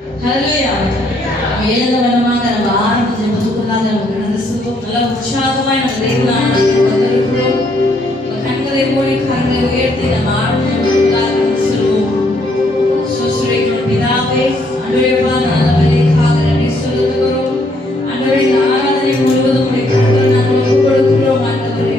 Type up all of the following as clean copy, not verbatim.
ஹல்லேலூயா. எழுந்த வரமாக நம்ம ஆரம்பிச்ச ஜெபத்துக்குள்ளாக நம்ம கடந்து செல்வோம். நல்ல உற்சாகமாய் நம்ம தேவனை ஆராதிக்க வந்திருக்கிறோம். கண்களை மூடி கரங்களை உயர்த்தி நம்ம ஆரம்பிச்ச ஜெபத்துக்குள்ளாக கடந்து செல்வோம். சோஸ்திரிக்கிறோம் பிதாவே, ஆண்டவரே நல்லவரேக்காக நன்றி சொல்லுகிறோம். ஆண்டவரே இந்த ஆராதனை முழுவதும் உடைய கரத்தில் நாங்கள் ஒப்புக் கொடுக்கிறோம். ஆண்டவரே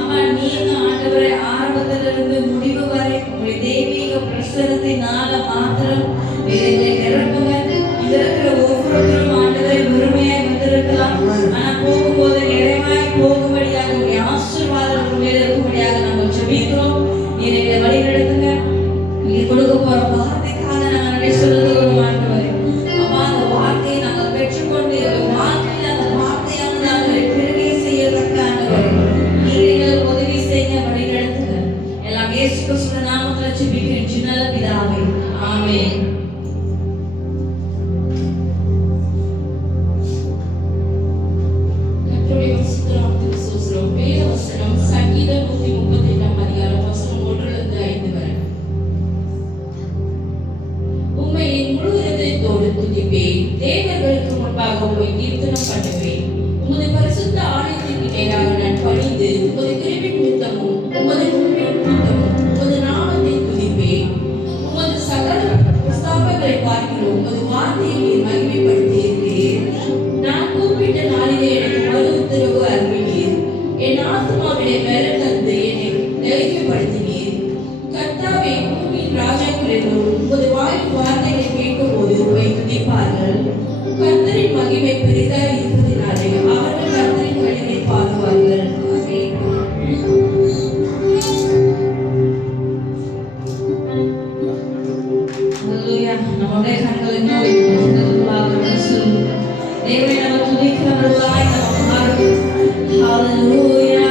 அம்மா, நீங்க ஆண்டவரே ஆரம்பத்திலிருந்து முடிவு வரை உடைய தெய்வீக பிரசன்னத்தினால மாத்திரம் வேலை நிரப்புங்க. இங்க இருக்கிற ஒவ்வொருத்தரும் ஆண்டவரை முழுமையாய் வந்திருக்கலாம். ஆனா போகும்போது நிறைவாய் போகும்படியாக உடைய ஆசீர்வாதம் மேல இருக்கும்படியாக நாங்கள் ஜெபிக்கிறோம். நீர் எங்களை வழி நடத்துங்க. நீங்க கொடுக்க போற வார்த்தைக்காக நாங்கள் நன்றி சொல்லுகிறோம். ஆண்டவரே அம்மா, அந்த வார்த்தையை நாங்கள் பெற்றுக்கொண்டு வாழ்க்கையில் அந்த வார்த்தையானது நாங்கள் பெருகை செய்யத்தக்க ஆண்டவரே நீர் எங்களுக்கு உதவி செய்ய வழி நடத்துங்க. எல்லாம் இயேசு கிறிஸ்துவின் நாமத்தில் ஜெபிக்கிறேன் ஜீவனுள்ள பிதாவே, ஆமென். தேவர்களுக்கு முன்பாக போய் கீர்த்தனம் பண்ணுவேன். உமது பரிசுத்த ஆலயத்திற்கு நேராக நான் பணிந்து உமது கிருபை நிமித்தமும் உமது உண்மை நிமித்தமும் உமது நாமத்தை துதிப்பேன். உமது சகல பிரஸ்தாபங்களை பார்க்கிறோம். உமது வார்த்தையை நீர் மகிமைப்படுத்தியிருக்கிறீர். நான் கூப்பிட்ட நாளிலே எனக்கு மறு உத்தரவு அருளினீர். என் ஆத்மாவிலே பலன் தந்து என்னை தைரியப்படுத்தினீர். கர்த்தாவே, பூமியின் ராஜாக்கள் எல்லோரும் உமது வாயின் வார்த்தைகளை கேட்கும் போது உம்மை துதிப்பார்கள். கர்த்தரின் மகிமை பெரிதாய் இருப்பதினாலே அவர்கள் கர்த்தரின் வழியை பாடுவார்கள். ஹல்லேலூயா. நம்முடைய கண்களை மூடி ஜெபத்துக்குள்ளாக கடந்து செல்வோம். தேவனை நம்ம துதிக்கிறவர்களாய் நம்ம மாறுவோம். ஹல்லேலூயா.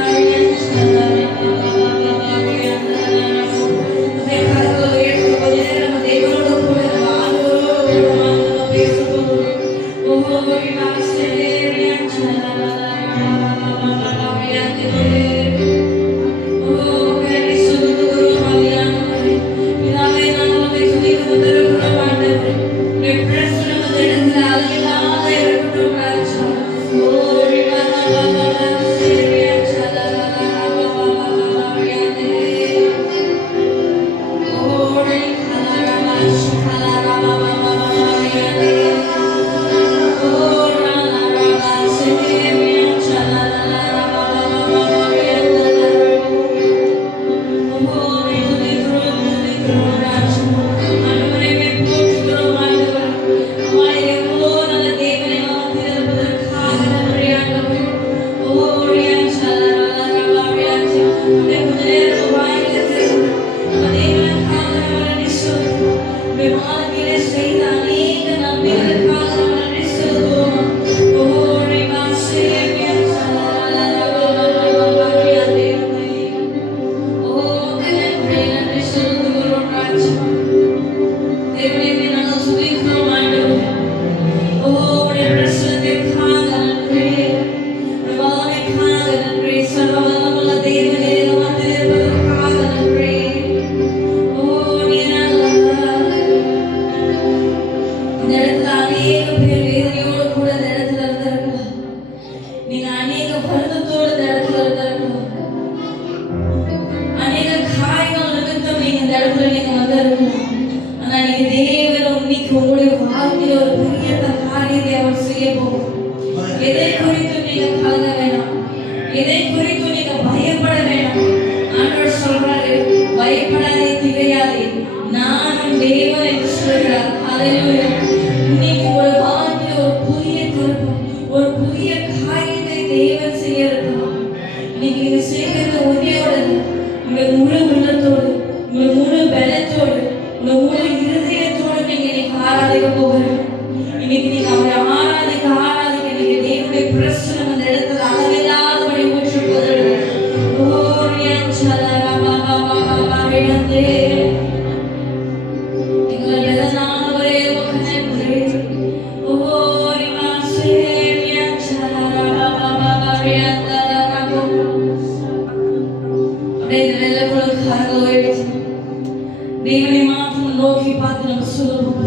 தேவனை மாத்திரம் நோக்கி பார்த்து நம்ம சொல்லுவோம்.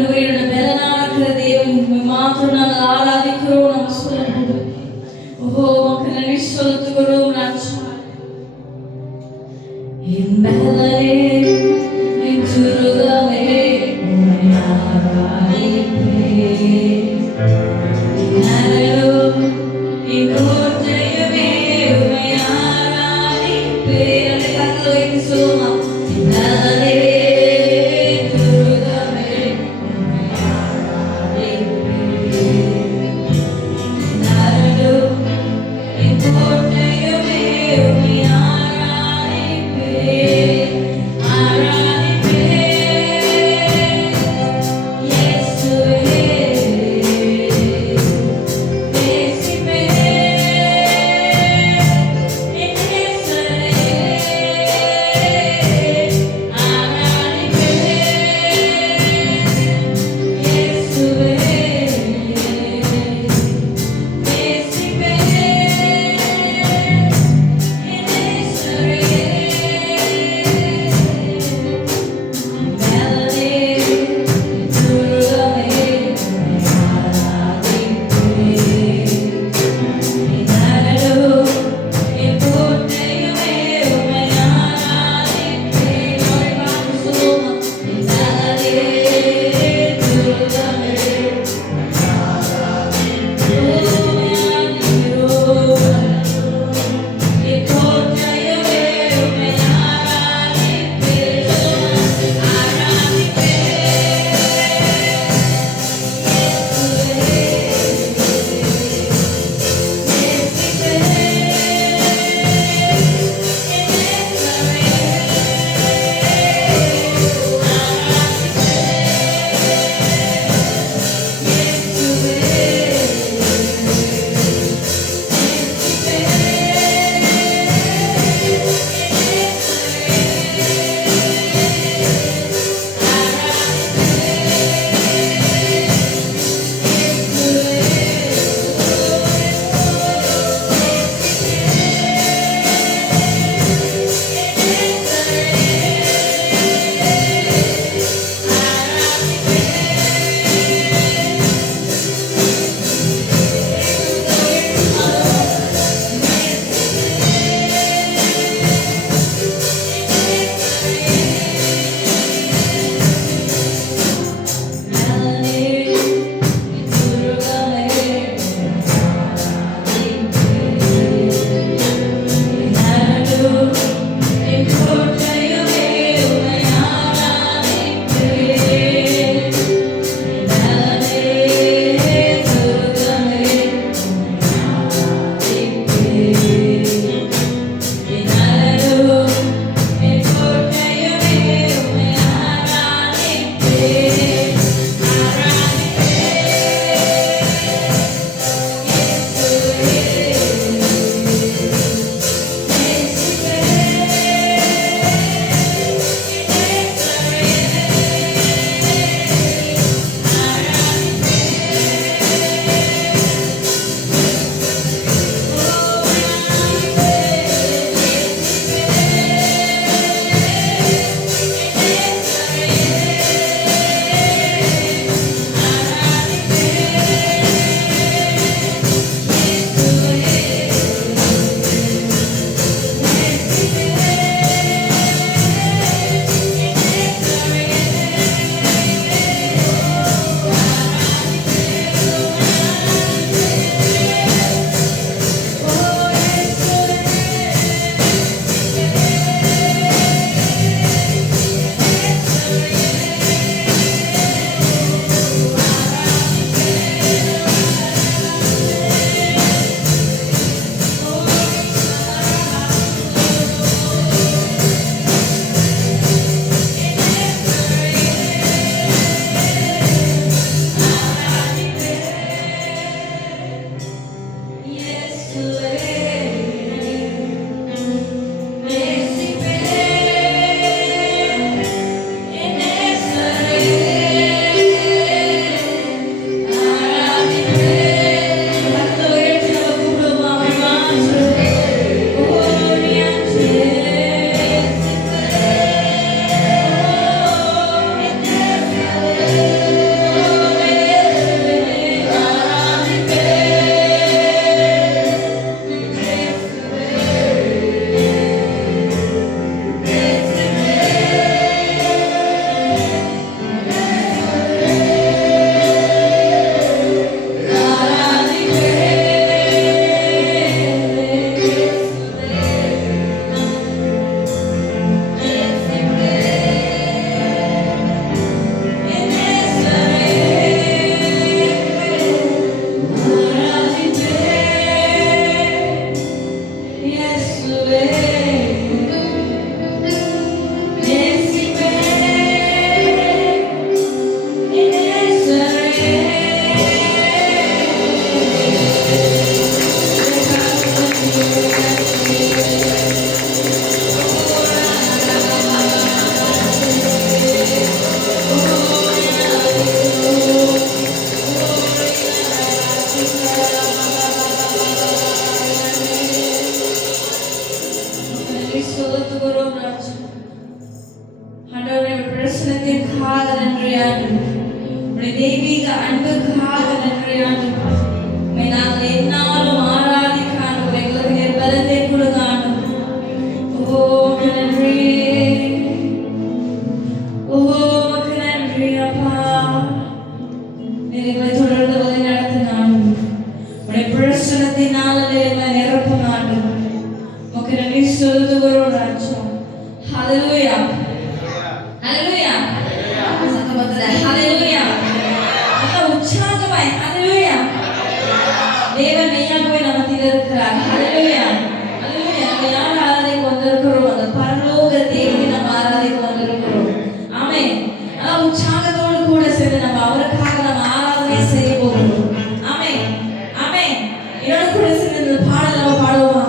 ஆண்டவரே என்னோட பலனா இருக்கிற தேவன் உம்மை மாத்திரம் நாங்கள் ஆராதிக்கிறோம் நம்ம சொல்லுகிறோம். ஓ உமக்கு நன்றி செலுத்துகிறோம் ராஜா. என் பலனே என் சுருகமே உம்மை ஆராதிப்பேன். என் அருளும் என் கோட்டையுமே உம்மை ஆராதிப்பேன். அந்த கரங்களை வைத்து சொல்லுமா. என் பலனே என் சுருகமே உம்மை ஆராதிப்பேன். என் அருளும் என் கோட்டையுமே உடைய தெய்வீக அன்புக்காக நன்றி ஆண்டவரே. உம்மை நாங்கள் எந்நாளும் ஆராதிக்க ஆண்டவரே. எங்களுக்கு பலத்தை கொடுங்க ஆண்டவரே. ஓ உமக்கு நன்றி. ஓ உமக்கு நன்றி அப்பா. நீர் எங்களை தொடர்ந்து வழி நடத்துங்க ஆண்டவரே. உடைய பிரசன்னத்தினாலே எங்களை நிரப்புங்க ஆண்டவரே. உமக்கு நன்றி செலுத்துகிறோம் ராஜா. ஹல்லேலூயா. ஹல்லேலூயா. சத்தமத்திலே ஹல்லேலூயா. நல்ல உற்சாகமாய் ஹல்லேலூயா. தேவன் மெய்யாகவே நம்ம மத்தியில் இருக்கிறார். ஹல்லேலூயா. ஹல்லேலூயா. நம்ம யார் ஆராதிக்க வந்திருக்கிறோம்? அந்த பரலோக தேவனை நம்ம ஆராதிக்க வந்திருக்கிறோம். ஆமென். நல்ல உற்சாகத்தோடு கூட சேர்ந்து நம்ம அவருக்காக நம்ம ஆராதனை செய்ய போகிறோம். ஆமென். ஆமென். என்னோட கூட சேர்ந்து இந்த பாடல் நம்ம பாடுவோமா?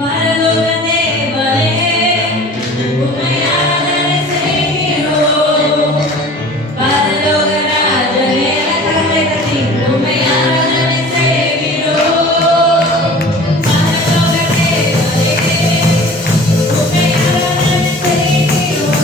பரலோக தேவனே உம்மை ஆராதனை செய்கிறோம். பரலோக ராஜனே கரங்களை தட்டி உம்மை ஆராதனை செய்கிறோம். பரலோக தேவனே உம்மை ஆராதனை செய்கிறோம்.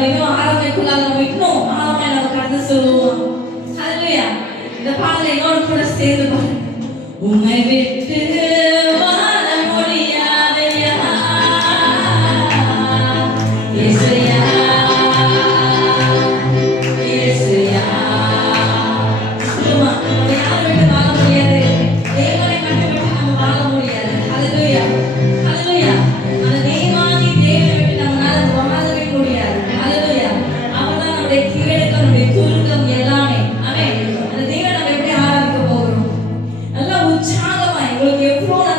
நம்ம இன்னும் ஆராதனைக்குள்ளாக நம்ம இன்னும் ஆழமாய் நம்ம கடந்து சொல்லுவோம். ஹல்லேலூயா. இந்த பாடலை என்னோடு கூட சேர்ந்து பாருங்க. உம்மை விட்டு வாழ முடியாதையா இயேசுயா, இயேசுயா. சொல்லுமா, நம்ம யாரை விட்டு வாழ முடியாது? தேவனை மட்டும் விட்டு நம்ம வாழ முடியாது. ஹல்லேலூயா, ஹல்லேலூயா. அந்த தெய்வாதி தேவனை விட்டு நம்மளால வாழவே முடியாது. ஹல்லேலூயா. அவர்தான் நம்முடைய கீழக்கம், நம்முடைய துருக்கம் எல்லாமே. ஆமென். அந்த தேவனை நம்ம எப்படி ஆராதிக்க போகிறோம்? நல்லா உற்சாகமா உங்களுக்கு எவ்வளவு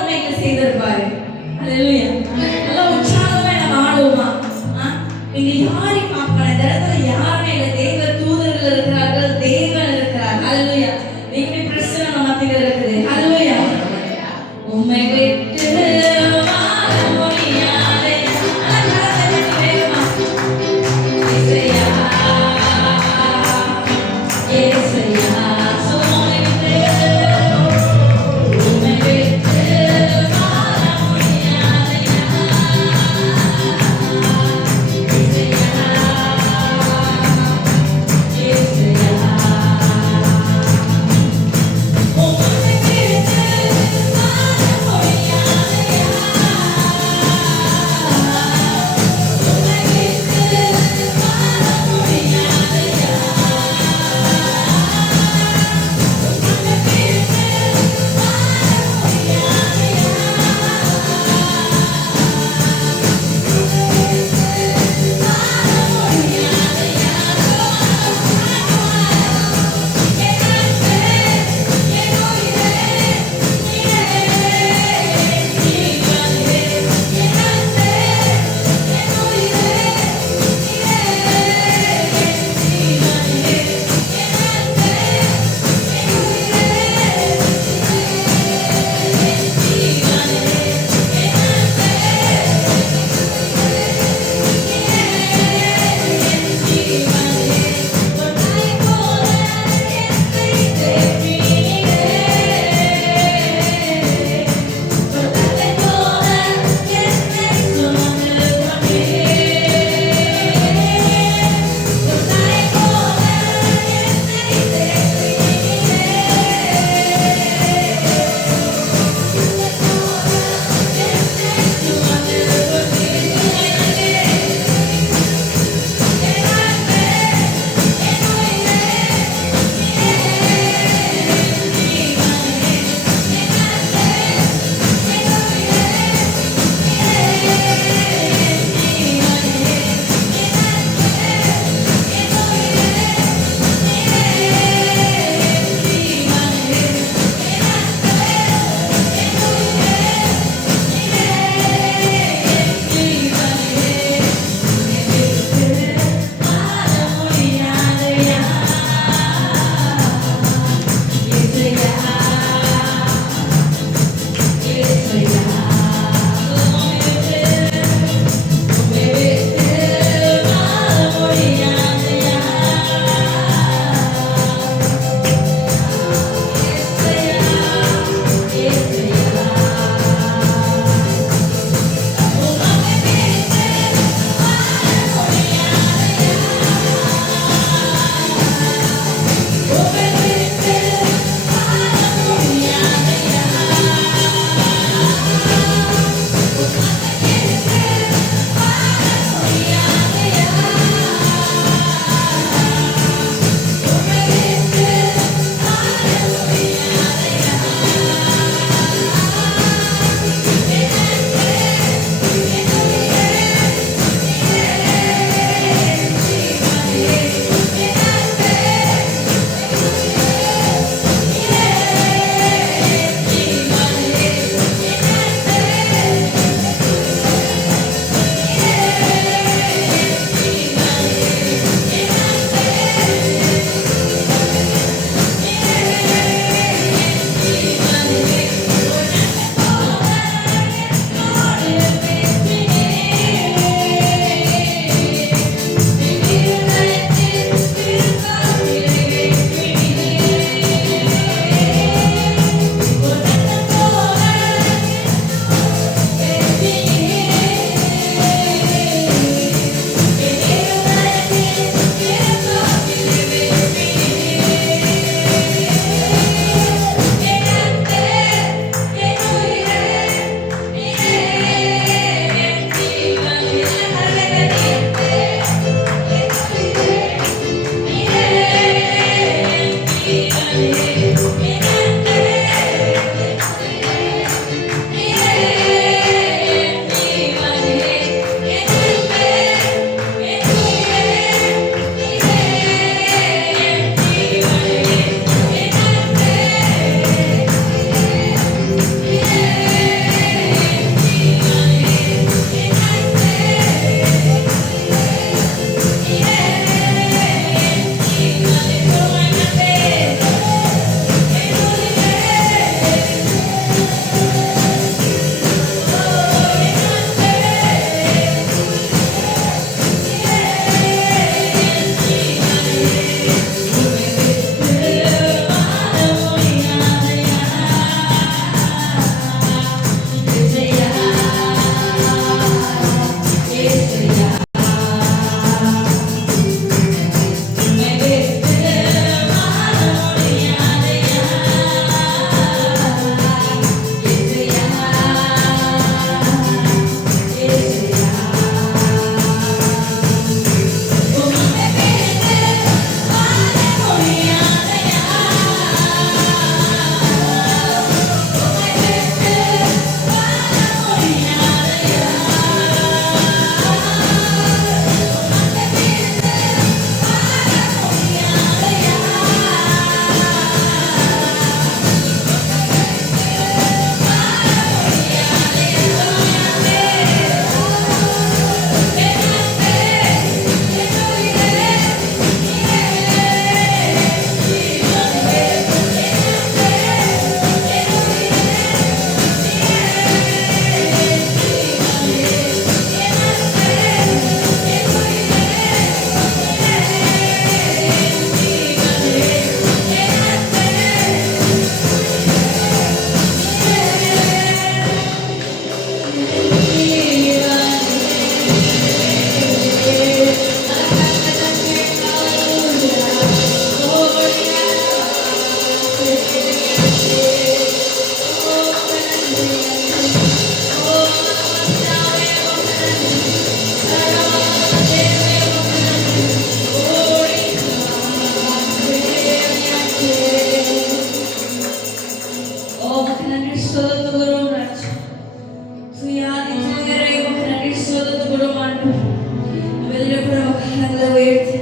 கரங்களை உயர்த்தி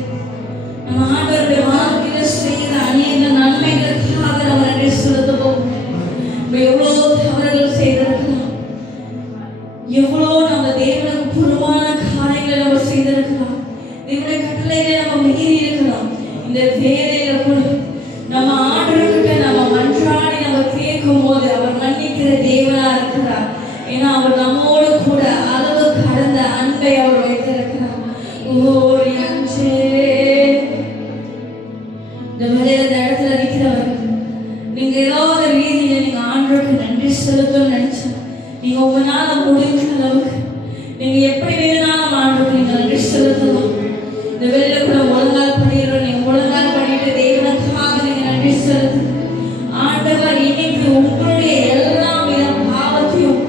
நம்ம ஆண்டவருடைய வாழ்க்கையில செய்த அநேக நன்மைகளுக்காக நம்ம நன்றி செலுத்துவோம். எவ்வளோ தவறுகள் செய்திருக்கலாம், எவ்வளோ நம்ம தேவனுக்கு புறமான காரியங்களை நம்ம செய்திருக்கலாம், தேவனுடைய கட்டளைகளை நம்ம மீறி இருக்கலாம். இந்த வேலையில கூட நம்ம ஆண்டவர்கிட்ட நம்ம மன்றாடி நம்ம கேட்கும் போது அவர் மன்னிக்கிற தேவனா இருக்கிறார். ஏன்னா அவர் நம்மோடு கூட அளவு கடந்த அன்பை அவர் வைத்திருக்கிறார். ஓடி அஞ்சே இந்த வேலையில இந்த இடத்துல நிற்கிறவர், நீங்க ஏதாவது ரீதியில நீங்க ஆண்டவருக்கு நன்றி செலுத்தணும்னு நினைச்சா நீங்க உங்களால முடிஞ்ச அளவுக்கு நீங்க எப்படி வேணாலும் ஆண்டவருக்கு நீங்க நன்றி செலுத்தலாம். இந்த வெளியில கூட ஒழுங்கால் பண்ணிடுறோம், நீங்க ஒழுங்கால் பண்ணிட்டு தேவனுக்காக நீங்க நன்றி செலுத்து. ஆண்டவர் இன்னைக்கு உங்களுடைய எல்லா வித பாவத்தையும்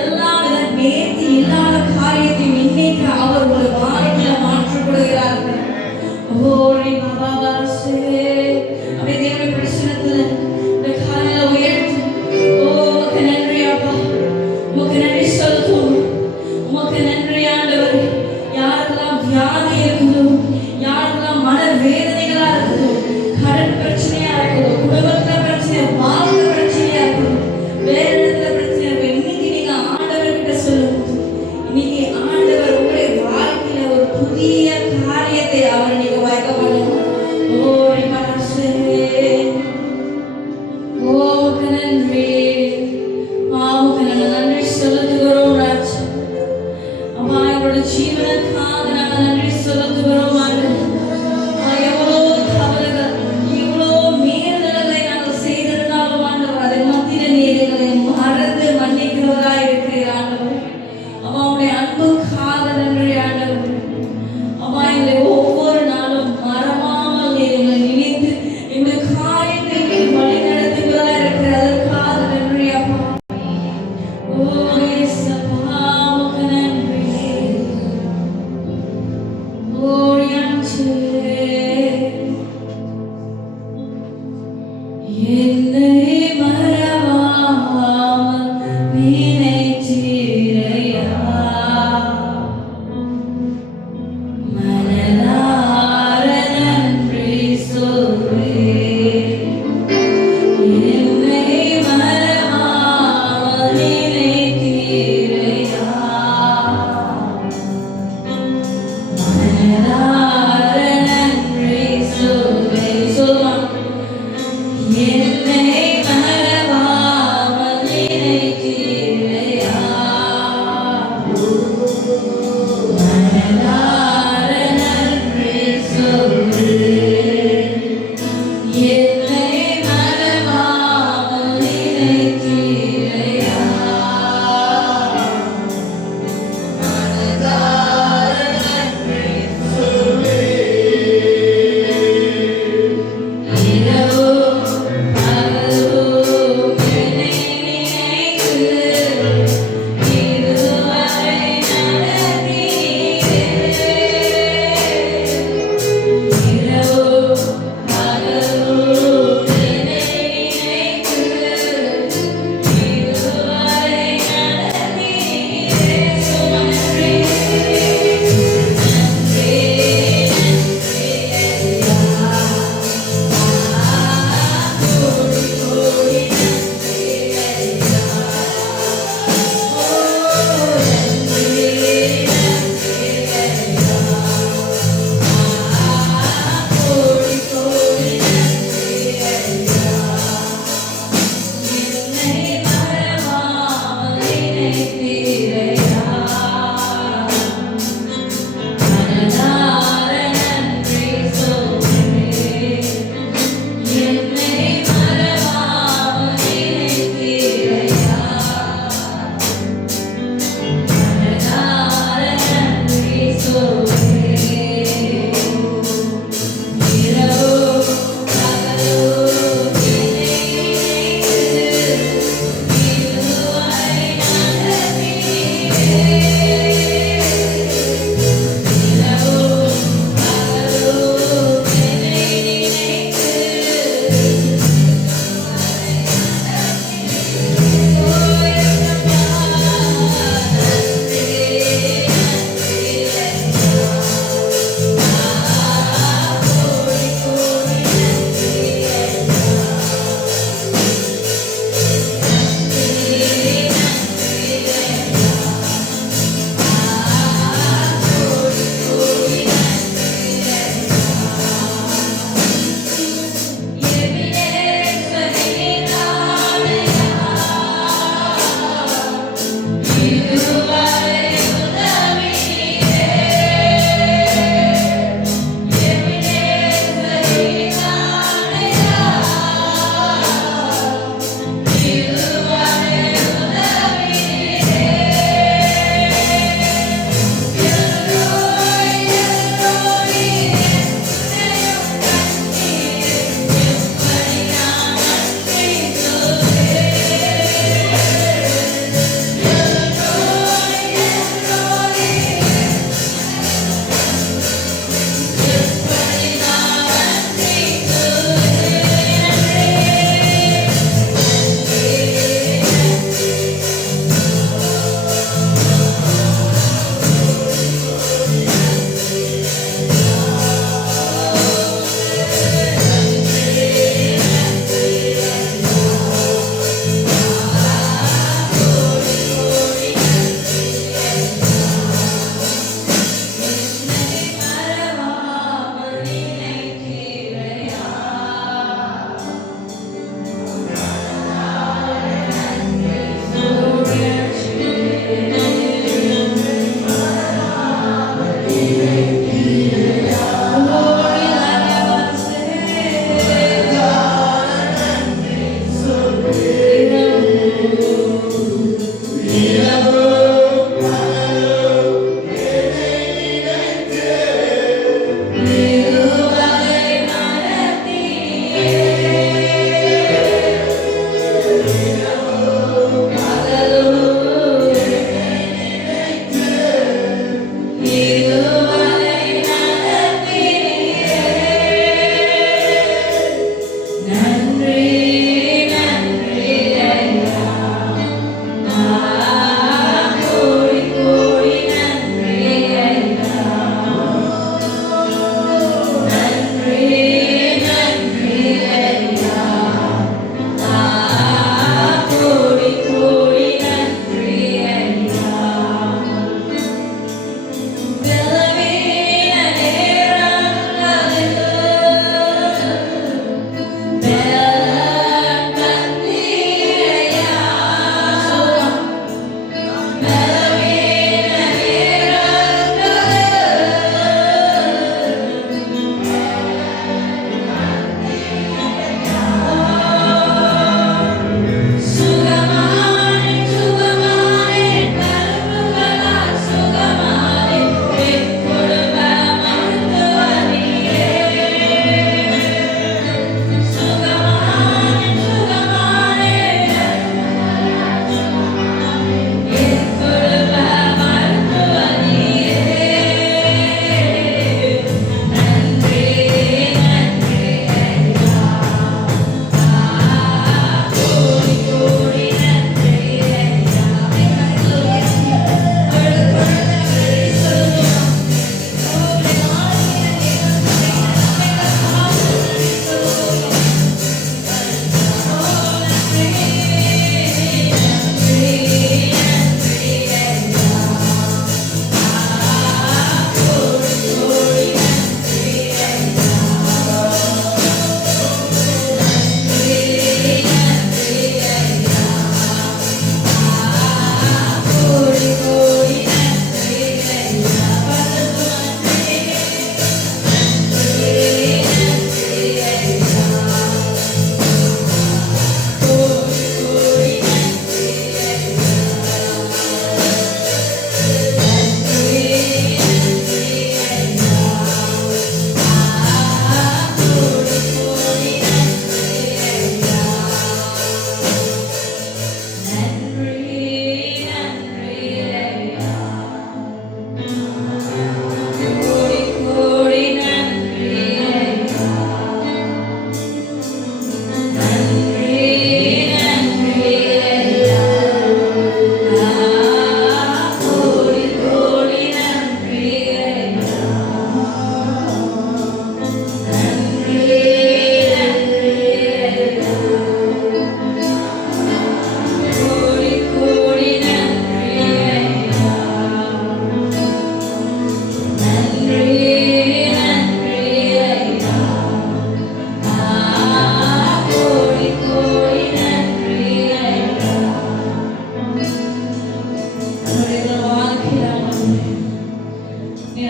எல்லா வித நேர்த்தி இல்லாத காரியத்தையும் இன்னைக்கு அவர் ஒரு வாழ்க்கையில மாற்றப்படுகிறார்கள். ஓடி பாபா சே அப்படியே தேவனுடைய பிரச்சனத்துல இந்த காலையில உயர்த்து. ஓ உமக்கு நன்றி அப்பா, உமக்கு நன்றி செலுத்துவோம். உமக்கு நன்றி ஆண்டவர். யாருக்கெல்லாம் வியாதி இருக்குதோ, யாருக்கெல்லாம் மன வேதனைகளா இருக்குதோ, கடன் பிரச்சனையா இருக்குதோ, குடும்பத்துல பிரச்சனை, வாழ்க்கை பிரச்சனையா இருக்குதோ, வேற இடத்துல பிரச்சனை இருக்கு, இன்னைக்கு நீங்க ஆண்டவர்கிட்ட சொல்லுங்க. இன்னைக்கு ஆண்டவர் உங்களுடைய வாழ்க்கையில ஒரு புதிய காரியத்தை அவர் நீங்க வாய்க்க பண்ணுங்க. ஓடி மனசே ஓமுக்கு நன்றி, ஆமுக்கு நாங்கள் நன்றி செலுத்துகிறோம் ராஜா. அம்மா எங்களோட ஜீவனுக்காக நாங்கள் நன்றி செலுத்துகிறோம் ஆண்டவரே. எவ்வளோ தவறுகள், எவ்வளோ மீறுதல்களை நாங்கள் செய்திருந்தாலும் ஆண்டவர் அதை மத்தியில நீர் எங்களை மறந்து மன்னிக்கிறவராய் இருக்கிறீர் ஆண்டவர். அம்மா உடைய அன்புக்காக நன்றி ஆண்டவர். அம்மா எங்களை ஒவ்வொரு நாளும் மறவாமல் நீர் எங்களை நினைத்து எங்களுடைய காரியத்தை நீர் வழி நடத்துகிறதா இருக்கிற அதற்காக நன்றி அப்பா. ஓ இயேசுப்பா உமக்கு நன்றி. ஓடி அஞ்சே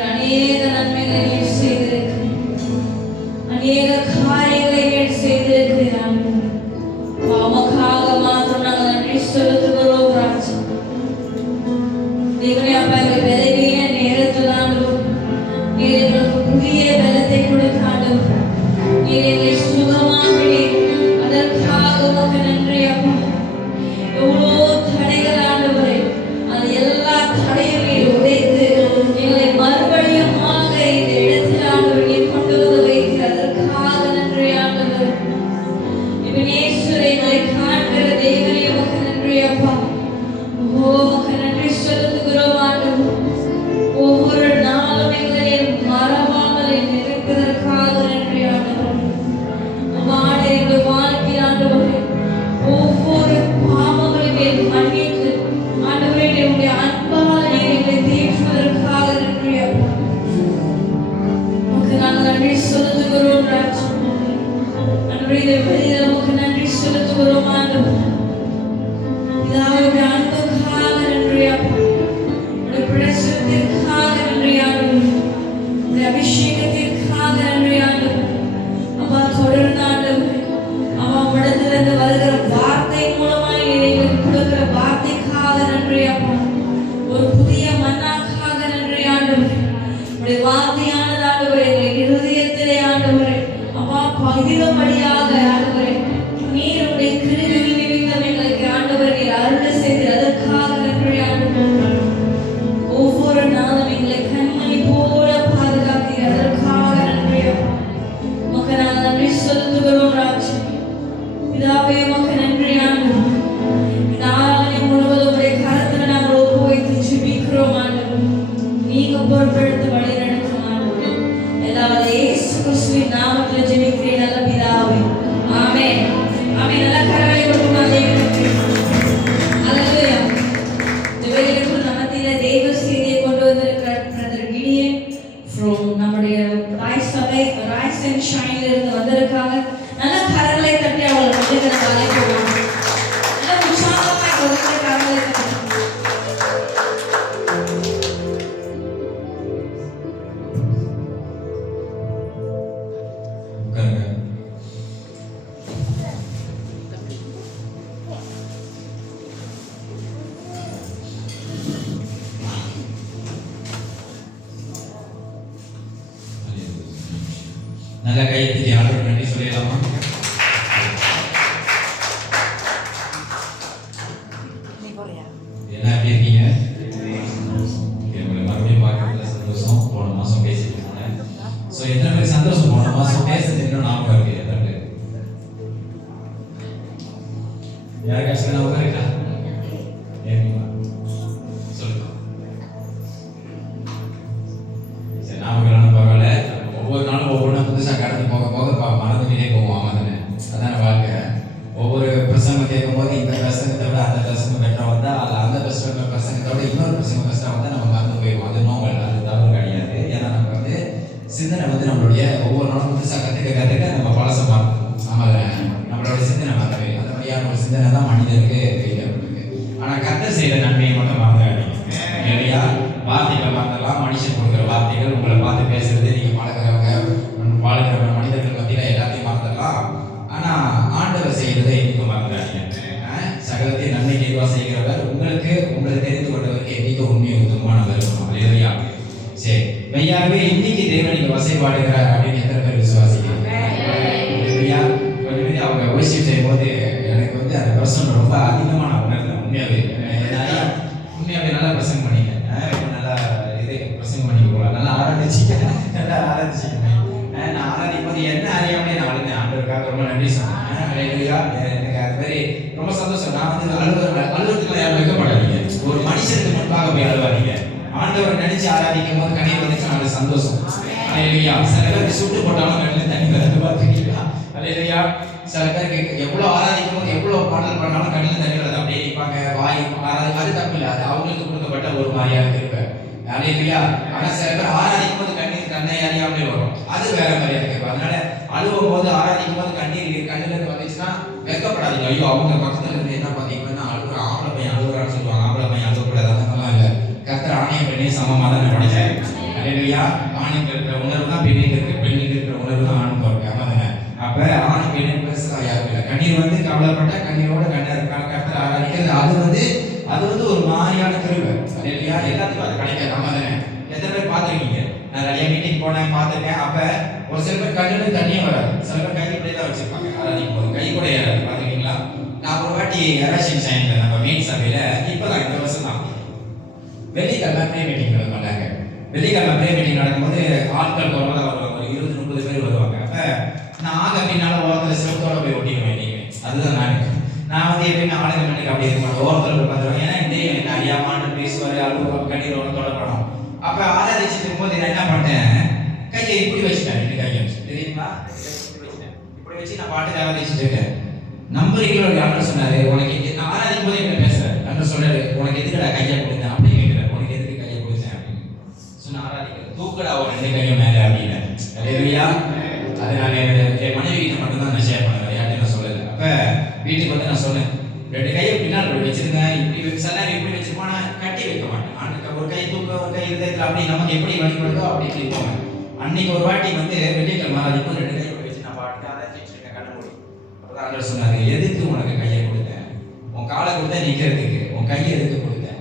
நீர் அநேக நன்மைகளை நீர் செய்திருக்கிறீர், அநேக காரியங்களை நீர் செய்திருக்கிறார். உமக்காக மாத்திரம் நாங்கள் நன்றி செலுத்துகிறோம் ராஜா. தேவனே அப்பா, எங்கள் பலவீன நேரத்தில் ஆண்டவர் நீர் எங்களுக்கு புதிய பலத்தை கொடுக்க ஆண்டவர், நீர் எங்களை சுகமாக்கினீர். அதற்காக உமக்கு நன்றி அப்பா. எவ்வளோ தடைகள் ஆண்டவரே, அது எல்லா தடையுமே உடைத்து எங்களை மறுபடியும் இந்த இடத்தில் ஆண்டவர் நீர் கொண்டு வந்து வைத்து அதற்காக நன்றி ஆண்டவர். இவனேஸ்வரை எங்களை காண்கிற தேவனே உமக்கு நன்றி அப்பா. உமக்கு நன்றி செலுத்துகிறோம் ஆண்டவர். ஒவ்வொரு நாளும் எங்களை மறவாமல் நினைப்பதற்காக நன்றி ஆண்டவர். அம்மாடே, எங்கள் வாழ்க்கையில் ஆண்டவரே ஒவ்வொரு பாவங்களையும் மன்னித்து ஆண்டவரே உங்களுடைய அன்பால் எங்களை தேற்றுவதற்காக நன்றி அப்பா. உமக்கு நாங்கள் நன்றி செலுத்துகிறோம் ராஜா. ஆண்டவரே, இந்த வேளையில் உமக்கு நன்றி செலுத்துகிறோம் ஆண்டவர். பிதாவுடைய அன்புக்காக நன்றி அப்பா. உங்களுடைய பிரசன்னத்திற்காக நன்றி ஆண்டவர். உங்களுடைய அபிஷேகத்திற்காக நன்றி ஆண்டவர். அப்பா, தொடர்ந்து ஆண்டவர் அவனிடத்திலிருந்து வருகிற வார்த்தை மூலமாய் எங்களுக்கு கொடுக்கிற வார்த்தைக்காக நன்றி அப்பா. ஒரு புதிய மன்னாக்காக நன்றி ஆண்டவர். உடைய வார்த்தையானது ஆண்டவரே எங்கள் இருதயத்திலே ஆண்டவரே அப்பா பகிரும்படியாக ஆண்டவரே நீர் உடைய கிருபையின் நிமித்தம் எங்களுக்கு ஆண்டவர் நீர் அருள் செய்து அதற்காக நன்றி ஆண்டவர். ஒவ்வொரு நாளும் எங்களை கண்மணி போல பாதுகாத்தீர், அதற்காக நன்றி அப்பா. உமக்கு நாங்கள் நன்றி செலுத்துகிறோம் ராஜா. பிதாவே, உமக்கு நன்றி ஆண்டவர். இந்த ஆராதனை முழுவதும் உடைய கரத்துல நாங்கள் ஒப்புவைத்து ஜெபிக்கிறோம் ஆண்டவர். நீங்க பொறுப்பெடுத்து வழி நடத்தும் ஆண்டவர். எல்லாவது இயேசு கிறிஸ்துவின் நாமத்தில் ஜெபிக்கிறேன் நல்ல பிதாவே, ஆமென். ஆமென். நல்ல கரங்களை கொடுக்கும் தேவனுக்கு அல்லேலூயா. இந்த வேளையிற்குள் நம்மத்திலே தெய்வ செய்தியை கொண்டு வந்திருக்கிற பிரதர் கிடியன் from நம்முடைய ரைஸ் அண்ட் ஷைன்ல இருந்து வந்திருக்காங்க. நல்ல கரங்களை தட்டி அவங்களை வந்து நம்ம அழைக்கலாம். நல்ல உற்சாகமாய் கொடுக்கிற கரங்களை தட்டி நல்ல கையெழுத்து ஆண்டவருக்கு நன்றி சொல்லலாமா? என்ன எப்படி இருக்கீங்க? உங்களை மறுபடியும் பார்க்கறதுல சந்தோஷம். போன மாசம் பேசிட்டு இருந்தேன். ஸோ எத்தனை பேர் சந்தோஷம்? போன மாசம் பேசுறது இன்னும் ஞாபகம் இருக்கு. எத்தனை பேர்? யாருக்காச்சும் ஞாபகம் இருக்கா? ஏமா சொல்லுங்க. சரி, ஞாபகம் பரவாயில்ல. ஒவ்வொரு நாளும் ஒவ்வொன்றும் புதுசாக கடந்து போக போக மறந்துகிட்டே போவோம். ஆமாதானே? அதான வாழ்க்கை. ஒவ்வொரு பிரசங்கம் கேட்கும் போது இந்த பிரசங்கத்தை விட அந்த பிரசங்கம் பெற்ற வந்தால் அது அந்த பிரசங்கத்தை விட இன்னொரு பிரசங்கம் பெஸ்ட்டாக வந்தால் நம்ம மறந்து போயிடுவோம். அது நோவல், அது தவறு கிடையாது. ஏன்னா நம்ம வந்து சிந்தனை வந்து நம்மளுடைய ஒவ்வொரு நாளும் புதுசாக கற்றுக்க நம்ம பழசம் மாறணும். ஆமாம், நம்மளோட சிந்தனை மாறவே அந்த மாதிரியான ஒரு சிந்தனை தான் மனிதனுக்கு வைக்கப்பட்டிருக்கு. ஆனால் கர்த்தர் செய்கிற நன்மையை மட்டும் மறந்துடாதீங்க. இல்லையா? வார்த்தைகளை மறந்துடலாம். மனுஷன் கொடுக்குற வார்த்தைகள், உங்களை பார்த்து பேசுறது, நீங்கள் வாழ்கிற மனிதர்கள் மத்தியில் எல்லாத்தையும் மறந்துடலாம். ஆனால் ஆண்டவர் செய்கிறதை இன்னைக்கு மறந்துடாதீங்க. சகலத்தை நன்மைக்கு எதுவாக செய்கிறவர் உங்களை தெரிந்து கொண்டவருக்கு என்னைக்கு உண்மையை உத்தமமானவர் இருக்கணும். இல்லையா? சரி, மெய்யாகவே இன்னைக்கு தேவன் நீங்க வசைப்பாடுகிறார் அப்படின்னு எத்தனை பேர் விசுவாசிக்கிறீங்க? இல்லையா? கொஞ்சம் அவங்க ஒர்ஷிப் செய்யும்போது எனக்கு வந்து அந்த பிரசங்கம் ரொம்ப அதிகமாக நான் உணர்ந்தேன். உண்மையாகவே நல்லா பிரசங்கம் பண்ணிங்க. நல்லா இது பிரசங்கம் பண்ணிக்க போகலாம். நல்லா ஆராதிச்சிக்க. நான் ஆராதிக்கும் போது என்ன அறியாமலே நான் அழுந்தேன். ஆண்டவருக்காக ரொம்ப நன்றி சொன்னேன். எனக்கு அது மாதிரி ரொம்ப சந்தோஷம். நான் வந்து அலுவலகத்துக்குலாம் யாரும் வைக்கப்படாதீங்க. ஒரு மனுஷனுக்கு முன்பாக போய் அழுவாதீங்க. ஆண்டவரை நினைச்சு ஆராதிக்கும் போது கண்ணீர் வந்துச்சு, அது சந்தோஷம். அல்லேலூயா. சில பேருக்கு சுட்டு போட்டாலும் கண்ணில் தண்ணி வருது, பார்த்துக்கிட்டீங்களா? அல்லேலூயா. சில பேருக்கு எவ்வளோ ஆராதிக்கும் போது எவ்வளோ பாடல் பண்ணாலும் கண்ணில் தண்ணி வருது, அப்படியே நிற்பாங்க. வாய் அது தப்பு இல்லை, அது அவங்களுக்கு கொடுக்கப்பட்ட ஒரு மாதிரியாக இருப்பேன். அல்லேலூயா. ஆனால் சில பேர் ஆராதிக்கும் போது கண்ணை அறியாமலே வரும், அது வேற மாதிரியா இருக்கு. அதனால அழுவும் போது ஆராதிக்கும் போது கண்ணில் இருந்து வந்துச்சுன்னா வெட்கப்படாதீங்க. ஐயோ, அவங்க பக்கத்துல இருந்து என்ன பார்த்தீங்கன்னா அழுகுற ஆம்பளை பையன் அழுகுறான்னு சொல்லுவாங்க. ஆம்பளை பையன் அழுகக்கூடாது, அதெல்லாம் இல்லை. கர்த்தர் ஆணையம் பண்ணி சமமாக தான் படைச்சாரு. அல்லேலூயா. ஆணுக்கு இருக்கிற உணர்வு தான் பெண்ணுக்கு இருக்கு, பெண்ணுக்கு இருக்கிற உணர்வு தான் ஆணுக்கு இருக்கு. ஆமாதானே? அப்ப ஆண் பெண்ணு பேசுறா யாரும் இல்லை. கண்ணீர் வந்து கவலைப்பட்ட கண்ணீரோட கர்த்தரை ஆராதிக்கிறது அது வந்து ஒரு மாதிரியான கிருபை. அல்லேலூயா. எல்லாத்துக்கும் அது கிடைக்காது. ஆமாதானே? எத்தனை பேர் பார்த்துருக்கீங்க? நான் நிறைய மீட்டிங் போனேன், பார்த்துருக்கேன். அப்ப ஒரு சில பேர் கண்ணுல தண்ணியே வராது, சில பேர் கை இப்படியே தான் வச்சிருப்பாங்க ஆராதிக்கும் போது, கை கூட ஏறாது. பார்த்துருக்கீங்களா? நான் ஒரு வாட்டி எராஷன் சைன்ல நம்ம மெயின் சபையில இப்பதான் இந்த வருஷம் தான் வெள்ளிக்கிழமை ப்ரே மீட்டிங் நடந்தாங்க. வெள்ளிக்கிழமை ப்ரே மீட்டிங் நடக்கும்போது ஆட்கள் குறைவாக வருவாங்க, ஒரு 20-30 பேர் வருவாங்க. அப்ப நான் ஆக அப்படின்னால ஓரத்தில் சிவத்தோட போய் ஒட்டிடுவேன். நீங்கள் அதுதான் நான் வந்து எப்பயுமே ஆளுங்க மண்ணுக்கு அப்படி இருக்க மாட்டேன், ஓரத்தில் போய் பார்த்துருவேன். ஏன்னா இந்த எனக்கு அறியாமான்னு பேசுவார், அழுவா, கண்ணீரோட தொடரப்படும். அப்ப ஆராதிச்சுட்டு இருக்கும்போது நான் என்ன பண்ணேன், கையை இப்படி வச்சுட்டேன், 2 கையை தெரியுங்களா, இப்படி வச்சு நான் பாட்டுக்கு ஆராதிச்சுட்டு இருக்கேன். நம்புறீங்களோ யாரும் சொன்னாரு, உனக்கு நான் ஆராதிக்கும் போது என்ன பேசுறேன் என்று சொல்றாரு, உனக்கு எதுக்குடா கையை கொடுத்தேன் அப்படின்னு கேட்கிறேன். உனக்கு எதுக்கு கையை கொடுத்தேன் அப்படின்னு சொன்ன ஆராதிக்கிறேன். தூக்கடா ஒரு 2 கையும் மேல அப்படின்னு. அல்லேலூயா. அது நான் என் மனைவி கிட்ட மட்டும்தான் நான் ஷேர் பண்ணுவேன், யார்கிட்ட நான் சொல்லலை. அப்ப வீட்டுக்கு வந்து நான் சொன்னேன், 2 கையை பின்னால் வச்சிருந்தேன், இப்படி சொன்னார், இப்படி வச்சிருப்போம், நான் கட்டி வைக்க மாட்டேன். ஒரு கை தூக்க, ஒரு கை இருதயத்தில் அப்படி நமக்கு எப்படி வழிபடுதோ அப்படி இருப்போம். அன்னைக்கு ஒரு வாட்டி வந்து வெள்ளிக்கிழமை ஆராதிக்கும் 2 கையை வச்சு நான் பாட்டு ஆராதிச்சுட்டு இருக்கேன், கண்ண மூடி. அப்பதான் ஆண்டவர் சொன்னாரு, எதுக்கு உனக்கு கையை கொடுத்தேன், உன் காலை கொடுத்தேன் நிக்கிறதுக்கு, உன் கையை எதுக்கு கொடுத்தேன்,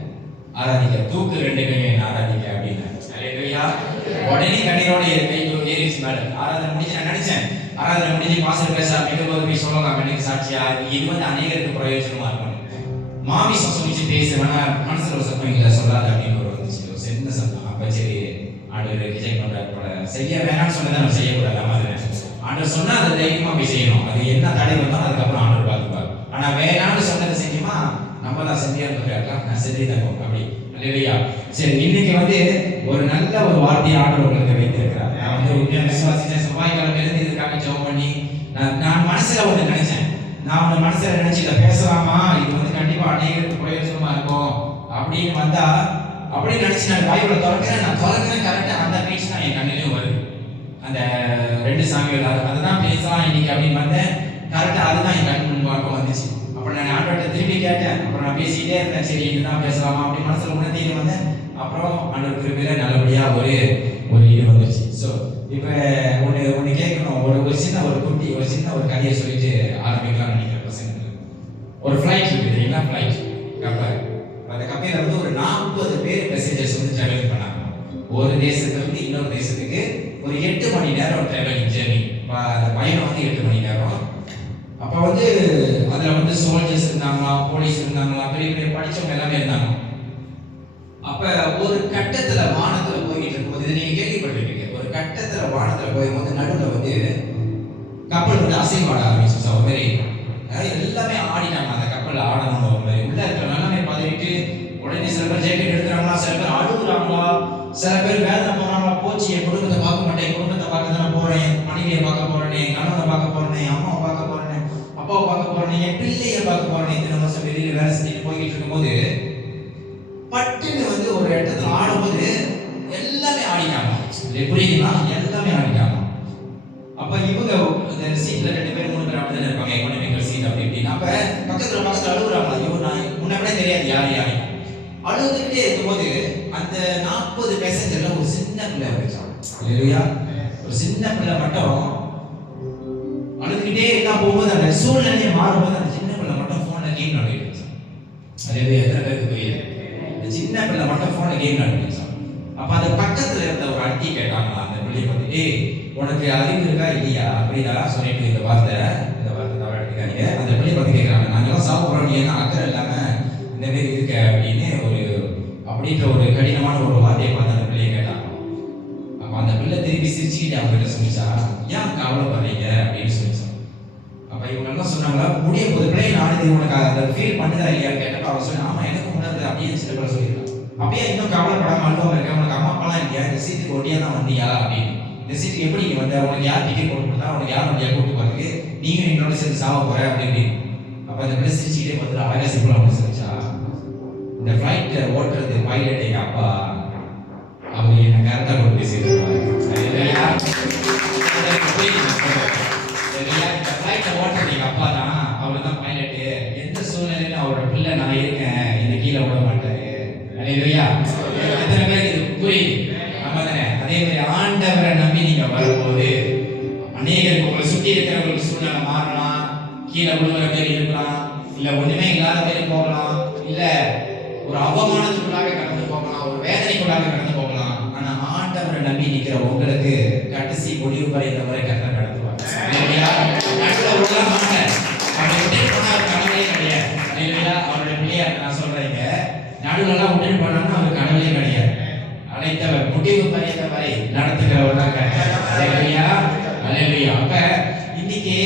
ஆராதிக்க, தூக்கு 2 கையை ஆராதிக்க அப்படின்னு. அல்லேலூயா. உடனே கண்ணீரோட கை ஏறிச்சு மேல. ஆராதனை முடிஞ்சு நான் நினைச்சேன், ஆராதனை முடிஞ்சு பாஸ்டர் பேச ஆரம்பிக்கும்போது போய் சொல்லலாம் கண்ணுக்கு சாட்சியா, இது வந்து அநேகருக்கு பிரயோஜனமா இருக்கும். மாமிசம் சொல்லிச்சு பேசுவேன், மனசுல ஒரு சத்தம் இல்லை சொல்லாது அப்படின்னு ஒரு வந்துச்சு, ஒரு சின்ன சத்தம். அப்ப சரி ஆண்டவர் விஜய் பண்றாரு போல, சரியா வேணாம்னு சொன்னதை நம்ம செய்யக்கூடாது. மாதிரி ஆண்டவர் சொன்னா அதை தைரியமா போய் செய்யணும். அது என்ன தடை வந்தாலும் அதுக்கப்புறம் ஆண்டவர் பார்த்துப்பார். ஆனா வேணாம்னு சொன்னதை செஞ்சுமா நம்ம தான் செஞ்சியா இருக்காக்கா, நான் செஞ்சுதான் அப்படி. அல்லேலூயா. சரி, இன்னைக்கு வந்து ஒரு நல்ல ஒரு வார்த்தையை ஆண்டவர் உங்களுக்கு வைத்திருக்கிறார். நான் வந்து உண்மையா விசுவாசிச்சேன். செவ்வாய்க்கிழமையிலிருந்து இதுக்காக ஜெபம் பண்ணி நான் மனசுல ஒண்ணு நினைச்சேன், நான் ஒண்ணு மனசுல நினைச்சு இதை பேசலாமா, இது வந்து கண்டிப்பா அநேகருக்கு பிரயோஜனமா இருக்கும் அப்படின்னு வந்தா அப்படின்னு நினைச்சு நான் பைபிளை திறக்கிறேன் கரெக்டா அந்த பேச்சு தான் என் கண்ணிலையும் வருது. அந்த 2 சாமிகள் அதுதான் பேசலாம் இன்னைக்கு அப்படின்னு வந்தேன், கரெக்டா அதுதான் என் கண் முன்பாக்கம் வந்துச்சு. அப்புறம் நான் ஆண்டவர்கிட்ட திரும்பி கேட்டேன், அப்புறம் நான் பேசிட்டே இருந்தேன், சரி இதுதான் பேசலாமா அப்படி மனசுல உணர்த்திட்டு வந்தேன். அப்புறம் ஆண்டவர் திரும்பியில நல்லபடியா ஒரு இது வந்துச்சு. ஸோ இப்போ ஒன்று கேட்கணும், ஒரு சின்ன ஒரு குட்டி ஒரு சின்ன ஒரு கதையை சொல்லிட்டு ஆரம்பிக்கலாம்னு நினைக்கிறேன் பசங்களுக்கு. ஒரு ஃப்ளைட் இருக்குது தெரியுங்களா, ஃப்ளைட் கப்பல். அந்த கப்பலில் வந்து ஒரு 40 பேர் பேசஞ்சர்ஸ் வந்து ட்ராவலிங் பண்ணாங்க. ஒரு தேசத்துலேருந்து இன்னொரு தேசத்துக்கு ஒரு 8 மணி நேரம் ட்ராவலிங் ஜெர்னி. அந்த பயணம் வந்து 8 மணி நேரம். அப்போ வந்து அதில் வந்து சோல்ஜர்ஸ் இருந்தாங்களா, போலீஸ் இருந்தாங்களா, பெரிய பெரிய படித்தவங்க எல்லாமே இருந்தாங்க. அப்போ ஒரு கட்டத்தில் வானத்தில் போய்கிட்டு இருக்கும்போது, இதை நீங்கள் கேள்விப்பட்டிருக்கீங்க, ஒரு கட்டத்தில் வானத்தில் போகும்போது நடுவில் வந்து கப்பல் வந்து அசைவாட ஆரம்பிச்சு. ஒரு மாதிரி எல்லாமே ஆடினாங்க, அந்த கப்பல் ஆடணும். ஒரு மாதிரி உள்ள இருக்கிற எல்லாமே பதவிட்டு உடனே சில பேர் ஜேக்கெட் எடுக்கிறாங்களா, சில பேர் அழுகுறாங்களா, சில பேர் வேதனை போறாங்களா, போச்சு என் குடும்பத்தை பார்க்க மாட்டேன், என் குடும்பத்தை பார்க்க தானே போறேன், என் மனைவியை பார்க்க போறேன், என் கணவனை பார்க்க போறேன், என் அம்மாவை பார்க்க போறேன், அப்பாவை பார்க்க போறேன், என் பிள்ளையை பார்க்க போறேன். இத்தனை வருஷம் வெளியில வேலை செஞ்சுட்டு போய்கிட்டு இருக்கும்போது பட்டுன்னு வந்து ஒரு இடத்துல ஆடும்போது எல்லாமே ஆடிட்டாங்க. புரியுதுங்களா? எல்லாமே ஆடிட்டாங்க. அப்ப இவங்க இந்த சீட்ல 2 பேர் 3 பேர் அப்படிதான் இருப்பாங்க, எக்கனாமிக்கல் சீட் அப்படி இப்படின்னு. அப்ப பக்கத்துல அழுகுறாங்க. ஐயோ, நான் முன்ன கூட தெரியாது யாரு அழுதுகிட்டே இருக்கும்போது அந்த 40 பேசஞ்சர்ல ஒரு சின்ன பிள்ளை வச்சாங்க. இல்லையா? ஒரு சின்ன பிள்ளை மட்டும் அழுதுகிட்டே எல்லாம் போகும்போது அந்த சூழ்நிலையை மாறும்போது அந்த சின்ன பிள்ளை மட்டும் போன்ல கேம் விளையாடிட்டு இருந்துச்சு. அதே எத்தனை பேருக்கு புரியுது? சின்ன பிள்ளை மட்டும் போன்ல கேம் விளையாடிட்டு. அப்ப அந்த பக்கத்துல இருந்த ஒரு ஆண்டி கேட்டாங்களா அந்த பிள்ளைய பார்த்துட்டு, உனக்கு அறிவு இருக்கா இல்லையா அப்படிதான் சொல்லிட்டு இந்த வார்த்தை தவறு எடுத்துக்காதீங்க. அந்த பிள்ளைய பார்த்து கேட்கறாங்க, நாங்கெல்லாம் சாப்பிட்றோம், நீ என்ன அக்கறை இல்லாம இந்த மாதிரி இருக்க அப்படின்னு அப்படின்ற ஒரு கடினமான ஒரு வார்த்தையை பார்த்து அந்த பிள்ளைய கேட்டாங்க. அப்ப அந்த பிள்ளை திருப்பி சிரிச்சுக்கிட்டு அவங்க கிட்ட சொல்லிச்சா, ஏன் கவலைப்படுறீங்க அப்படின்னு சொல்லிச்சா. அப்ப இவங்க எல்லாம் சொன்னாங்களா, முடிய போது பிள்ளை நாடு உனக்கு அதை ஃபீல் பண்ணுதா இல்லையான்னு கேட்டப்ப அவங்க சொன்னா, ஆமா எனக்கு உணர்ந்து அப்படின்னு சில பேர் சொல்லியிருக்காங்க. அப்படியே இன்னும் கவலைப்படாம அழுவாம இருக்க, உனக்கு அம்மா அப்பாலாம் இல்லையா, இந்த சீட்டுக்கு ஒட்டியா தான் வந்தியா அப்படின்னு. இந்த சீட்டுக்கு எப்படி நீ வந்த, உனக்கு யார் டிக்கெட் போட்டு கொடுத்தா, உனக்கு யார் வண்டியா கூட்டு போறதுக்கு, நீங்க என்னோட சேர்ந்து சாவ போற அப்படின்னு. அப்ப அந்த பிள்ளை சிரிச்சுக்கிட்டே பார்த்துட்டு அழகா சிம்பிளா ஒன்று சொல்லிச்சா, இந்த ஃபிளைட் ஓட்டுறது பைலட் எங்க அப்பா, அவங்க என்ன கரெக்டா கொண்டு போய் சேர்த்துருவாங்க. இந்த ஃபிளைட்டை ஓட்டுறது எங்க அப்பா தான், அவர் தான் பைலட்டு. எந்த சூழ்நிலையில அவரோட பிள்ளை நான் இருக்கேன், என்னை கீழே விட மாட்டாரு. அல்லேலூயா. எத்தனை பேருக்கு இது புரியுது? ஆமா தானே? அதே மாதிரி ஆண்டவரை நம்பி நீங்க வரும்போது அநேகருக்கு உங்களை சுற்றி இருக்கிறவங்களுக்கு சூழ்நிலை மாறலாம், கீழே விழுகிற மாதிரி இருக்கலாம், இல்ல ஒண்ணுமே இல்லாத மாதிரி போகலாம், இல்ல ஒரு அவமானத்துக்குள்ளாக கடந்து போகலாம், ஒரு வேதனைக்குள்ளாக கடந்து போகலாம். ஆனா ஆண்டவரை நம்பி நிக்கிற உங்களுக்கு கடைசி முடிவு வரை இந்த முறை கர்த்தர் நடத்துவார். நடுவில் உள்ள மாட்டேன் அப்படி விட்டு போனா அவர் கனவே கிடையாது. அவருடைய பிள்ளையா நான் சொல்றேங்க, நடுவில்லாம் விட்டு போனான்னு அவர் கனவே கிடையாது. அழைத்தவர் முடிவு பரியந்த வரை நடத்துகிறவர் தான் கர்த்தர். அப்ப இன்னைக்கு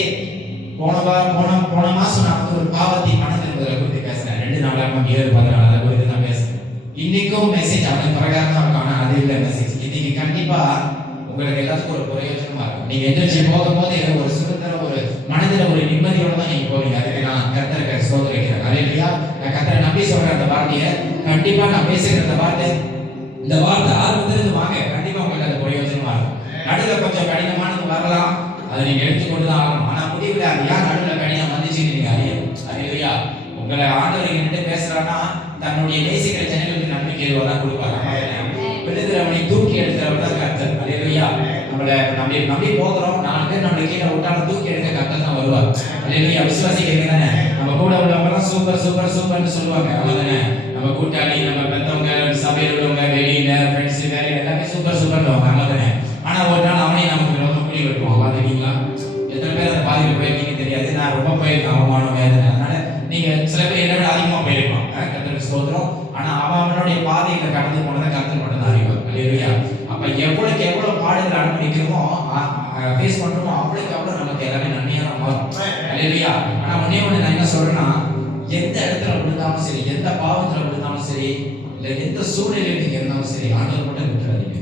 போன மாசம் நான் வந்து ஒரு பாவத்தை மனதில் குறித்து பேசுறேன். 2 நாளாக 7-14 அதை குறித்து நான் பேசுறேன். இன்னைக்கும் மெசேஜ் அதன் பிரகாரம் தான் இருக்கும். ஆனா அது இல்லை மெசேஜ். இன்னைக்கு கண்டிப்பா உங்களுக்கு எல்லாத்துக்கும் ஒரு பிரயோஜனமா இருக்கும். நீங்க எந்திரிச்சு போகும்போது ஒரு சுதந்திரம், ஒரு மனதில் ஒரு நிம்மதியோட தான் நீங்க போவீங்க. அதுக்கு நான் கர்த்தருக்கு சோதரிக்கிறேன். அல்லேலூயா. நான் கர்த்தரை நம்பி சொல்றேன். அந்த வார்த்தையை கண்டிப்பா நான் பேசுகிற இந்த வார்த்தை ஆரம்பத்திலிருந்து வாங்க, கண்டிப்பா உங்களுக்கு அது பிரயோஜனமா இருக்கும். நடுவில் கொஞ்சம் கடினமானது வரலாம், அதை நீங்க எடுத்துக்கொண்டு தான் ஆகணும். ஆனா முடிவில் அது யார் நடுவில் கடினம் வந்துச்சுன்னு நீங்க அறியணும். அல்லேலூயா. உங்களை ஆண்டவர் என்கிட்ட பேசுறான்னா தன்னுடைய நேசிக்கிற ஜனங்களுக்கு நம்பிக்கை தான் கொடுப்பாங்க. விழுகிறவனை தூக்கி எடுக்கிறவர் தான் கர்த்தர். அல்லேலூயா. நம்மளை நம்பி போகிறோம், 4 பேர் நம்மளை கீழே விட்டாலும் தூக்கி எடுக்க கர்த்தர் தான் வருவார். அல்லேலூயா. விசுவாசிக்கிறீங்க தானே? நம்ம கூட உள்ளவங்க எல்லாம் சூப்பர் சூப்பர் சூப்பர்னு சொல்லுவாங்க. அவதானே? நம்ம கூட்டாளி, நம்ம பெத்தவங்க, சபையில் உள்ளவங்க, வெளியில ஃப்ரெண்ட்ஸ், வேலை எல்லாமே சூப்பர் சூப்பர்னு அவதானே? ஆனா ஒரு நாள் அவனே நமக்கு ரொம்ப குழி வெட்டுவோம். பாத்துக்கீங்களா? எத்தனை பேர் அந்த பாதியில் போயிருக்கீங்க தெரியாது. நான் ரொம்ப போயிருக்கேன் அவமானம், வேதனை. அதனால நீங்க சில பேர் என்ன விட அதிகமா போயிருப்பான். கர்த்தருக்கு ஸ்தோத்திரம். ஆனா அவனுடைய பாதையில கடந்து போனதை கர்த்தர் மட்டும் தான் அறிவார். அல்லேலூயா. அப்ப எவ்வளவுக்கு எவ்வளவு பாடுகள் அனுபவிக்கிறோமோ ஃபேஸ் பண்றோமோ அவ்வளவுக்கு அவ்வளவு நமக்கு எல்லாமே நன்மையா தான் மாறும். அல்லேலூயா. ஆனா ஒண்ணு நான் என்ன சொல்றேன்னா, எந்த இடத்துல விழுந்தாலும் சரி, எந்த பாவத்துல விழுந்தாலும் சரி, இல்ல எந்த சூழ்நிலையில நீங்க இருந்தாலும் சரி, ஆண்டவர் மட்டும் விட்டுறாதீங்க.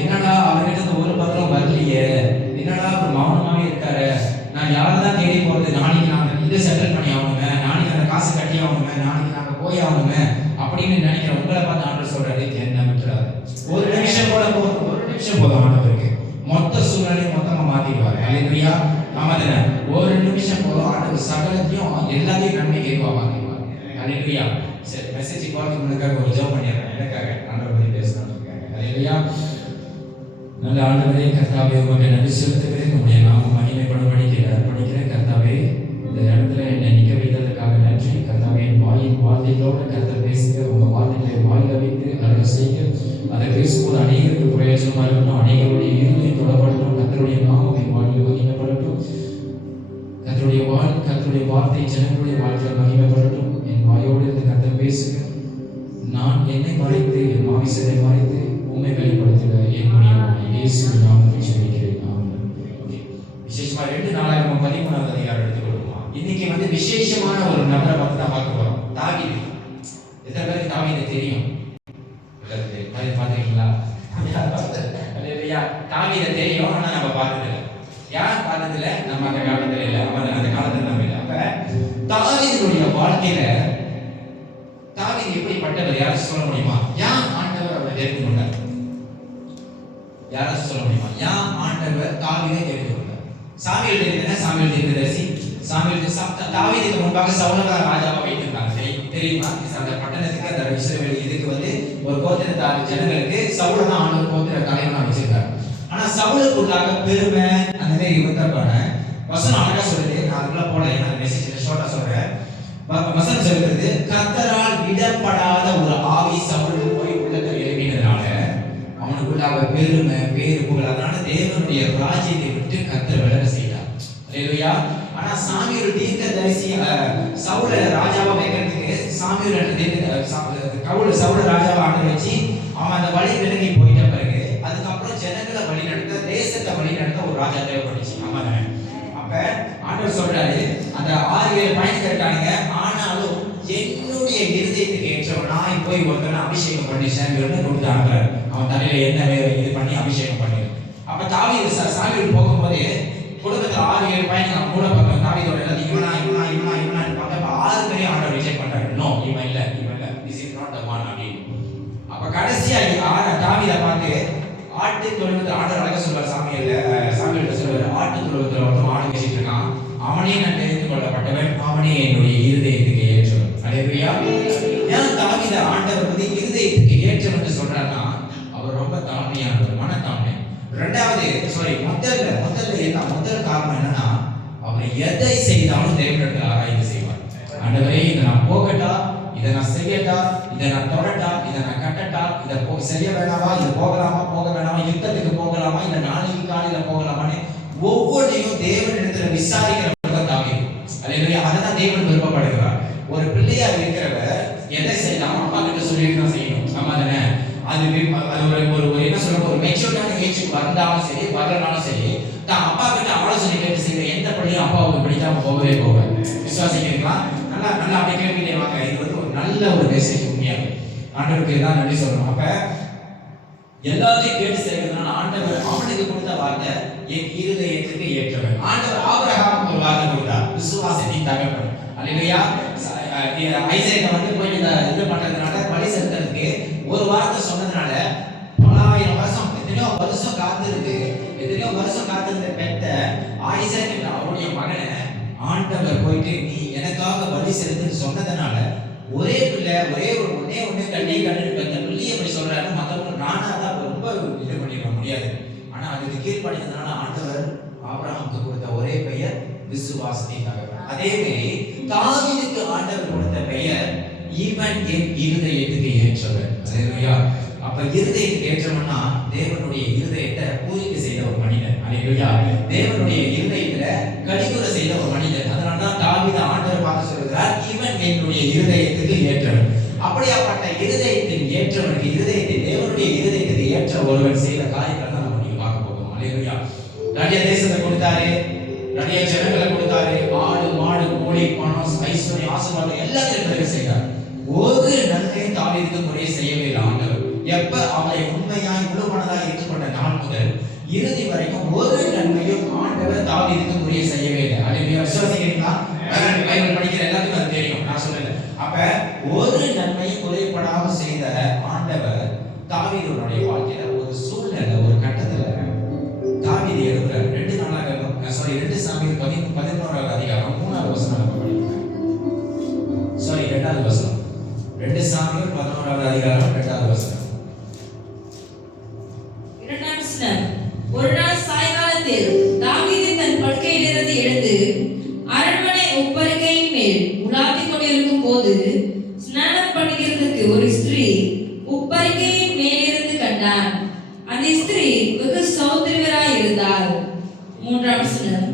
என்னடா அவர்கிட்ட ஒரு பதிலும் வரலையே, என்னடா ஒரு மௌனமாவே இருக்காரு, நான் யாரதான் தேடி போறது, நாளைக்கு நாங்க இதை செட்டில் பண்ணி ஆகணுமே, நாளைக்கு அந்த காசு கட்டி ஆகணுமே, நாளைக்கு நாங்க போய் ஆகணுமே அப்படின்னு நினைக்கிற உங்களை பார்த்து ஆண்டவர் சொல்றாரு, என்ன விட்டுறாரு. ஒரு நிமிஷம் போல போதும், ஒரு நிமிஷம் போதும் ஆண்டவருக்கு மொத்த சூழ்நிலையை மொத்தமா மாத்திடுவாரு. அல்லேலூயா. ஆமா தானே? ஒரு நிமிஷம் போதும் ஆண்டவர் சகலத்தையும் எல்லாத்தையும் நன்மைக்கு ஏற்றுவாங்க. அல்லேலூயா. சரி, மெசேஜ் போறதுக்கு முன்னாடி ஒரு ஜெபம் பண்ணிடுறேன். எனக்காக ஆண்டவர் பத்தி பேசணும்னு இருக்காங்க. அல்லேலூயா. நல்ல ஆண்டவரே, கர்த்தாவே உமக்கு நன்றி செலுத்துகிறேன். உங்களுடைய நாமம் மகிமைப்படும்படி அர்ப்பணிக்கிறேன். கர்த்தாவே, இந்த இடத்துல என்னை நிற்க வைத்ததற்காக நன்றி. கர்த்தாவே, என் வாயின் வார்த்தைகளோடு கர்த்தர் பேசுங்க. உங்க வார்த்தைகளை வாயில வைத்து அருள் செய்யுங்க. அதை பேசும்போது அநேகருக்கு பிரயோஜனமா இருக்கணும், அநேகருடைய இருதயம் தொடப்படட்டும். கர்த்தருடைய நாமம் என் வாழ்வில் மகிமைப்படட்டும். கர்த்தருடைய வார்த்தை ஜனங்களுடைய வாழ்க்கையில் மகிமைப்படட்டும். என் வாயோடு இருந்து கர்த்தர் பேசுங்க. நான் என்னை மறைத்து, என் மாமிசத்தை மறைத்து உண்மை வெளிப்படுத்துக என் முடியும் இயேசு நாமத்தில் ஜெபிக்கிறேன். ஆமென். விசேஷமா 2 அதிகாரம் எடுத்துக்கொள்வோம். இன்னைக்கு வந்து விசேஷமான ஒரு நபரை பத்தி தான் பார்க்க போறோம். தாவீது. எத்தனை பேருக்கு தாவீது தெரியும்? பாத்தீங்களா? தாவீதை தெரியும், ஆனா நம்ம பார்த்ததில்லை. யார் பார்த்ததில்லை? நம்ம அந்த காலத்துல இல்லை, அவன் அந்த காலத்துல நம்ம இல்லை. அப்ப தாவீதுடைய வாழ்க்கையில தாவீது எப்படிப்பட்டவர் யாராச்சும் சொல்ல முடியுமா? யார் ஆண்டவர் அவரை தெரிந்து கொண்டார்? யாராச்சும் சொல்ல முடியுமா? யார் ஆண்டவர் தாவீதை தெரிந்து கொண்டார்? சாமுவேல் தெரிந்தன, சாமுவேல் தீர்க்கதரிசி. தாவீதுக்கு முன்பாக சவுலை ராஜாவா வைத்திருந்தாங்க. தெரியுமா? அந்த பட்டணத்துக்கு, அந்த இஸ்ரவேல் இதுக்கு வந்து ஒரு கோத்திர ஜனங்களுக்கு சவுலை தான் ஆண்டவர் கோத்திர தலைவனா வச்சிருக்காரு. ஆனா சவுலுக்குள்ளாக பெருமை அந்த மாதிரி இருந்தப்பான வசனம் அழகா சொல்லுது. நான் அதுக்குள்ள போல அந்த மெசேஜ்ல ஷார்ட்டா சொல்றேன். வசனம் சொல்றது, கர்த்தரால் விடப்படாத ஒரு ஆவி சவுலுக்கு போய் உள்ளத்தில் எழுப்பினதுனால அவனுக்குள்ளாக பெருமை, பேரு, புகழ். அதனால தேவனுடைய ராஜ்யத்தை விட்டு கர்த்தர் விலக செய்தார். அல்லேலூயா. ஆனா சாமுவேல் தீர்க்கதரிசி சவுலை ராஜாவா வைக்கிறதுக்கு சவுலை ராஜாவா ஆண்டு வச்சு அவன் அந்த வழி விலகி போயிட்ட பிறகு அதுக்கப்புறம் ஜனங்களை வழி நடத்த, தேசத்தை வழி நடத்த ஒரு ராஜா தேவைப்பட்டுச்சு. ஆமாங்க. அப்ப ஆண்டவர் சொல்றாரு, அந்த 6-7 பாயிண்ட் இருக்கானுங்க. ஆனாலும் என்னுடைய இருதயத்துக்கு ஏற்றவனாய் போய் ஒருத்தனை அபிஷேகம் பண்ணி சாமுவேல்னு கொடுத்து அனுப்புறாரு. அவன் தலையில என்ன இது பண்ணி அபிஷேகம் பண்ணி. அப்ப தாவீது சாமுவேல் போகும்போது குடும்பத்துல 6-7 பாயிண்ட் அவன் கூட பார்க்க தாவீதோட எல்லாத்தையும் இவனா பார்க்க 6 பேரையும் ஆண்டவர் ரிஜெக்ட் பண்றாரு. நோ, இவன் இல்ல. This is not the one அப்படின்னு. அப்ப கடைசியா தாவீதை பார்த்து ஆட்டு தொழுவத்தில் ஆண்டவர் அழகா சொல்வார். சாமுவேல் சொல்வார், ஆட்டு தொழுவத்தில் ஒருத்தன் ஆடு பேசிட்டு இருக்கான், அவனே நான் தெரிந்து கொள்ளப்பட்டவன், அவனே என்னுடைய இருதயத்துக்கு ஏற்றவன். அல்லேலூயா. ஏன் தாவீதை ஆண்டவர் வந்து இருதயத்துக்கு ஏற்றவன் சொல்றாருன்னா, அவர் ரொம்ப தாழ்மையா தாழ்மையானவர், மனத்தாழ்மை. ரெண்டாவது முதல் காரணம் என்னன்னா, அவர் எதை செய்தாலும் தேவனிடத்தில் ஆராய்ந்து செய்வார். ஆண்டவரே, இதை நான் போகட்டா, இதை நான் செய்யட்டா, இதை நான் தொடட்டா, இதை நான் கட்டட்டா, இதை செய்ய வேணாமா, இது போகலாமா போக வேணாமா, யுத்தத்துக்கு போகலாமா, இல்ல நாளைக்கு காலையில போகலாமான்னு ஒவ்வொன்றையும் தேவனிடத்துல விசாரிக்கிறவர் தாவீது. அல்லேலூயா. அதான் தேவன் விருப்பப்படுகிறார். ஒரு பிள்ளையா இருக்கிறவர் எதை செய்யலாம், அப்பா கிட்ட சொல்லிட்டு தான் செய்யணும். ஆமா தானே? அது ஒரு என்ன சொல்ற, ஒரு மெச்சூர்டான ஏஜுக்கு வந்தாலும் சரி வரலனாலும் சரி, தான் அப்பா கிட்ட ஆலோசனை கேட்டு செய்யற எந்த பள்ளியும் அப்பாவுக்கு பிடிக்காம போகவே போவார். விசுவாசிக்கிறீங்களா? நல்லா அப்படி கேள்விக்கிட்டே வாங்க. இது வந்து ஒரு நல்ல ஒரு மெசேஜ். உண்மையாக ஆண்டவருக்கு தான் நன்றி சொல்லணும். அப்ப எல்லாத்தையும் கேட்டு செய்யறதுனால ஆண்டவர் அவனுக்கு கொடுத்த வார்த்தை என் இருதயத்துக்கு ஏற்றவன். ஆண்டவர் ஆபிரகாமுக்கு ஒரு வார்த்தை கொடுத்தார், விசுவாசத்தின் தகப்பன். அல்லேலூயா. ஐசேக்கை வந்து போய் இது பண்றதுனால, பலி செலுத்துறதுக்கு ஒரு வார்த்தை சொன்னதுனால பல ஆயிரம் வருஷம், எத்தனையோ வருஷம் காத்திருந்த பெத்த ஐசேக் அவருடைய மகனை ஆண்டவர் போயிட்டு நீ எனக்காக பலி செலுத்துன்னு சொன்னதுனால ஒரே பிள்ளை, ஒன்னே கண்ணை கண்டு அந்த பிள்ளையை அப்படி சொல்றாரு. மற்றவங்க நானா தான் ரொம்ப இது பண்ணிட முடியாது. ஆனா அதுக்கு கீழ்படினதுனால ஆண்டவர் ஆபிரகாமுக்கு கொடுத்த ஒரே பெயர் விசுவாசத்தின் தகப்பன். அதே மாதிரி தாவீதுக்கு ஆண்டவர் கொடுத்த பெயர் இவன் என் இருதயத்துக்கு ஏற்றவர். அல்லேலூயா. அப்ப இருதயத்துக்கு ஏற்றவன்னா தேவனுடைய இருதயத்தை பூரிக்க செய்த ஒரு மனிதன். அல்லேலூயா. தேவனுடைய இருதயத்துல கடிகுற செய்த ஒரு மனிதன். அதனாலதான் தாவீது ஆண்டவர் பார்த்து சொல்கிறார், இவன் என்னுடைய இருதயத்துக்கு ஏற்றவன். அப்படியாப்பட்ட இருதயத்தின் ஏற்றவனுக்கு, தேவனுடைய இருதயத்துக்கு ஏற்ற ஒருவன் செய்த காரியங்களை தான் நம்ம நீங்க பார்க்க போகிறோம். அல்லேலூயா. நிறைய தேசத்தை கொடுத்தாரு, நிறைய ஜனங்களை கொடுத்தாரு, ஆடு மாடு கோழி பணம் ஐஸ்வர்யம் ஆசீர்வாதம் எல்லாத்தையும் பிறகு செய்தார். ஒரு நன்மையும் தாவீதுக்கு முறையை செய்யவே இல்லை ஆண்டவர். எப்ப அவரை உண்மையாய் முழு மனதாய் ஏற்றுக்கொண்ட நாள் முதல் இறுதி வரைக்கும் ஒரு நன்மையும் ஆண்டவர் தாவீதுக்கு முறையை செய்யவே இல்லை. அல்லேலூயா. விசுவாசிக்கிறீங்களா? பைபிள் படிக்கிற எல்லாத்துக்கும் அது தெரியும், நான் சொல்லல. அப்ப ஒரு நன்மையும் குறைபடாம செய்த ஆண்டவர் தாவீதுடைய வாழ்க்கையில ஒரு சூழ்நிலை, ஒரு கட்டத்துல தாவீது எழுதுறாரு. 2 சாமுவேல் 11வது அதிகாரம் 3வது வசனம் நம்ம படிக்கிறோம். 2வது வசனம். 2 சாமுவேல் 11வது அதிகாரம் 2வது வசனம். 2ஆம் வசனம். ஒரு நாள் சாயங்காலத்தில் தாவீது தன் படுக்கையிலிருந்து எழுந்து அரண்மனை உப்பரிகையின் மேல் உலாவிக் கொண்டிருக்கும் போது ஸ்நானம் பண்ணுகிறதுக்கு ஒரு ஸ்திரீ உப்பரிகையின் மேலிருந்து கண்டான். அந்த ஸ்திரீ வெகு சௌந்தரியராய் இருந்தாள். 3ஆம் வசனம்.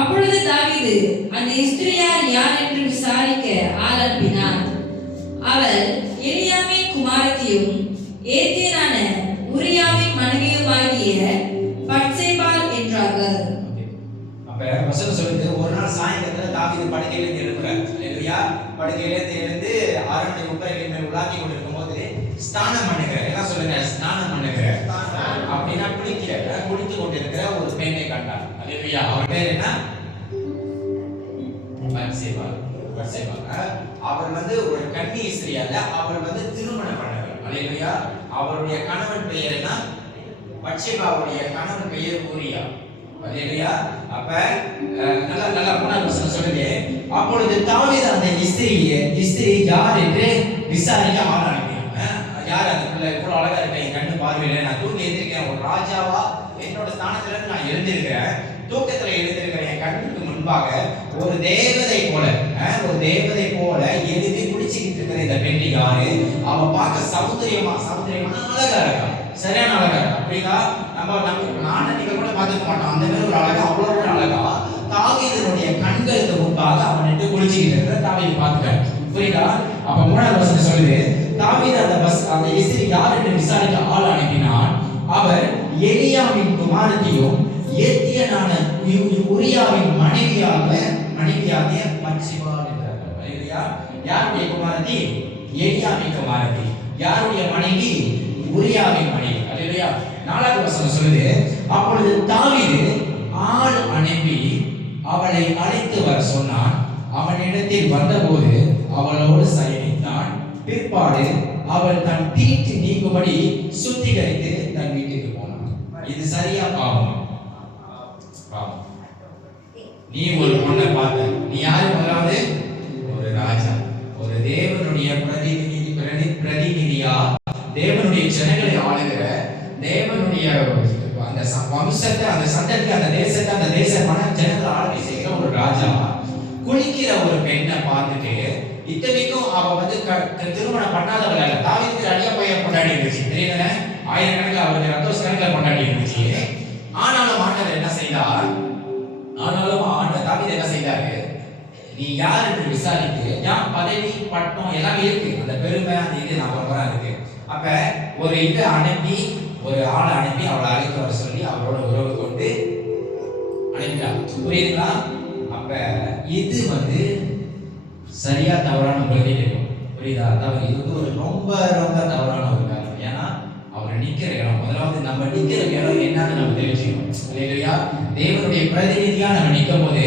அப்பொழுது தாவீது அந்த ஸ்திரீயார் யார் என்று விசாரிக்க ஆள் அனுப்பினான். அவள் எலியாமின் குமாரத்தியும் ஏத்தியனான உரியாவின் மனைவியுமாகிய பத்சேபாள் என்றார்கள். அப்ப வசனம் சொல்லுது, ஒரு நாள் சாயங்காலத்துல தாவீது படுக்கையில இருந்து எழுப்புறார். அல்லேலூயா. படுக்கையில இருந்து எழுந்து அரண்மனை உப்பரிகையின் மேல் உலாவிக் கொண்டிருக்கும் போது ஸ்நானம் பண்ணுகிறார். என்ன சொல்லுங்க? ஸ்நானம் பண்ணுகிறார். அப்படின்னா குளித்து கொண்டிருக்கிற ஒரு பெண்ணை கண்டார். அல்லேலூயா. அவர் பேர் என்ன? பத்சேபாள். அவர் வந்து ஒரு கன்னி ஸ்திரீ அல்ல, அவர் வந்து திருமணம் பண்ணவர். அல்லேலூயா. அவருடைய கணவன் பெயர் என்ன? பத்சேபாவுடைய கணவன் பெயர் ஊரியா. அல்லேலூயா. அப்ப நல்லா 3வது வசனம் சொல்லுது, அப்பொழுது தாவீது அந்த ஸ்திரீ யார் என்று விசாரிக்க ஆள் அனுப்பினான். யார் அந்த பிள்ளை? இவ்வளவு அழகா இருக்க, என் கண்ணு பார்வையில நான் தூங்கி எழுந்திருக்கேன், ஒரு ராஜாவா என்னோட ஸ்தானத்துல இருந்து நான் எழுந்திருக்கிறேன், தூக்கத்துல எழுந்திருக்கிறேன். என் கண்ணுக்கு முன்பாக ஒரு தேவதை போல எழுதி குடிச்சுக்கிட்டு இருக்கிற இந்த பெண் யாரு? அவ பார்க்க சௌந்தரியமா அழகா இருக்கா, சரியான அழகா இருக்கா. அப்படின்னா நானும் நீங்க கூட பார்த்துக்க மாட்டோம், அந்த மாதிரி ஒரு அழகா, அவ்வளவு ஒரு அழகா தாவீதுடைய கண்களுக்கு முன்பாக அவன் நின்று குளிச்சுக்கிட்டு இருக்கிற தாவீது பார்த்துட்டார். புரியுதா? அப்ப 3வது வசனம் சொல்லுது, தாவீது அந்த ஸ்திரீ யார் என்று விசாரிக்க ஆள் அனுப்பினான். அவர் எலியாவின் குமாரத்தியும் ஏத்தியனான உரியாவின் மனைவியாகிய பத்சேபாள் என்றார்கள். அல்லேலூயா. யாருடைய குமாரத்தி? எலியாவின் குமாரத்தி. யாருடைய மனைவி? உரியாவின் மனைவி. அல்லேலூயா. 4வது வசனம் சொல்லுது, அப்பொழுது தாவீது ஆள் அனுப்பி அவளை அழைத்து வர சொன்னான். அவனிடத்தில் வந்தபோது அவளோடு சயனித்தான். பிற்பாடு அவள் தன் தீட்டு நீக்கும்படி சுத்திகரித்து தன் வீட்டுக்கு போனான். இது சரியா பாவம்? நீ ஒரு பொண்ணை பார்த்த, நீ யாரு? முதலாவது ஒரு ராஜா, ஒரு தேவனுடைய பிரதிநிதியா, தேவனுடைய ஜனங்களை ஆளுகிற தேவனுடைய அந்த வம்சத்தை, அந்த சந்ததி, அந்த தேசத்தை, அந்த தேச ஜனங்களை ஆளுகை செய்கிற ஒரு ராஜா குளிக்கிற ஒரு பெண்ணை பார்த்துட்டு, இத்தனைக்கும் அவ வந்து திருமணம் பண்ணாதவள் அல்ல, தாவீதுக்கு அடியா பையன் கொண்டாடி இருந்துச்சு, தெரியல, ஆயிரக்கணக்கில் அவருக்கு ரத்தோஸ் கணக்கில் கொண்டாடி இருந்துச்சு. ஆனாலும் ஆண்டவர் என்ன செய்தார்? தாவீது என்ன செய்தாரு? நீ யார் என்று விசாரித்து, யான் பதவி பட்டம் எல்லாமே இருக்கு, அந்த பெருமை அந்த இது நான் இருக்கு. அப்ப ஒரு இது அனுப்பி, ஒரு ஆளை அனுப்பி அவளை அழைத்து வர சொல்லி அவரோட உறவு கொண்டு அனுப்பிட்டான். புரியுதுங்களா? அப்ப இது வந்து சரியா தவறான உலகை இருக்கும். புரியுதா? அதாவது இது வந்து ஒரு ரொம்ப ரொம்ப தவறான ஒரு காரணம். ஏன்னா அவர் நிக்கிற இடம், முதலாவது நம்ம நிக்கிற இடம் என்னன்னு நம்ம தெரிஞ்சுக்கணும். இல்லையா? தேவனுடைய பிரதிநிதியா நம்ம நிற்கும் போது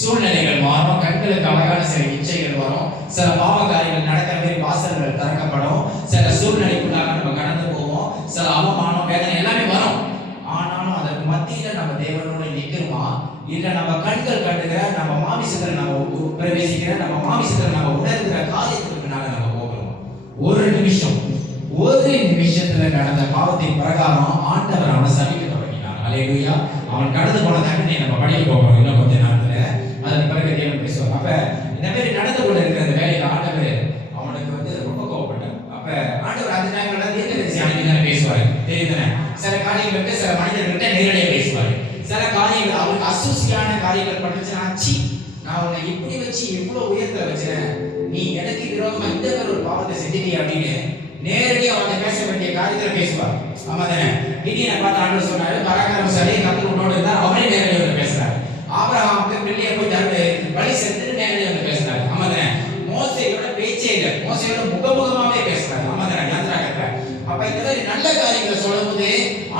சூழ்நிலைகள் மாறும், கண்களுக்கு அழகான சில இச்சைகள் வரும், சில பாவ காரியங்கள் நடக்கிற மாதிரி வாசல்கள் திறக்கப்படும், சில சூழ்நிலைக்குள்ளாக நம்ம கடந்து போவோம், சில அவமானம் வேதனை எல்லாமே வரும். ஆனாலும் அதற்கு மத்தியில நம்ம தேவனோட நிற்கிறோமா, இல்ல நம்ம கண்கள் கண்டுகிற, நம்ம மாமிசத்தில் நம்ம பிரவேசிக்கிற, நம்ம மாமிசத்தில் நம்ம உணர்கிற காரியத்திற்கு நம்ம போகிறோம். ஒரு நிமிஷத்துல நடந்த பாவத்தின் பிரகாரம் ஆண்டவர் அவனை சபிக்க தொடங்கினார். அல்லேலூயா. அவன் கடந்து போன தண்டனை நம்ம படிக்க போகிறோம் இன்னும் கொஞ்ச நேரத்துல. அதன் பிறகு தேவன் பேசுவார். அப்ப இந்த மாதிரி நடந்து கொண்டு இருக்கிற அந்த வேலையில ஆண்டவர் அவனுக்கு வந்து ரொம்ப கோவப்பட்டார். அப்ப ஆண்டவர் அந்த நேரங்கள்ல தீர்க்கதரிசி அனுப்பி பேசுவாரு, தெரியுதுதானே? சில காரியங்களுக்கு சில மனிதர்கள்ட்ட நேரடியாக பேசுவாரு. சில காரியங்கள் அவருக்கு அசூசியான காரியங்கள் பண்ணுச்சுன்னா, நான் உன்னை இப்படி வச்சு இவ்வளவு உயர்த்த வச்சேன், நீ எனக்கு விரோதமா இந்த மாதிரி ஒரு பாவத்தை செஞ்சுட்டே அப்படின்னு நேரடியாக அவனை பேச வேண்டிய காரியத்துல பேசுவார். ஆமா தானே? கிடியனை பார்த்து ஆண்டவர் சொன்னாரு, பராக்கிரமசாலி கர்த்தர் உன்னோடு இருந்தார், அவரே நேரடியாக வந்து பேசுறாரு. ஆபிரகாமுக்கு வெளியே போய் வழி சென்று நேரடியாக வந்து பேசுறாரு. ஆமா தானே? மோசேயோட பேச்சே இல்லை, மோசேயோட முகமுகமாவே பேசுறாரு. ஆமா தானே? யாத்திராகத்துல அப்ப இந்த மாதிரி நல்ல காரியங்களை சொல்லும் போது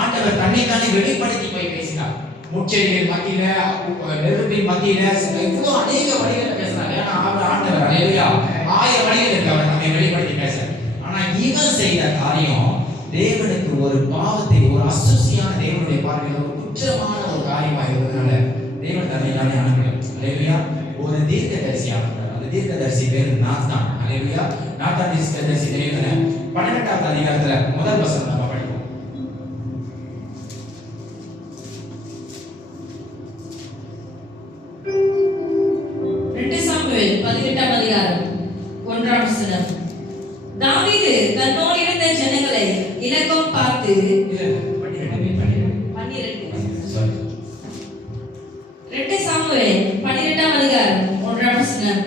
ஆண்டவர் தன்னைத்தானே வெளிப்படுத்தி போய் பேசினார். முச்செடிகள் மத்தியில, நெருப்பின் மத்தியில இவ்வளவு அநேக வழிகளை பேசினார். ஏன்னா அவர் ஆண்டவர். அல்லேலூயா. 1000 வழிகள் இருக்கு அவர் நம்மை வெளிப்படுத்தி பேச. ஆனா இவன் செய்த காரியம் தேவனுக்கு ஒரு பாவத்தை, ஒரு அசுசியான தேவனுடைய பார்வையில் ஒரு குற்றமான ஒரு காரியமா இருந்ததுனால தேவன் தன்னைத்தானே அனுப்பினார். அல்லேலூயா. ஒரு தீர்க்கதரிசி அனுப்பினார். அந்த தீர்க்கதரிசி பேரு நாத்தான். அல்லேலூயா. நாத்தான் தீர்க்கதரிசி தெரியுதுதானே? 12வது அதிகாரத்துல முதல் வசனம் நம்ம படிப்போம். சாமுவேல் 18ஆம் அதிகாரம் 1ஆம் வசனம். தாவீது தன்னோடு இருந்த ஜனங்களை இலக்கம் பார்த்து 2 சாமுவேல் 18ஆம் அதிகாரம் 1ஆம் வசனம்.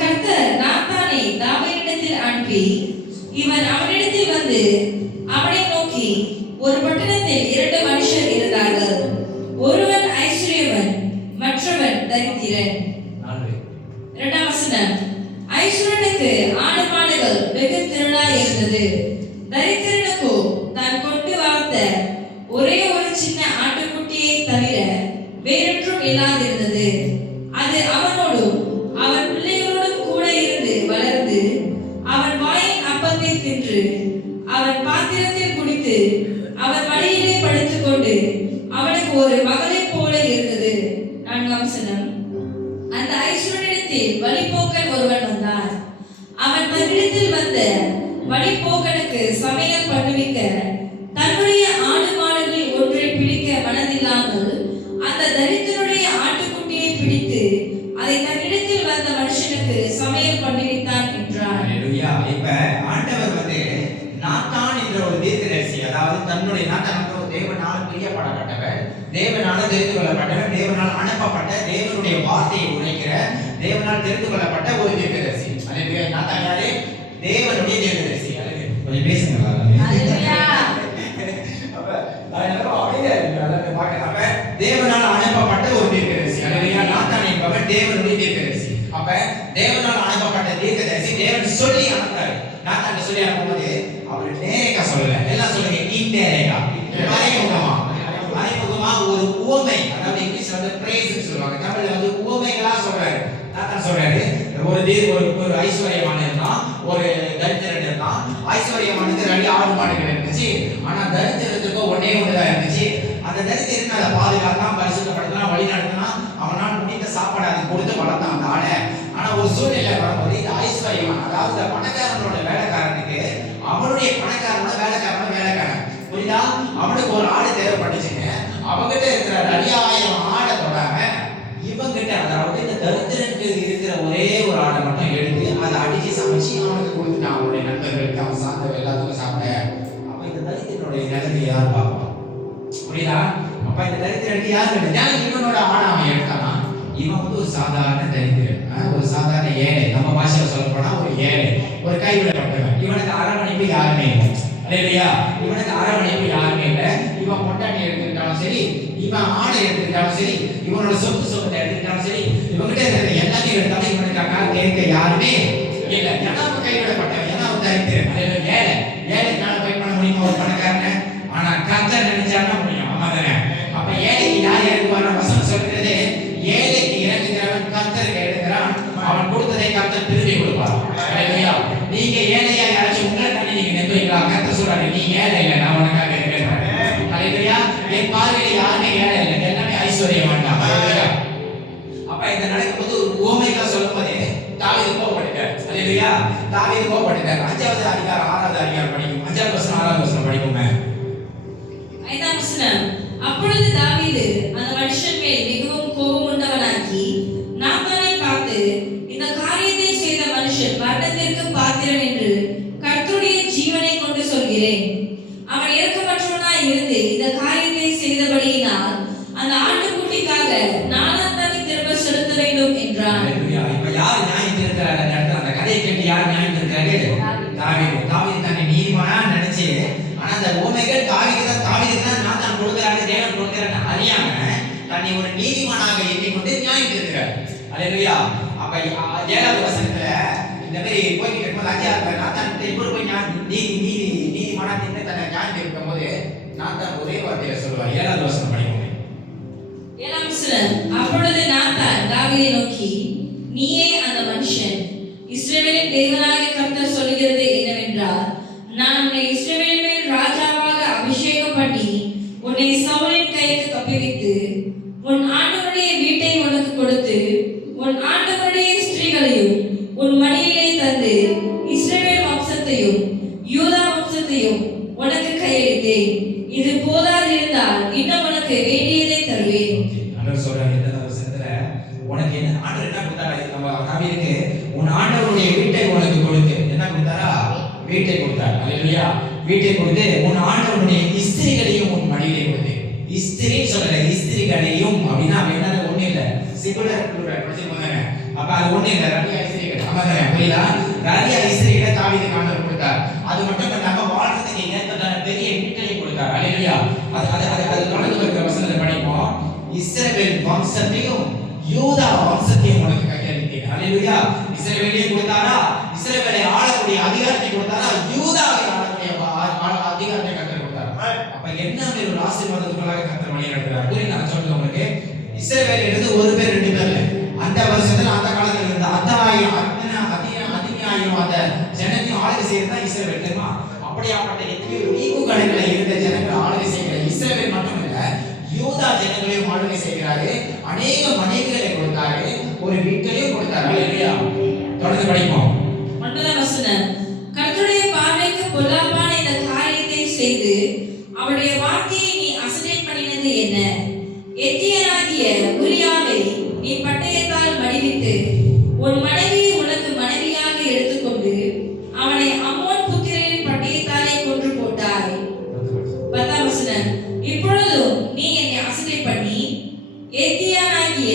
கர்த்தர் நாத்தானை தாவீதிடத்தில் அனுப்பி, இவன் அவனிடத்தில் வந்து அவனை நோக்கி, ஒரு பட்டணத்தில் 2 மனுஷர் இருந்தார்கள், ஒருவன் ஐஸ்வர்யவன், மற்றவன் தரித்திரன். 2ஆம் வசனம். ஐஸ்வர்யனுக்கு ஆடு மாடுகள் வெகு திரளாய் இருந்தது, தரித்திரனுக்கோ தான் கொண்டு வளர்த்த ஒரே ஒரு சின்ன ஆட்டுக்குட்டியை தவிர வேறொன்றும் இல்லாதிருந்தது. அது அவனோடும் அவன் பிள்ளைகளோடும் கூட இருந்து வளர்ந்து, அவன் வாயின் அப்பத்தை தின்று, அவன் பாத்திரத்தில் குடித்து, அவன் மடியிலே படுத்துக் கொண்டு, அவனுக்கு ஒரு மகளை போல இருந்தது. 4ஆம் வசனம். அந்த ஐஸ்வர்யத்தில் வழிபோக்கன் ஒருவன் வந்தான். அவன் தன்னிடத்தில் வந்த வழிபோக்கனுக்கு சமையல் பண்ணுவிக்க தன்னுடைய ஆடு மாடுகளில் ஒன்றை பிடிக்க மனதில்லாமல் அந்த தரித்திரனுடைய ஆட்டுக்குட்டியை பிடித்து அதை தன்னிடத்தில் வந்த மனுஷனுக்கு சமையல் பண்ணிவித்தான் என்றார். அல்லேலூயா. இப்ப ஆண்டவர் வந்து நாத்தான் என்ற ஒரு தீர்க்கதரிசி, அதாவது தன்னுடைய நாத்தான் தேவனால் பிரியப்படப்பட்டவர், தேவனால் தெரிந்து கொள்ளப்பட்டவர், தேவனால் அனுப்பப்பட்ட, தேவனுடைய வார்த்தையை உரைக்கிற, தேவனால் தெரிந்து கொள்ளப்பட்ட ஒரு தீர்க்கதரிசி. அல்லேலூயா. நாத்தான் யாரு? தேவனுடைய தீர்க்கதரிசி. அல்லேலூயா. கொஞ்சம் பேசுங்க. அல்லேலூயா. அப்ப தேவனால் அனுப்பப்பட்ட ஒரு தீர்க்கதரிசி. அல்லேலூயா. நாத்தான் என்பவர் தேவனுடைய தீர்க்கதரிசி. அப்ப தேவனால் அனுப்பப்பட்ட தீர்க்கதரிசி தேவன் சொல்லி அனுப்புறாரு. நாத்தான் சொல்லி அனுப்பும்போது அவர் நேரேக்கா சொல்லல, எல்லாம் சொல்லுங்க இன்டேரேக்கா, மறைமுகமா ஒரு உவமை, அதாவது இங்கிலீஷ்ல வந்து பிரேஸ் சொல்லுவாங்க, தமிழ்ல வந்து உவமைகளா சொல்றாரு. நாத்தான் சொல்றாரு, ஒரு ஐஸ்வர்யமான இருந்தான், ஒரு தரித்திரன் இருந்தான். ஐஸ்வர்யமானது 2 ஆடு மாடுகள் இருந்துச்சு, ஆனா தரித்திரத்துக்கு ஒன்னே ஒண்ணுதான் இருந்துச்சு. அந்த தரித்திரன் அதை பாதுகாத்தான், பரிசுத்தப்படுத்தினா, வழி நடத்தினான், அவனால் முடிந்த சாப்பாடு அதை கொடுத்து வளர்த்தான் அந்த ஆடை. ஆனா ஒரு சூழ்நிலை வரும்போது இந்த ஐஸ்வர்யமான, அதாவது இந்த பணக்காரனோட வேலைக்காரனுக்கு அவனுடைய பணக்காரனோட வேலைக்காரன் புரியுதா, அவன் அவனுக்கு ஒரு ஆடு தேவைப்பட்டுச்சுங்க. அவங்கிட்ட இருக்கிற 2000 ஆடை தொடாம இவங்கிட்ட, அதாவது இந்த தரித்திரனுக்கு இருக்கிற ஒரே ஒரு ஆடை மட்டும் எடுத்து அதை அடிச்சு சமைச்சு அவனுக்கு கொடுத்துட்டான். அவனுடைய நண்பர்களுக்கு, அவன் சார்ந்த எல்லாத்துக்கும் சாப்பிட. அப்ப இந்த தரித்திரனுடைய நிலைமை யார் பார்ப்பான்? புரியுதா? அப்ப இந்த தரித்திரனுக்கு யார் கிடைச்சா இவனோட ஆடை அவன் எடுத்தானா? இவன் வந்து ஒரு சாதாரண தரித்திரன், ஒரு சாதாரண ஏழை. நம்ம பாஷையில சொல்ல போனா ஒரு ஏழை, ஒரு கைவிடப்பட்டவன். இவனுக்கு அரவணைப்பு யாருமே இல்லை. இல்லையா? இவனுக்கு அரவணைப்பு யாருமே இல்லை. இவன் பொட்டாட்டி எடுத்துக்கிட்டாலும் சரி, இவன் ஆடை எடுத்துக்கிட்டாலும் சரி, இவனோட சொத்து சொத்தை எடுத்துக்கிட்டாலும் சரி, இவன்கிட்ட இருக்கிற எல்லாத்தையும் எடுத்தாலும் இவனுக்கு அக்கா கேட்க யாருமே இல்லை. ஏன்னா அவன் கைவிடப்பட்டவன், ஏன்னா அவன் தரித்திரன். ஏழை ஏழைக்கான போய் பண்ண முடியுமா ஒரு பணக்காரன்? ஆனா கர்த்தர் நினைச்சாருன்னா முடியும். ஆமா தானே? அப்ப ஏழைக்கு யார் இறங்குவார்? வசனம் சொல்கிறது, ஏழைக்கு இறங்குகிறவன் கர்த்தருக்கு இறங்குகிறான், அவன் கொடுத்ததை கர்த்தர் திரும்பி கொடுப்பார். நீங்க ஏழையா யாராச்சும் உங்களை தண்ணி நீங்க நம்புறீங்களா? கர்த்தர் சொல்றாரு, நீ ஏழை இல்லை, நான் உனக்காக இருக்கிறேன். ஹல்லேலூயா. என் பார்வையில யாருமே ஏழை இல்லை, எல்லாமே ஐஸ்வர்யவான் தான். ஹல்லேலூயா. அப்ப இந்த நடக்கும்போது ஒரு உவமையா சொல்லும்போது தாவீது கோபப்பட்டார். ஹல்லேலூயா. தாவீது கோபப்பட்டார். 5வது அதிகாரம் 6வது அதிகாரம் படிக்கும். 5வது வசனம் 6வது வசனம் படிக்குமே. 5ஆம் வசனம். அப்பொழுது தாவீது அந்த மனுஷன் மேல் மிகவும் கோபம் உண்டவனாகி நாத்தானை பார்த்து, இந்த காரியத்தை செய்த மனுஷன் மரணத்திற்கு பாத்திரன் என்று கர்த்தருடைய ஜீவனை கொண்டு சொல்கிறேன். அவன் இரக்கமற்றவனாய் இருந்து இந்த காரியத்தை செய்தபடியினால் அந்த ஆட்டுக்குட்டிக்காக நானாத்தானை திரும்ப செலுத்த வேண்டும் என்றான். இப்ப யார் நியாயம் இருக்கிறார்? அந்த இடத்துல அந்த கதையை கேட்டு யார் நியாயம் இருக்கிறாரு? தாவீது. தாவீது தன்னை நீதிமானா நினைச்சு, ஆனா அந்த உவமைகள் தாவீதுக்கு தான் நாத்தான் கொடுக்கிறாரு, தேவன் கொடுக்கிறான்னு அறியாம தன்னை ஒரு நீதிமானாக எண்ணிக்கொண்டு நியாயம் இருக்கிறார். ஹல்லேலூயா. அப்ப 7வது வசனத்துல இந்த மாதிரி போய்கிட்டு இருக்கும்போது 5வது நாத்தான் இவரு போய் நீதிமானா நின்று தன்னை நியாயம் இருக்கும் போது நாத்தான் ஒரே வார்த்தையில சொல்லுவார். 7வது வசனம் படிக்கும். 7ஆம் வசனம். அப்பொழுது நாத்தான் தாவீதை நோக்கி, நீயே அந்த மனுஷன். இஸ்ரவேலின் தேவனாகிய கர்த்தர் சொல்கிறது என்னவென்றால், நான் உன்னை இஸ்ரவேலின் மேல் ராஜாவாக அபிஷேகம் பண்ணி உன்னை சவுலின் கைக்கு தப்புவித்து உன் ஆண்டவருடைய வீட்டை உனக்கு கொடுத்து உன் ஆண்டவருடைய ஸ்திரீகளையும் உன் மடியிலே தந்து இஸ்ரவேல் வம்சத்தையும் யூதா வம்சத்தையும் உனக்கு கையளித்தேன். இது போதாதிருந்தால் இன்னும் உனக்கு வேண்டியதை தருவேன். ஆண்டவர் சொல்றாரு இந்த வசனத்துல, உனக்கு என்ன ஆண்டவர் என்ன கொடுத்தாரா? நம்ம தாவீதுக்கு உன் ஆண்டவருடைய வீட்டை உனக்கு கொடுத்து என்ன கொடுத்தாரா? வீட்டை கொடுத்தார். ஹல்லேலூயா. வீட்டை கொடுத்து உன் ஆண்டவருடைய ஸ்திரீகளையும் உன் மடியிலே கொடுத்து. ஸ்திரீ சொல்லல, ஸ்திரீகளையும் அப்படின்னா என்னது? ஒண்ணு இல்ல, சிங்குலர் ப்ளூரல் படிச்சிருப்பாங்க. அப்ப அது ஒண்ணு இல்ல, நிறைய ஸ்திரீகள். ஆமாங்க, புரியுதா? நிறைய ஸ்திரீகளை தாவீதுக்கு ஆண்டவர் கொடுத்தார். அது மட்டும் இல்லாம வாழ்றதுக்கு ஏற்றதான பெரிய வீட்டையும் கொடுத்தார். ஹல்லேலூயா. அது தொடர்ந்து இருக்கிற வசனத்தை படிப்போம். இஸ்ரவேல் வம்சத்தையும் யூதா வம்சத்தையும் உனக்கு கையளித்தேன். ஹல்லேலூயா. இஸ்ரவேலையும் கொடுத்தாரா? இஸ்ரவேலை ஆளக்கூடிய அதிகாரத்தை கொடுத்தாரா? யூதாவை ஆளக்கூடிய அதிகாரத்தை கர்த்தர் கொடுத்தார். அப்ப என்ன ஒரு ஆசீர்வாதத்துக்குள்ளாக கர்த்தர் வழி நடத்துறார். புரியுது? நான் சொல்றது உங்களுக்கு. இஸ்ரவேல் இருந்து ஒரு பேர் 2 பேர் இல்ல. அந்த வருஷத்துல அந்த காலத்துல இருந்த அதிகாயம் அந்த ஜனத்தையும் ஆளுகை செய்யறதா இஸ்ரவேல். தெரியுமா? அப்படியாப்பட்ட எத்தனையோ வீக்கு கடைகளை இருந்த ஜனங்கள் ஆளுகை செய்கிற இஸ்ரவேல் மட்டும் இல்ல, யூதா ஜனங்களையும் ஆளுகை செய்கிறாரு. அநேக மனைவிகளை கொடுத்தாரு, ஒரு வீட்டையும் கொடுத்தாரு. ஹல்லேலூயா. தொடர்ந்து படிப்போம். 9ஆம் வசனம். கர்த்தருடைய பார்வைக்கு பொல்லாப்பான இந்த காரியத்தை செய்து அவருடைய வார்த்தையை நீ அசட்டை பண்ணினது என்ன? எத்தியனாகிய உரியாவை நீ பட்டயத்தால் மடிவித்து உன் மனைவியை உனக்கு மனைவியாக எடுத்துக்கொண்டு அவனை அம்மோன் புத்திரரின் பட்டயத்தாலே கொன்று போட்டாய். 10ஆம் வசனம். இப்பொழுதும் நீ என்னை அசட்டை பண்ணி எத்தியனாகிய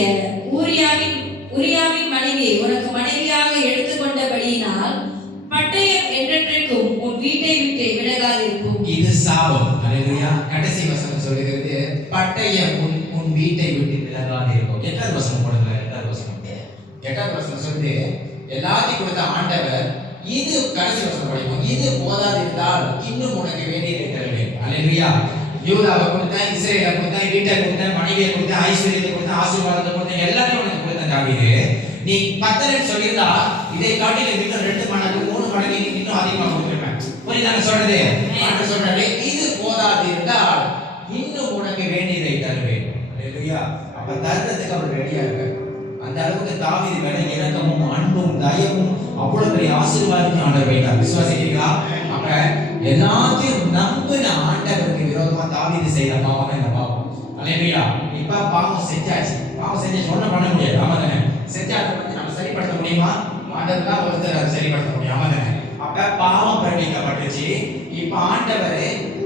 உரியாவின் மனைவியை உனக்கு மனைவியாக எடுத்துக்கொண்டபடியினால் பட்டயம் என்றென்றைக்கும் உன் வீட்டை விட்டு விலகாதிருக்கும். இது சாபம். ஹல்லேலூயா. கடைசி வசனம் சொல்கிறது, பட்டயம் உன் வீட்டை விட்டு விலகாதிருக்கும். 8வது வசனம் போடுங்க. 8வது வசனம் சொல்லுது, எல்லாத்தையும் கொடுத்த ஆண்டவர், இது கடைசி வசனம் படிப்போம், இது போதாதிருந்தால் இன்னும் உனக்கு வேண்டியதை தருவேன். ஹல்லேலூயா. யூதாவை கொடுத்தேன், இஸ்ரவேலை கொடுத்தேன், வீட்டை கொடுத்தேன், மனைவியை கொடுத்தேன், ஐஸ்வர்யத்தை கொடுத்தேன், ஆசீர்வாதத்தை கொடுத்தேன், எல்லாத்தையும் உனக்கு கொடுத்தேன் தாவீது. நீ 10 சொல்லியிருந்தா இதை காட்டில இன்னும் 2 மடங்கு 3 மடங்கு இன்னும் அதிகமா கொடுத்துருப்பேன். புரியுதாங்க சொல்றது? ஆண்டவர் சொல்றாரு, இது போதாதிருந்தால் இன்னும் உனக்கு வேண்டியதை தருவேன். ஹல்லேலூயா. அப்ப தருவதற்கு அவர் ரெடியா இருக்கார். அந்த அளவுக்கு தாவீது மேல இரக்கமும் அன்பும் தயவும் அவ்வளவு பெரிய ஆசீர்வாதத்தையும் ஆண்டவர் வைத்தார். விசுவாசிக்கிறீங்களா? அப்ப எல்லாத்தையும் நம்பின ஆண்டவருக்கு விரோதமா தாவீது செய்த பாவம் தான் இந்த பாவம். அல்லேலூயா. இப்ப பாவம் செஞ்சாச்சு, பாவம் செஞ்சு ஒன்றும் பண்ண முடியாது. ஆமா தானே? செஞ்சாட்ட வந்து நம்ம சரிப்படுத்த முடியுமா? ஆண்டவர் ஒருத்தர் அதை சரிப்படுத்த முடியும். ஆமா தானே? அப்ப பாவம் பிரமிக்கப்பட்டுச்சு. இப்ப ஆண்டவர்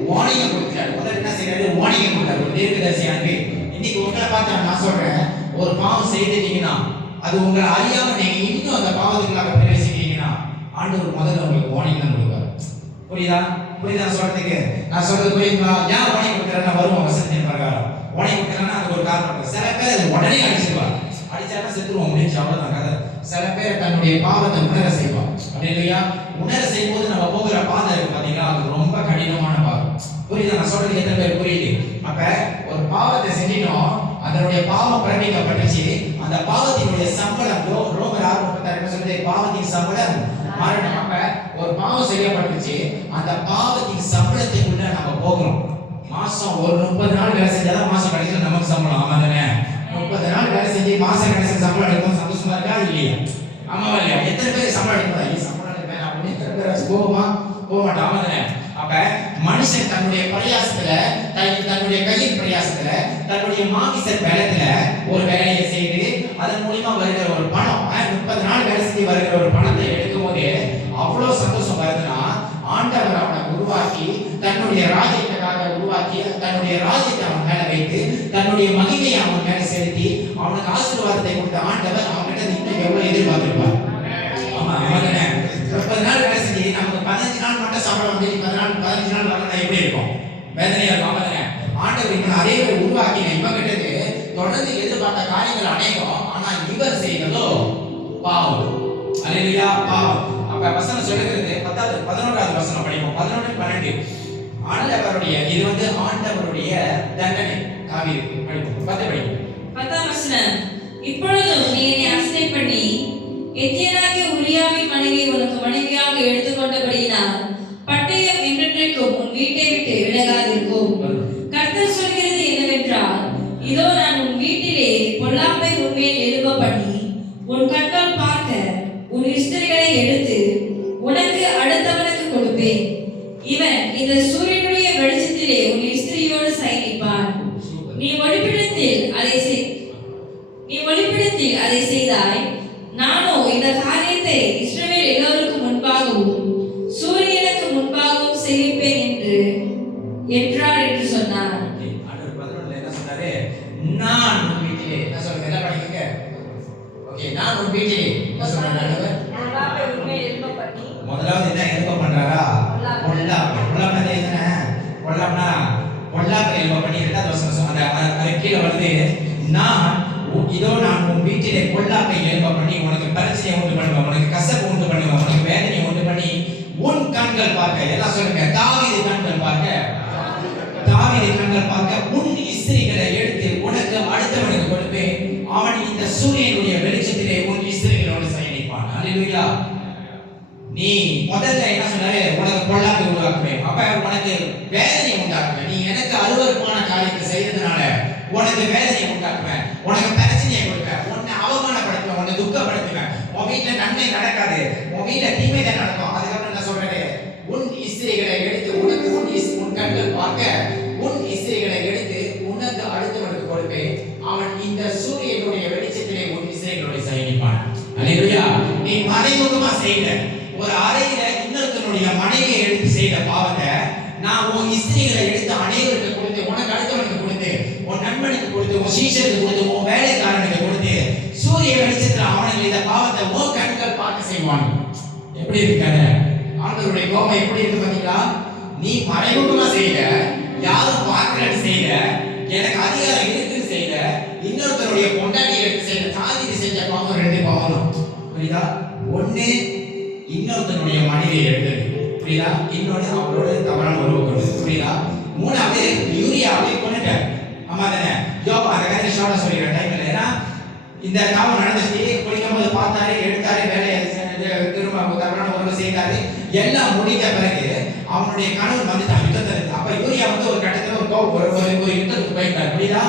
வார்னிங் கொடுத்தாரு. முதல்ல என்ன செய்யறாரு? வார்னிங் கொடுத்தாரு. ஒரு தீர்க்கதரிசியானவே இன்னைக்கு உங்களை பார்த்து நான் சொல்றேன், ஒரு பாவம் செய்துட்டீங்கன்னா அது உங்களை அறியாம நீங்க இன்னும் அந்த பாவத்துக்குள்ளாக பிரவேசிக்கிறீங்கன்னா ஆண்டவர் முதல்ல உங்களுக்கு வார்னிங் தான் கொடுப்பாரு. புரியுதா? புரியுதா சொல்றதுக்கு? நான் சொல்றது புரியுங்களா? ஏன் வார்னிங் கொடுக்குறேன்னா வருவோம் வசனத்தின் பிரகாரம். வார்னிங் கொடுக்குறேன்னா அதுக்கு ஒரு காரணம் இருக்கு. சில பேர் அது உடனே அடிச்சிருவாங்க, அடிச்சாலும் செத்துருவோம், முடிஞ்சு அவ்வளவுதான் கதை. சில பேர் தன்னுடைய பாவத்தை உணர செய்வான். அப்படியா? உணர செய்யும் போது நம்ம போகிற பாதை இருக்கு பாத்தீங்களா, அது ரொம்ப கடினமான பாதை. புரியுதா நான் சொல்றது? எத்தனை பேர் புரியுது? அப்ப ஒரு பாவத்தை செஞ்சிட்டோம், அதனுடைய பாவம் பிரமிக்கப்பட்டுச்சு. அந்த பாவத்தினுடைய சம்பளம் ரோமர் 6:36 சொல்லுது, பாவத்தின் சம்பளம் மரணம். அப்ப ஒரு பாவம் செய்யப்பட்டுச்சு, அந்த பாவத்தின் சம்பளத்துக்குள்ள நம்ம போகிறோம். மாசம் ஒரு 30 நாள் வேலை செஞ்சாதான் மாசம் கடைசியில் நமக்கு சம்பளம். ஆமா தானே? 30 நாள் வேலை செஞ்சு மாசம் கடைசியில் சம்பளம் எடுக்கும். சந்தோஷமா இருக்கா இல்லையா? ஆமாவா இல்லையா? எத்தனை பேர் சம்பளம் எடுக்கும்? சம்பளம் எடுப்பேன் அப்படின்னு எத்தனை பேர் போக மாட்டோம். ஆமா தானே? அப்ப மனுஷன் தன்னுடைய பிரயாசத்துல, தன்னுடைய கையின் பிரயாசத்துல, தன்னுடைய மாமிச பலத்துல ஒரு வேலையை செய்து அதன் மூலியமா வருகிற ஒரு பணம், 30 நாள் வேலை செஞ்சு வருகிற ஒரு பணத்தை எடுக்கும் போது அவ்வளவு சந்தோஷம் வருதுன்னா, ஆண்டவர் அவனை உருவாக்கி தன்னுடைய ராஜ்யத்துக்காக உருவாக்கி தன்னுடைய ராஜ்யத்தை அவன் மேல வைத்து தன்னுடைய மகிமையை அவன் மேல செலுத்தி அவனுக்கு ஆசீர்வாதத்தை கொடுத்த ஆண்டவர் அவன்கிட்ட இன்னும் எவ்வளவு எதிர்பார்த்திருப்பார். ஆமா, 30 நாள் வேலை செஞ்சு நமக்கு 15 நாள் மட்டும் சம்பளம் வந்து 15 நாள் வரணும், எப்படி இருக்கும்? வேதனையா இருக்கும். ஆண்டவர் இப்ப அதே உருவாக்கின இவங்கிட்டது தொடர்ந்து எதிர்பார்த்த காரியங்கள் அநேகம், ஆனா இவர் செய்வதோ பாவம். அல்லேலூயா, பாவம். அப்ப வசனம் சொல்லுகிறது 11வது வசனம் படிப்போம். 11-12 ஆண்டவருடைய, இது வந்து ஆண்டவருடைய தண்டனை. தாவீது படிப்போம். 10 படிப்போம். 10ஆம் வசனம். இப்பொழுதும் நீ என்னை அசட்டை பண்ணி எத்தியனாகிய உரியாவின் மனைவியை உனக்கு மனைவியாக எடுத்துக்கொண்டபடியினால் பட்டயம் என்றென்றைக்கும் உன் வீட்டை விட்டு விலகாதிருக்கும். கர்த்தர் சொல்கிறது என்னவென்றால், இதோ நான் உன் வீட்டிலே பொல்லாப்பை உன்மேல் எழும்ப பண்ணி உன் கண்கள் பார்க்க உன் ஸ்திரீகளை எடுத்து உனக்கு அடுத்தவனுக்கு கொடுப்பேன். இவன் இந்த சூரியனுடைய வெளிச்சத்திலே உன் ஸ்திரீயோடு சயனிப்பான். நீ ஒளிப்பிடத்தில் அதை செய்தாய். நானோ இந்த காரியத்தை இஸ்ரவேல் எல்லோருக்கும் முன்பாகவும் சூரியனுக்கு முன்பாகவும் செய்விப்பேன் என்றார் என்று சொன்னார். ஆண்டவர் 11ல என்ன சொன்னாரு? நான் உன் வீட்டிலே, என்ன சொல்லுங்க, என்ன படிக்கீங்க? ஓகே, நான் உன் வீட்டிலே என்ன சொல்றாரு ஆண்டவர்? பொல்லாப்பை உன்மேல் எழும்ப பண்ணி. முதலாவது என்ன எழும்ப பண்றாரா? பொல்லாப்பை என்ன? பொல்லாப்பை எழும்ப பண்ணி. இரண்டாவது வசனம் அந்த கீழே வருது, இதோ நான் உன் வீட்டிலே பொல்லாப்பை எழும்ப பண்ணி உனக்கு பிரச்சனையை உண்டு பண்ணுவேன், உனக்கு கசப்பு உண்டு பண்ணுவேன், உனக்கு வேதனையை உண்டு பண்ணி உன் கண்கள் பார்க்க, எல்லாம் சொல்லுங்க, தாவீது கண்கள் பார்க்க உன் ஸ்திரீகளை எடுத்து உனக்கு அடுத்தவனுக்கு கொடுப்பேன். அவன் இந்த சூரியனுடைய வெளிச்சத்திலே உன் ஸ்திரீகளோடு சயனிப்பான். அல்லேலூயா. நீ முதல்ல என்ன சொன்னாரு? உனக்கு பொல்லாப்பை உருவாக்குவேன், அப்ப உனக்கு வேதனை உண்டாக்குவேன். நீ எனக்கு அருவருப்பான காரியத்தை செய்யறதுனால உனக்கு வேதனையை உண்டாக்குவேன், உனக்கு பிரச்சனையை கொடுப்பேன், உன்னை அவமானப்படுத்துவேன், உன்னை துக்கப்படுத்துவேன். உன் வீட்டுல நன்மை நடக்காது, உன் வீட்டுல தீமை தான் நடக்கும். அதுக்கப்புறம் என்ன சொல்றாரு? உன் ஸ்திரீகளை எடுத்து உனக்கு உன் கண்கள் பார்க்க உன் ஸ்திரீகளை எடுத்து உனக்கு அடுத்தவனுக்கு கொடுப்பேன். அவன் இந்த சூரியனுடைய வெளிச்சத்திலே உன் ஸ்திரீகளோடு சயனிப்பான். அல்லேலூயா. நீ மறைமுகமா செய்த ஒரு அறையில இன்னொருத்தனுடைய மனைவியை எடுத்து செய்த பாவத்தை நான் உன் ஸ்திரீகளை எடுத்து அனைவருக்கு கொடுத்து, உனக்கு அடுத்தவனுக்கு கொடுத்து, உன் நண்பனுக்கு கொடுத்து, உன் சீஷருக்கு கொடுத்து, உன் வேலைக்காரனுக்கு கொடுத்து, சூரிய வெளிச்சத்துல அவனுக்கு இந்த பாவத்தை உன் கண்கள் பார்க்க செய்வான். எப்படி இருக்காங்க? ஆண்டவருடைய கோபம் எப்படி இருக்கு பாத்தீங்களா? நீ மறைமுகமா செய்த, யாரும் பார்க்கலன்னு செய்த, எனக்கு அதிகாரம் இருக்குன்னு செய்த, இன்னொருத்தருடைய பொண்டாட்டி எடுத்து செய்த, தாவீது செஞ்ச பாவம் 2 பாவம் தான். புரியுதா? ஒண்ணு இன்னொருத்தருடைய மனைவியை எடுத்தது, புரியுதா? இன்னொன்னு அவளோட தவறான உறவு கொண்டது, புரியுதா? மூணாவது யூரியாவை கொண்டுட்டார். ஆமா தானே? யோபு அந்த கதை ஷார்ட்டா சொல்லிடுற டைம்ல, ஏன்னா இந்த காவல் நடந்துச்சு, குளிக்கும் போது பார்த்தாரு, எடுத்தாரு, வேலையை திரும்ப தவறான உறவு செய்தாரு. எல்லாம் முடிந்த பிறகு அவனுடைய கணவன் வந்துட்டான் யுத்தத்திற்கு. அப்ப யூரியா வந்து ஒரு கட்டத்துல ஒரு யுத்தத்துக்கு போயிட்டார், புரியுதா?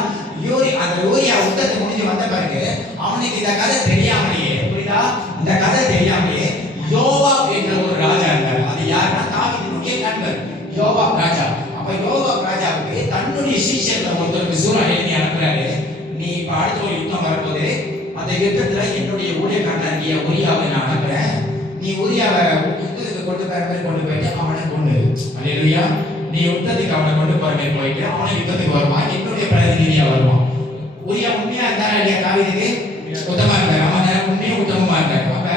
அந்த யூரியா யுத்தத்துக்கு முடிஞ்சு வந்த பிறகு அவனுக்கு இந்த கதை தெரியாமலேயே, புரியுதா? இந்த கதை தெரியாமலேயே யோவாப் என்ற ஒரு ராஜா இருந்தார். அது யாருன்னா தாவீதுடைய நண்பர் யோவாப் ராஜா. அப்ப யோவாப் ராஜாவுக்கு தன்னுடைய சீஷர்கள் ஒருத்தருக்கு சூறான் எழுதி அனுப்புறாரு, நீ இப்ப அடுத்த ஒரு யுத்தம் வரப்போது, அந்த யுத்தத்துல என்னுடைய ஊழியக்காரனாகிய உரியாவை நான் அனுப்புறேன், நீ உரியாவை யுத்தத்துக்கு கொண்டு போயிட்டு அவனை கொண்டு, அல்லேலூயா, நீ யுத்தத்துக்கு அவனை கொண்டு போயிட்டு அவனை யுத்தத்துக்கு வருவான், என்னுடைய பிரதிநிதியா வருவான். உரியா உண்மையா இருந்தாரா இல்லையா? தாவீதுக்கு உத்தமமா இருந்தார். அவன் உண்மையும் உத்தமமா இருந்தார். அப்ப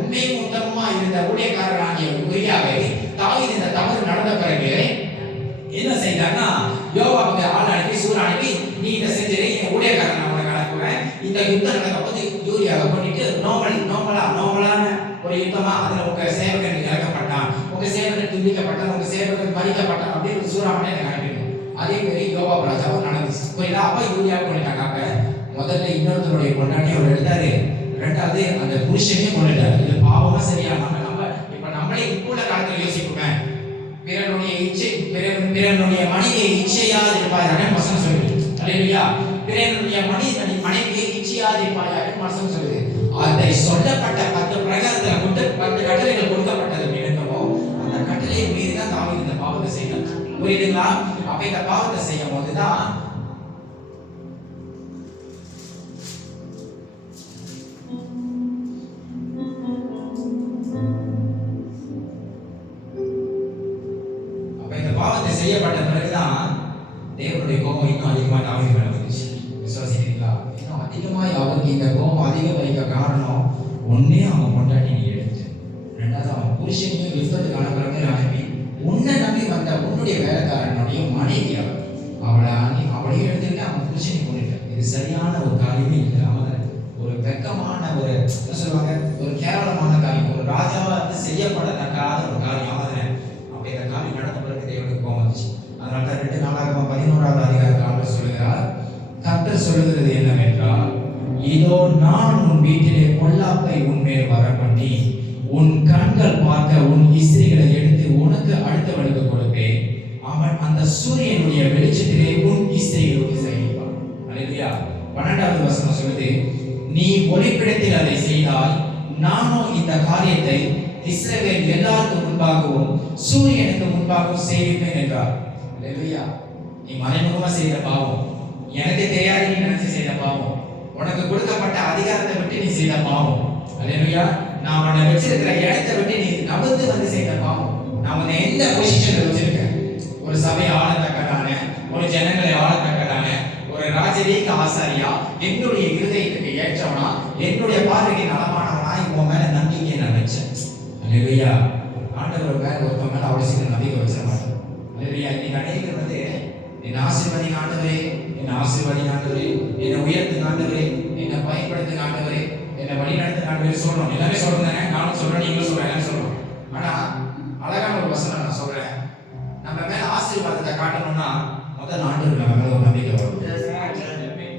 உண்மையும் உத்தமமா இருந்த ஊழியக்காரராகிய உரியாவை தாவீது இந்த தவறு நடந்த பிறகு என்ன செய்தார்னா, யோவாபுக்கு ஆள் அனுப்பி சூர் அனுப்பி, நீ இதை செஞ்சிரு, என் ஊழியக்காரன் நான் உனக்கு அனுப்புவேன், இந்த யுத்தம் நடக்க போது யூரியாவை பண்ணிட்டு நோமலான ஒரு யுத்தமா அதுல உங்க சேவகன் இறக்கப்பட்டான், உங்க சேவகன் துண்டிக்கப்பட்டான், உங்க சேவகன் பறிக்கப்பட்டான் அப்படின்னு ஒரு சூறாவனை எனக்கு அனுப்பிடும். அதே மாதிரி யோவாப் ராஜாவும் நடந்துச்சு. புரியுதா? அப்ப யூரியா பண்ணிட்டாங்க. அப்ப முதல்ல இன்னொருத்தருடைய பொண்டாட்டி அவர் எடுத்தாரு, ரெண்டாவது அந்த புருஷனையும் கொண்டுட்டாரு. இது பாவமா சரியா? இப்ப நம்மளே இப்போ உள்ள காலத்துல யோசிப்போமே, பிறனுடைய மனைவியை இச்சையாது இருப்பாயாக வசனம் சொல்லுது. அல்லேலூயா. பிறனுடைய மனைவியை இச்சையாது இருப்பாயாக வசனம் சொல்லுது. அதை சொல்லப்பட்ட 10 பிரகாரத்துல 10 கட்டளைகள் கொடுக்கப்பட்டது நினைக்கவோ, அந்த கட்டளையை மீறி தான் தாவீது இந்த பாவத்தை செய்யணும். புரியுதுங்களா? அப்ப இந்த பாவத்தை செய்யும் போதுதான் பாவத்தை செய்யப்பட்ட பிறகுதான் தேவனுடைய கோபம் இன்னும் அதிகமாக தாவீது மேல வந்துச்சு. விசுவாசிக்கிறீங்களா? இன்னும் அதிகமாக அவருக்கு இந்த கோபம் அதிகம் வைக்க காரணம், ஒன்னே அவன் பொண்டாட்டி நீ எடுத்து, ரெண்டாவது அவன் புருஷனையும் யுத்தத்துக்கு அனுப்புறமே அனுப்பி, உன்னை நம்பி வந்த உன்னுடைய வேலைக்காரனுடைய மனைவி அவளையும் எடுத்துக்கிட்டு அவன் புருஷனை கொண்டுட்டான். இது சரியான ஒரு காரியமே இல்லை. அவன் ஒரு வெக்கமான ஒரு என்ன சொல்லுவாங்க, ஒரு கேவலமான காரியம், ஒரு ராஜாவா இருந்து செய்யப்படத்தக்காத ஒரு காரியம். அவன் அப்படி இந்த காரியம் நடந்த பிறகு தேவனுக்கு கோபம் வந்துச்சு. அதனால தான் 2 நாளாகமம் 11வது அதிகாரத்தில் சொல்லுகிறார், கர்த்தர் சொல்லுகிறது என்னவென்றால், இதோ நான் உன் வீட்டிலே பொல்லாப்பை உன்மேல் வர பண்ணி, உன் கண்கள் பார்க்க உன் இஸ்திரிகளை எடுத்து உனக்கு அடுத்தவனுக்கு கொடுப்பேன், அவன் அந்த சூரியனுடைய வெளிச்சத்திலே உன் இஸ்திரிகளுக்கு செய்வான். அல்லேலூயா. 12வது வசனம் சொல்லுது, நீ ஒளிப்பிடத்தில் அதை செய்தால் நானும் இந்த காரியத்தை இஸ்ரவேல் எல்லாருக்கும் முன்பாகவும் சூரியனுக்கு முன்பாகவும் செய்விப்பேன் என்றார். அல்லேலூயா. நீ மறைமுகமா செய்த பாவம், எனக்கு தெரியாது நீ நினைச்சு செய்த பாவம், உனக்கு கொடுக்கப்பட்ட அதிகாரத்தை விட்டு நீ செய்த பாவம். அல்லேலூயா. நான் உன்னை வச்சிருக்கிற இடத்தை விட்டு நீ நகர்ந்து வந்து செய்த பாவம். நான் உன்னை எந்த பொசிஷன்ல வச்சிருக்கேன்? ஒரு சபையை ஆளத்தக்கதான, ஒரு ஜனங்களை ஆளத்தக்கதான, ஒரு ராஜரீக ஆசாரியா, என்னுடைய இருதயத்துக்கு ஏற்றவனா, என்னுடைய பார்வைக்கு நலமானவனா, இவன் மேல நம்பிக்கை நான் வச்சேன். அல்லேலூயா. ஆண்டவர் மேல ஒருத்தவங்க மேல அவ்வளவு சீக்கிரம் நம்பிக்கை வச்சிட மாட்டேன். அல்லேலூயா. இன்னைக்கு அநேகர் வந்து என்னை ஆசீர்வதிங்க ஆண்டவரே, என்னை ஆசீர்வதிங்க ஆண்டவரே, என்னை உயர்த்துங்க ஆண்டவரே, என்னை பயன்படுத்துங்க ஆண்டவரே, என்னை வழி நடத்துங்க ஆண்டவரே சொல்லணும். எல்லாமே சொல்றேன், நானும் சொல்றேன், நீங்களும் சொல்றேன், எல்லாரும் சொல்றோம். ஆனா அழகான ஒரு வசனம் நான் சொல்றேன், நம்ம மேல ஆசீர்வாதத்தை காட்டணும்னா முதல் ஆண்டவர் நம்ம மேல ஒரு நம்பிக்கை வரும்.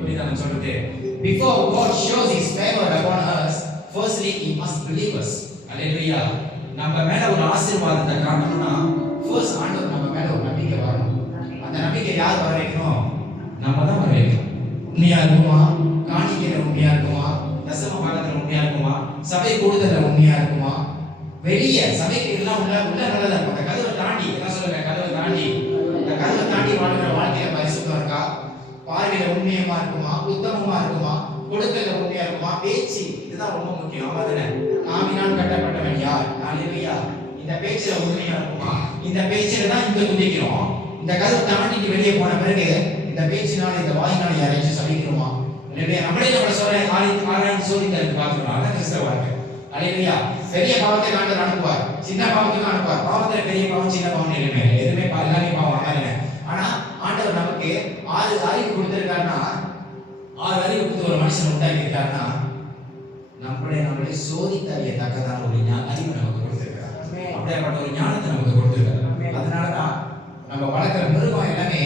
புரியுதா நான் சொல்றது? Before God shows His favor upon us, firstly He must believe us. Hallelujah. நம்ம மேல ஒரு ஆசீர்வாதத்தை காட்டணும்னா first ஆண்டவர் நம்ம மேல ஒரு நம்பிக்கை வரணும். அந்த நம்பிக்கை யார் வர வைக்கணும்? நம்ம தான் வர வைக்கணும். உண்மையா இருக்குமா? காணிக்கையில உண்மையா இருக்குமா? தசம பாகத்துல உண்மையா இருக்குமா? சபை கூடுதல்ல உண்மையா இருக்குமா? வெளியே சபைக்கு எல்லாம் உள்ள நல்லதா இருக்கும். அந்த கதவை தாண்டி என்ன சொல்லுங்க, கதவை தாண்டி, இந்த கதவை தாண்டி வாழ்கிற வாழ்க்கையில பரிசுத்தம் இருக்கா? பார்வையில உண்மையமா இருக்குமா? உத்தமமா இருக்குமா? கொடுக்கல உண்மையா இருக்குமா? பேச்சு, இதுதான் ரொம்ப முக்கியம். அவதானே நாவினால் கட்டப்பட்டவன் யார்? அல்லேலூயா. இந்த பேச்சுல உண்மையா இருக்குமா? இந்த பேச்சுல தான் இங்க துதிக்கிறோம். இந்த கதவை தாண்டிட்டு வெளியே போன பிறகு இந்த பேச்சினால, இந்த வாயினால யாரையும் சபிக்கிறோமா? அல்லேலூயா. நம்மளே நம்மள சொல்ற ஆராய்ச்சி சோதித்து பார்க்கணும். அதான் கிறிஸ்தவ வாழ்க்கை. அல்லேலூயா. பெரிய பாவத்தை ஆண்டவர் அனுப்புவார், சின்ன பாவத்துக்கு அனுப்புவார். பாவத்துல பெரிய பாவம் சின்ன பாவம் எதுவுமே எல்லாமே பாவம் அதானே. ஆனா ஆண்டவர் நமக்கு 6 அறிவு கொடுத்திருக்காருன்னா, 6 அறிவு கொடுத்து ஒரு மனுஷன் உண்டாக்கி இருக்காருன்னா, நம்மளே சோதித்தறியத்தக்கதான ஒரு அறிவு நமக்கு கொடுத்திருக்காரு. அப்படியாப்பட்ட ஒரு ஞானத்தை நமக்கு கொடுத்திருக்காரு. அதனாலதான் நம்ம வளர்க்கிற மிருகம் எல்லாமே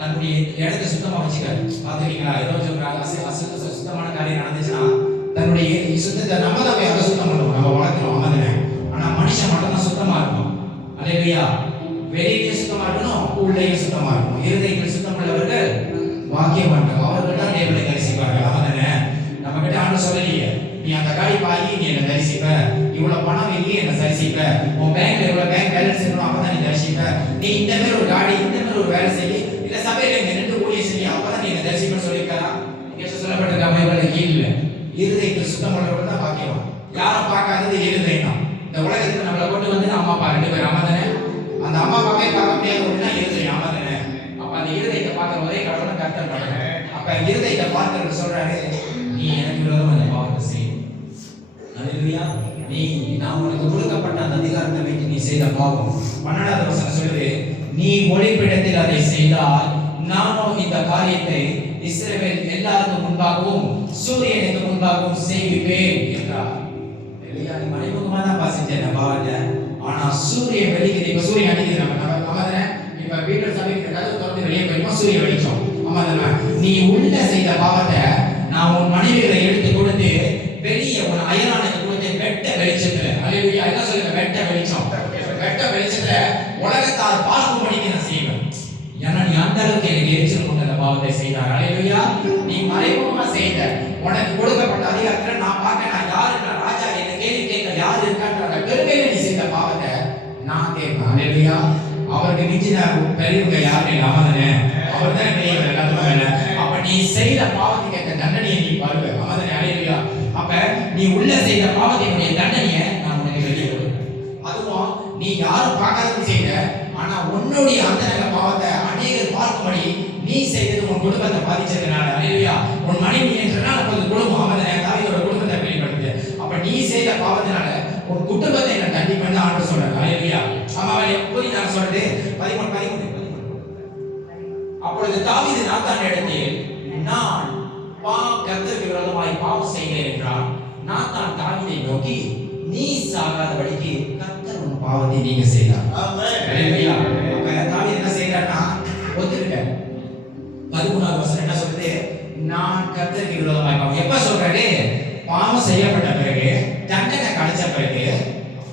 தன்னுடைய இடத்தை சுத்தமா வச்சுக்காரு. பாத்துக்கீங்களா? ஏதோ சுத்தமான காரியம் நடந்துச்சுன்னா தன்னுடைய சுத்தத்தை நம்ம தான் போய் அதை சுத்தம் பண்ணுவோம், நம்ம வளர்க்கிறோம். ஆமாதானே. ஆனா மனுஷன் மட்டும் தான் சுத்தமா இருக்கும். அல்லேலூயா. வெளியிலே சுத்தமா இருக்கணும், உள்ளேயும் சுத்தமா இருக்கணும். இருதயத்தில் சுத்தம் உள்ளவர்கள் வாக்கியம் மாட்டோம், அவர்கள் தான் தேவனை தரிசிப்பார்கள். ஆமாதானே. நம்ம கிட்ட ஆண்டு சொல்லலையே, நீ அந்த காடி பாயி நீ என்ன தரிசிப்ப, இவ்வளவு பணம் வெளியே என்ன தரிசிப்ப, உன் பேங்க்ல இவ்வளவு பேங்க் பேலன்ஸ் இருக்கணும் அப்பதான் நீ தரிசிப்ப, நீ இந்த மாதிரி ஒரு காடி இந்த மாதிரி ஒரு வேலை செய்ய இல்ல சபையில இங்க நின்று ஊழியம் செய்ய அப்பதான் நீ என்ன தரிசிப்பன்னு சொல்லியிருக்காரா? இயேசு சொல்லப்பட்டிருக்க பைபிள்ல இல்ல. இருதயத்தை சுத்தம் பண்றவங்க தான் பாக்கியவான். யாரும் பார்க்காதது இருதயம் தான். இந்த உலகத்துக்கு நம்மளை கொண்டு வந்து அம்மா அப்பா 2 பேர் ஆமாதானே? அந்த அம்மா அப்பாவே பார்க்க முடியாத ஒண்ணுனா இருதயம் ஆமாதானே? அப்ப அந்த இருதயத்தை பார்க்கிற ஒரே கடவுள் கர்த்தர் மட்டும். அப்ப இருதயத்தை பார்க்கிறவர் சொல்றாரு, நீ எனக்கு விரோதமா இந்த பாவத்தை செய். அல்லேலூயா. நான் உனக்கு கொடுக்கப்பட்ட அந்த அதிகாரத்தை வைத்து நீ செய்த பாவம். 12வது வசனம் சொல்லுது, நீ ஒளிப்பிடத்தில் அதை செய்தால் நானும் இந்த காரியத்தை இஸ்ரவேல் எல்லாருக்கும் முன்பாகவும் சூரியனுக்கு முன்பாகவும் செய்விப்பேன் என்றார். இல்லையா? நீ மறைமுகமா தான் பாசிச்ச இந்த பாவத்தை. ஆனா சூரியன் வெளிக்குது. இப்ப சூரியன் அடிக்குது. நம்ம இப்ப வீட்டுல சமைக்கிற கதவு திறந்து வெளியே போயிருமா சூரியன் வெளிச்சம். நீ உள்ள செய்த பாவத்தை நான் உன் மனைவிகளை எடுத்து கொடுத்து வெளியே உன் அயலானுக்கு கொடுத்து வெட்ட வெளிச்சத்துல, அல்லேலூயா, என்ன சொல்லுங்க, வெட்ட வெளிச்சம், வெட்ட வெளிச்சத்துல உலகத்தார் பார்க்கும்படிக்கு நான் செய்வேன். ஏன்னா நீ அந்த அளவுக்கு எனக்கு எரிச்சல் கொண்ட அந்த பாவத்தை செய்தார். அல்லேலூயா. நீ மறைமுகமா செய்த உனக்கு கொடுக்கப்பட்ட அதிகாரத்துல நான் பார்க்க நான் யாரு, நான் ராஜா, என்ன கேள்வி கேட்க யாரு இருக்கான்ற பெருமையில நீ செய்த பாவத்தை நான் கேட்பேன். அல்லேலூயா. அவருக்கு மிஞ்சின பெரியவங்க யாரும் இல்லாம தானே, அவர் தான் பெரியவர் எல்லாத்துக்கும் மேல. அப்ப நீ செய்த பாவத்துக்கு ஏற்ற தண்டனையை நீ பாருங்க. அவன் அலையிலையா? அப்ப நீ உள்ள செய்த பாவத்தினுடைய தண்டனையை நான் உனக்கு வெளியே கொடுப்பேன். அதுவும் நீ யாரும் பார்க்காத செய்த, ஆனா உன்னுடைய அந்தரங்க பாவத்தை அநேகர் பார்க்கும்படி நீ செய்தது உன் குடும்பத்தை பாதிச்சதுனால, அலையிலையா, உன் மனைவி என்றனால அப்போது குடும்பம் அவன் தாவியோட குடும்பத்தை வெளிப்படுத்து. அப்ப நீ செய்த பாவத்தினால உன் குடும்பத்தை நான் தண்டிப்பேன் ஆண்டு சொல்றேன். அலையிலையா. ஆமா, எப்படி நான் சொல்றது? 13 அப்பொழுது தாவீது நாத்தான் இடத்தில், நான் கர்த்தருக்கு விரோதமாய் பாவம் செய்கிறேன் என்றான். நாத்தான் தாவீதை நோக்கி, நீ சாகாதபடிக்கு கர்த்தர் உன் பாவத்தை நீங்க செய்தார். அல்லேலூயா. அப்ப தாவீது என்ன செய்யறானா ஒத்துக்கிட்டார். 13வது வசனம் என்ன சொல்லுது? நான் கர்த்தருக்கு விரோதமாய் பாவம். எப்ப சொல்றாரு? பாவம் செய்யப்பட்ட பிறகு, தண்டனை கிடைச்ச பிறகு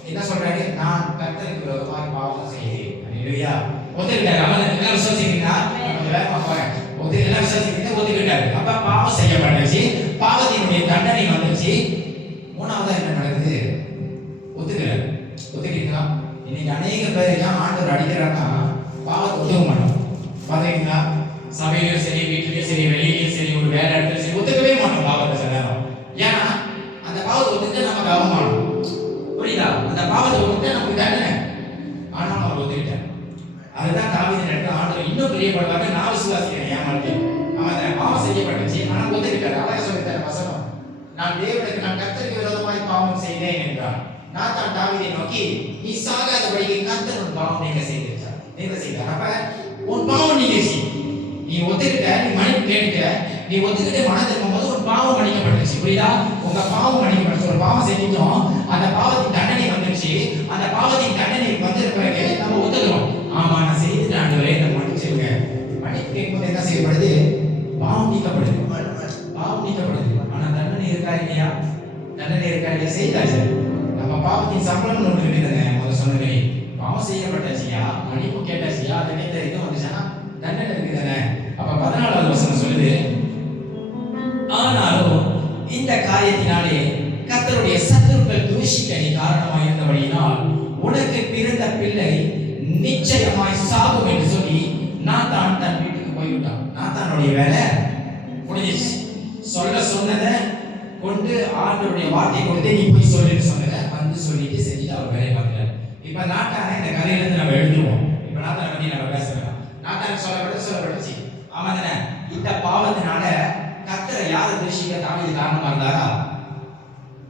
என்ன சொல்றாரு? நான் கர்த்தருக்கு விரோதமாய் பாவம் செய்கிறேன். அல்லேலூயா. ஒத்துக்கிட்டாரு. அவன் எல்லாம் விசுவாசிக்கிறீங்களா? எல்லாம் விசுவாசிக்கிறீங்க, ஒத்துக்கிட்டாரு. அப்ப பாவம் செய்யப்பட்டுச்சு, பாவத்தினுடைய தண்டனை வந்துச்சு. 3வது என்ன நடக்குது? ஒத்துக்கிறாரு. ஒத்துக்கிறீங்களா? இன்னைக்கு அநேக பேர் ஏன் ஆண்டவர் அடிக்கிறாங்கன்னா பாவத்தை ஒத்துக்க மாட்டோம். பாத்தீங்களா? சபையிலும் சரி, வீட்டிலையும் சரி, வெளியிலையும் சரி, ஒரு வேலை இடத்துல சரி, ஒத்துக்கவே மாட்டோம் பாவத்தை சில நேரம். ஏன்னா அந்த பாவத்தை ஒத்துக்கிட்டு நமக்கு அவமானம். புரியுதா? அந்த பாவத்தை ஒத்துக்கிட்டு நமக்கு தண்டனை. ஆனா அவர் ஒத்துக்கிட்டார். அதுதான் தாவீது நடக்க ஆண்டவர் இன்னும் பிரியப்படுவாங்க. நான் விசுவாசிக்கிறேன். ஏமாற்றி அவன் பாவம் செய்யப்பட்டுச்சு, ஆனா ஒத்துக்கிட்டார். அழகா சொல்லிட்டார் வசனம், நான் தேவனுக்கு நான் கர்த்தருக்கு விரோதமாய் பாவம் செய்தேன் என்றார். நாத்தான் தாவீதை நோக்கி, நீ சாகாதபடிக்கு கர்த்தர் உன் பாவம் நீங்க செய்திருச்சார், நீங்க செய்தார். அப்ப உன் பாவம் நீங்க செய். நீ ஒத்துக்கிட்ட, நீ மன்னிப்பு கேட்டுட்ட, நீ ஒத்துக்கிட்டு மனதிற்கும் போது உன் பாவம் மன்னிக்கப்பட்டுச்சு. புரியுதா? உங்க பாவம் மன்னிக்கப்பட்டுச்சு. ஒரு பாவம் செஞ்சிட்டோம், அந்த பாவத்தின் தண்டனை வந்துருச்சு. அந்த பாவத்தின் தண்டனை வந்த பிறகு நம்ம ஒத்துக்கிறோம். ஆமா, நான் செய்துட்டு ஆண்டவரே என்னை மன்னிச்சிருங்க. மன்னிப்பு கேட்கும்போது என்ன செய்யப்படுது? பாவம் நீக்கப்படுது. பாவம் நீக்கப்படுது. ஆனா தண்டனை இருக்கா இல்லையா? தண்டனை இருக்கா இல்லையா? செய்தாச்சு. நம்ம பாவத்தின் சம்பளம்னு ஒண்ணு இருக்குதுங்க. முதல்ல சொன்னது பாவம் செய்யப்பட்டாச்சியா, மன்னிப்பு கேட்டாச்சியா, அது என்ன இது வந்துச்சுன்னா தண்டனை இருக்குதானே. அப்ப 14வது வசனம் சொல்லுது, ஆனாலும் இந்த காரியத்தினாலே கர்த்தருடைய சத்துருக்கள் தூஷிக்க நீ காரணமாய் இருந்தபடியினால் உனக்கு பிறந்த பிள்ளை நிச்சயமாய் சாகும் என்று சொல்லி நாத்தான் தன் வீட்டுக்கு போய்விட்டான். நாத்தானுடைய வேலை முடிஞ்சிச்சு. சொன்னதை கொண்டு ஆண்டவருடைய வார்த்தை கொடுத்து நீ போய் சொல்லிட்டு சொன்னதை வந்து சொல்லிட்டு செஞ்சுட்டு அவர் வேலையை பார்க்கிறார். இப்ப நாத்தான இந்த கதையிலிருந்து நம்ம எழுதுவோம். இப்ப நாத்தானை பத்தி நம்ம பேசலாம். நாத்தான சொல்லப்பட்டுச்சு. ஆமா தானே? இந்த பாவத்தினால கர்த்தரை யாரை தூஷிக்க தாவீது காரணமா இருந்தாரா?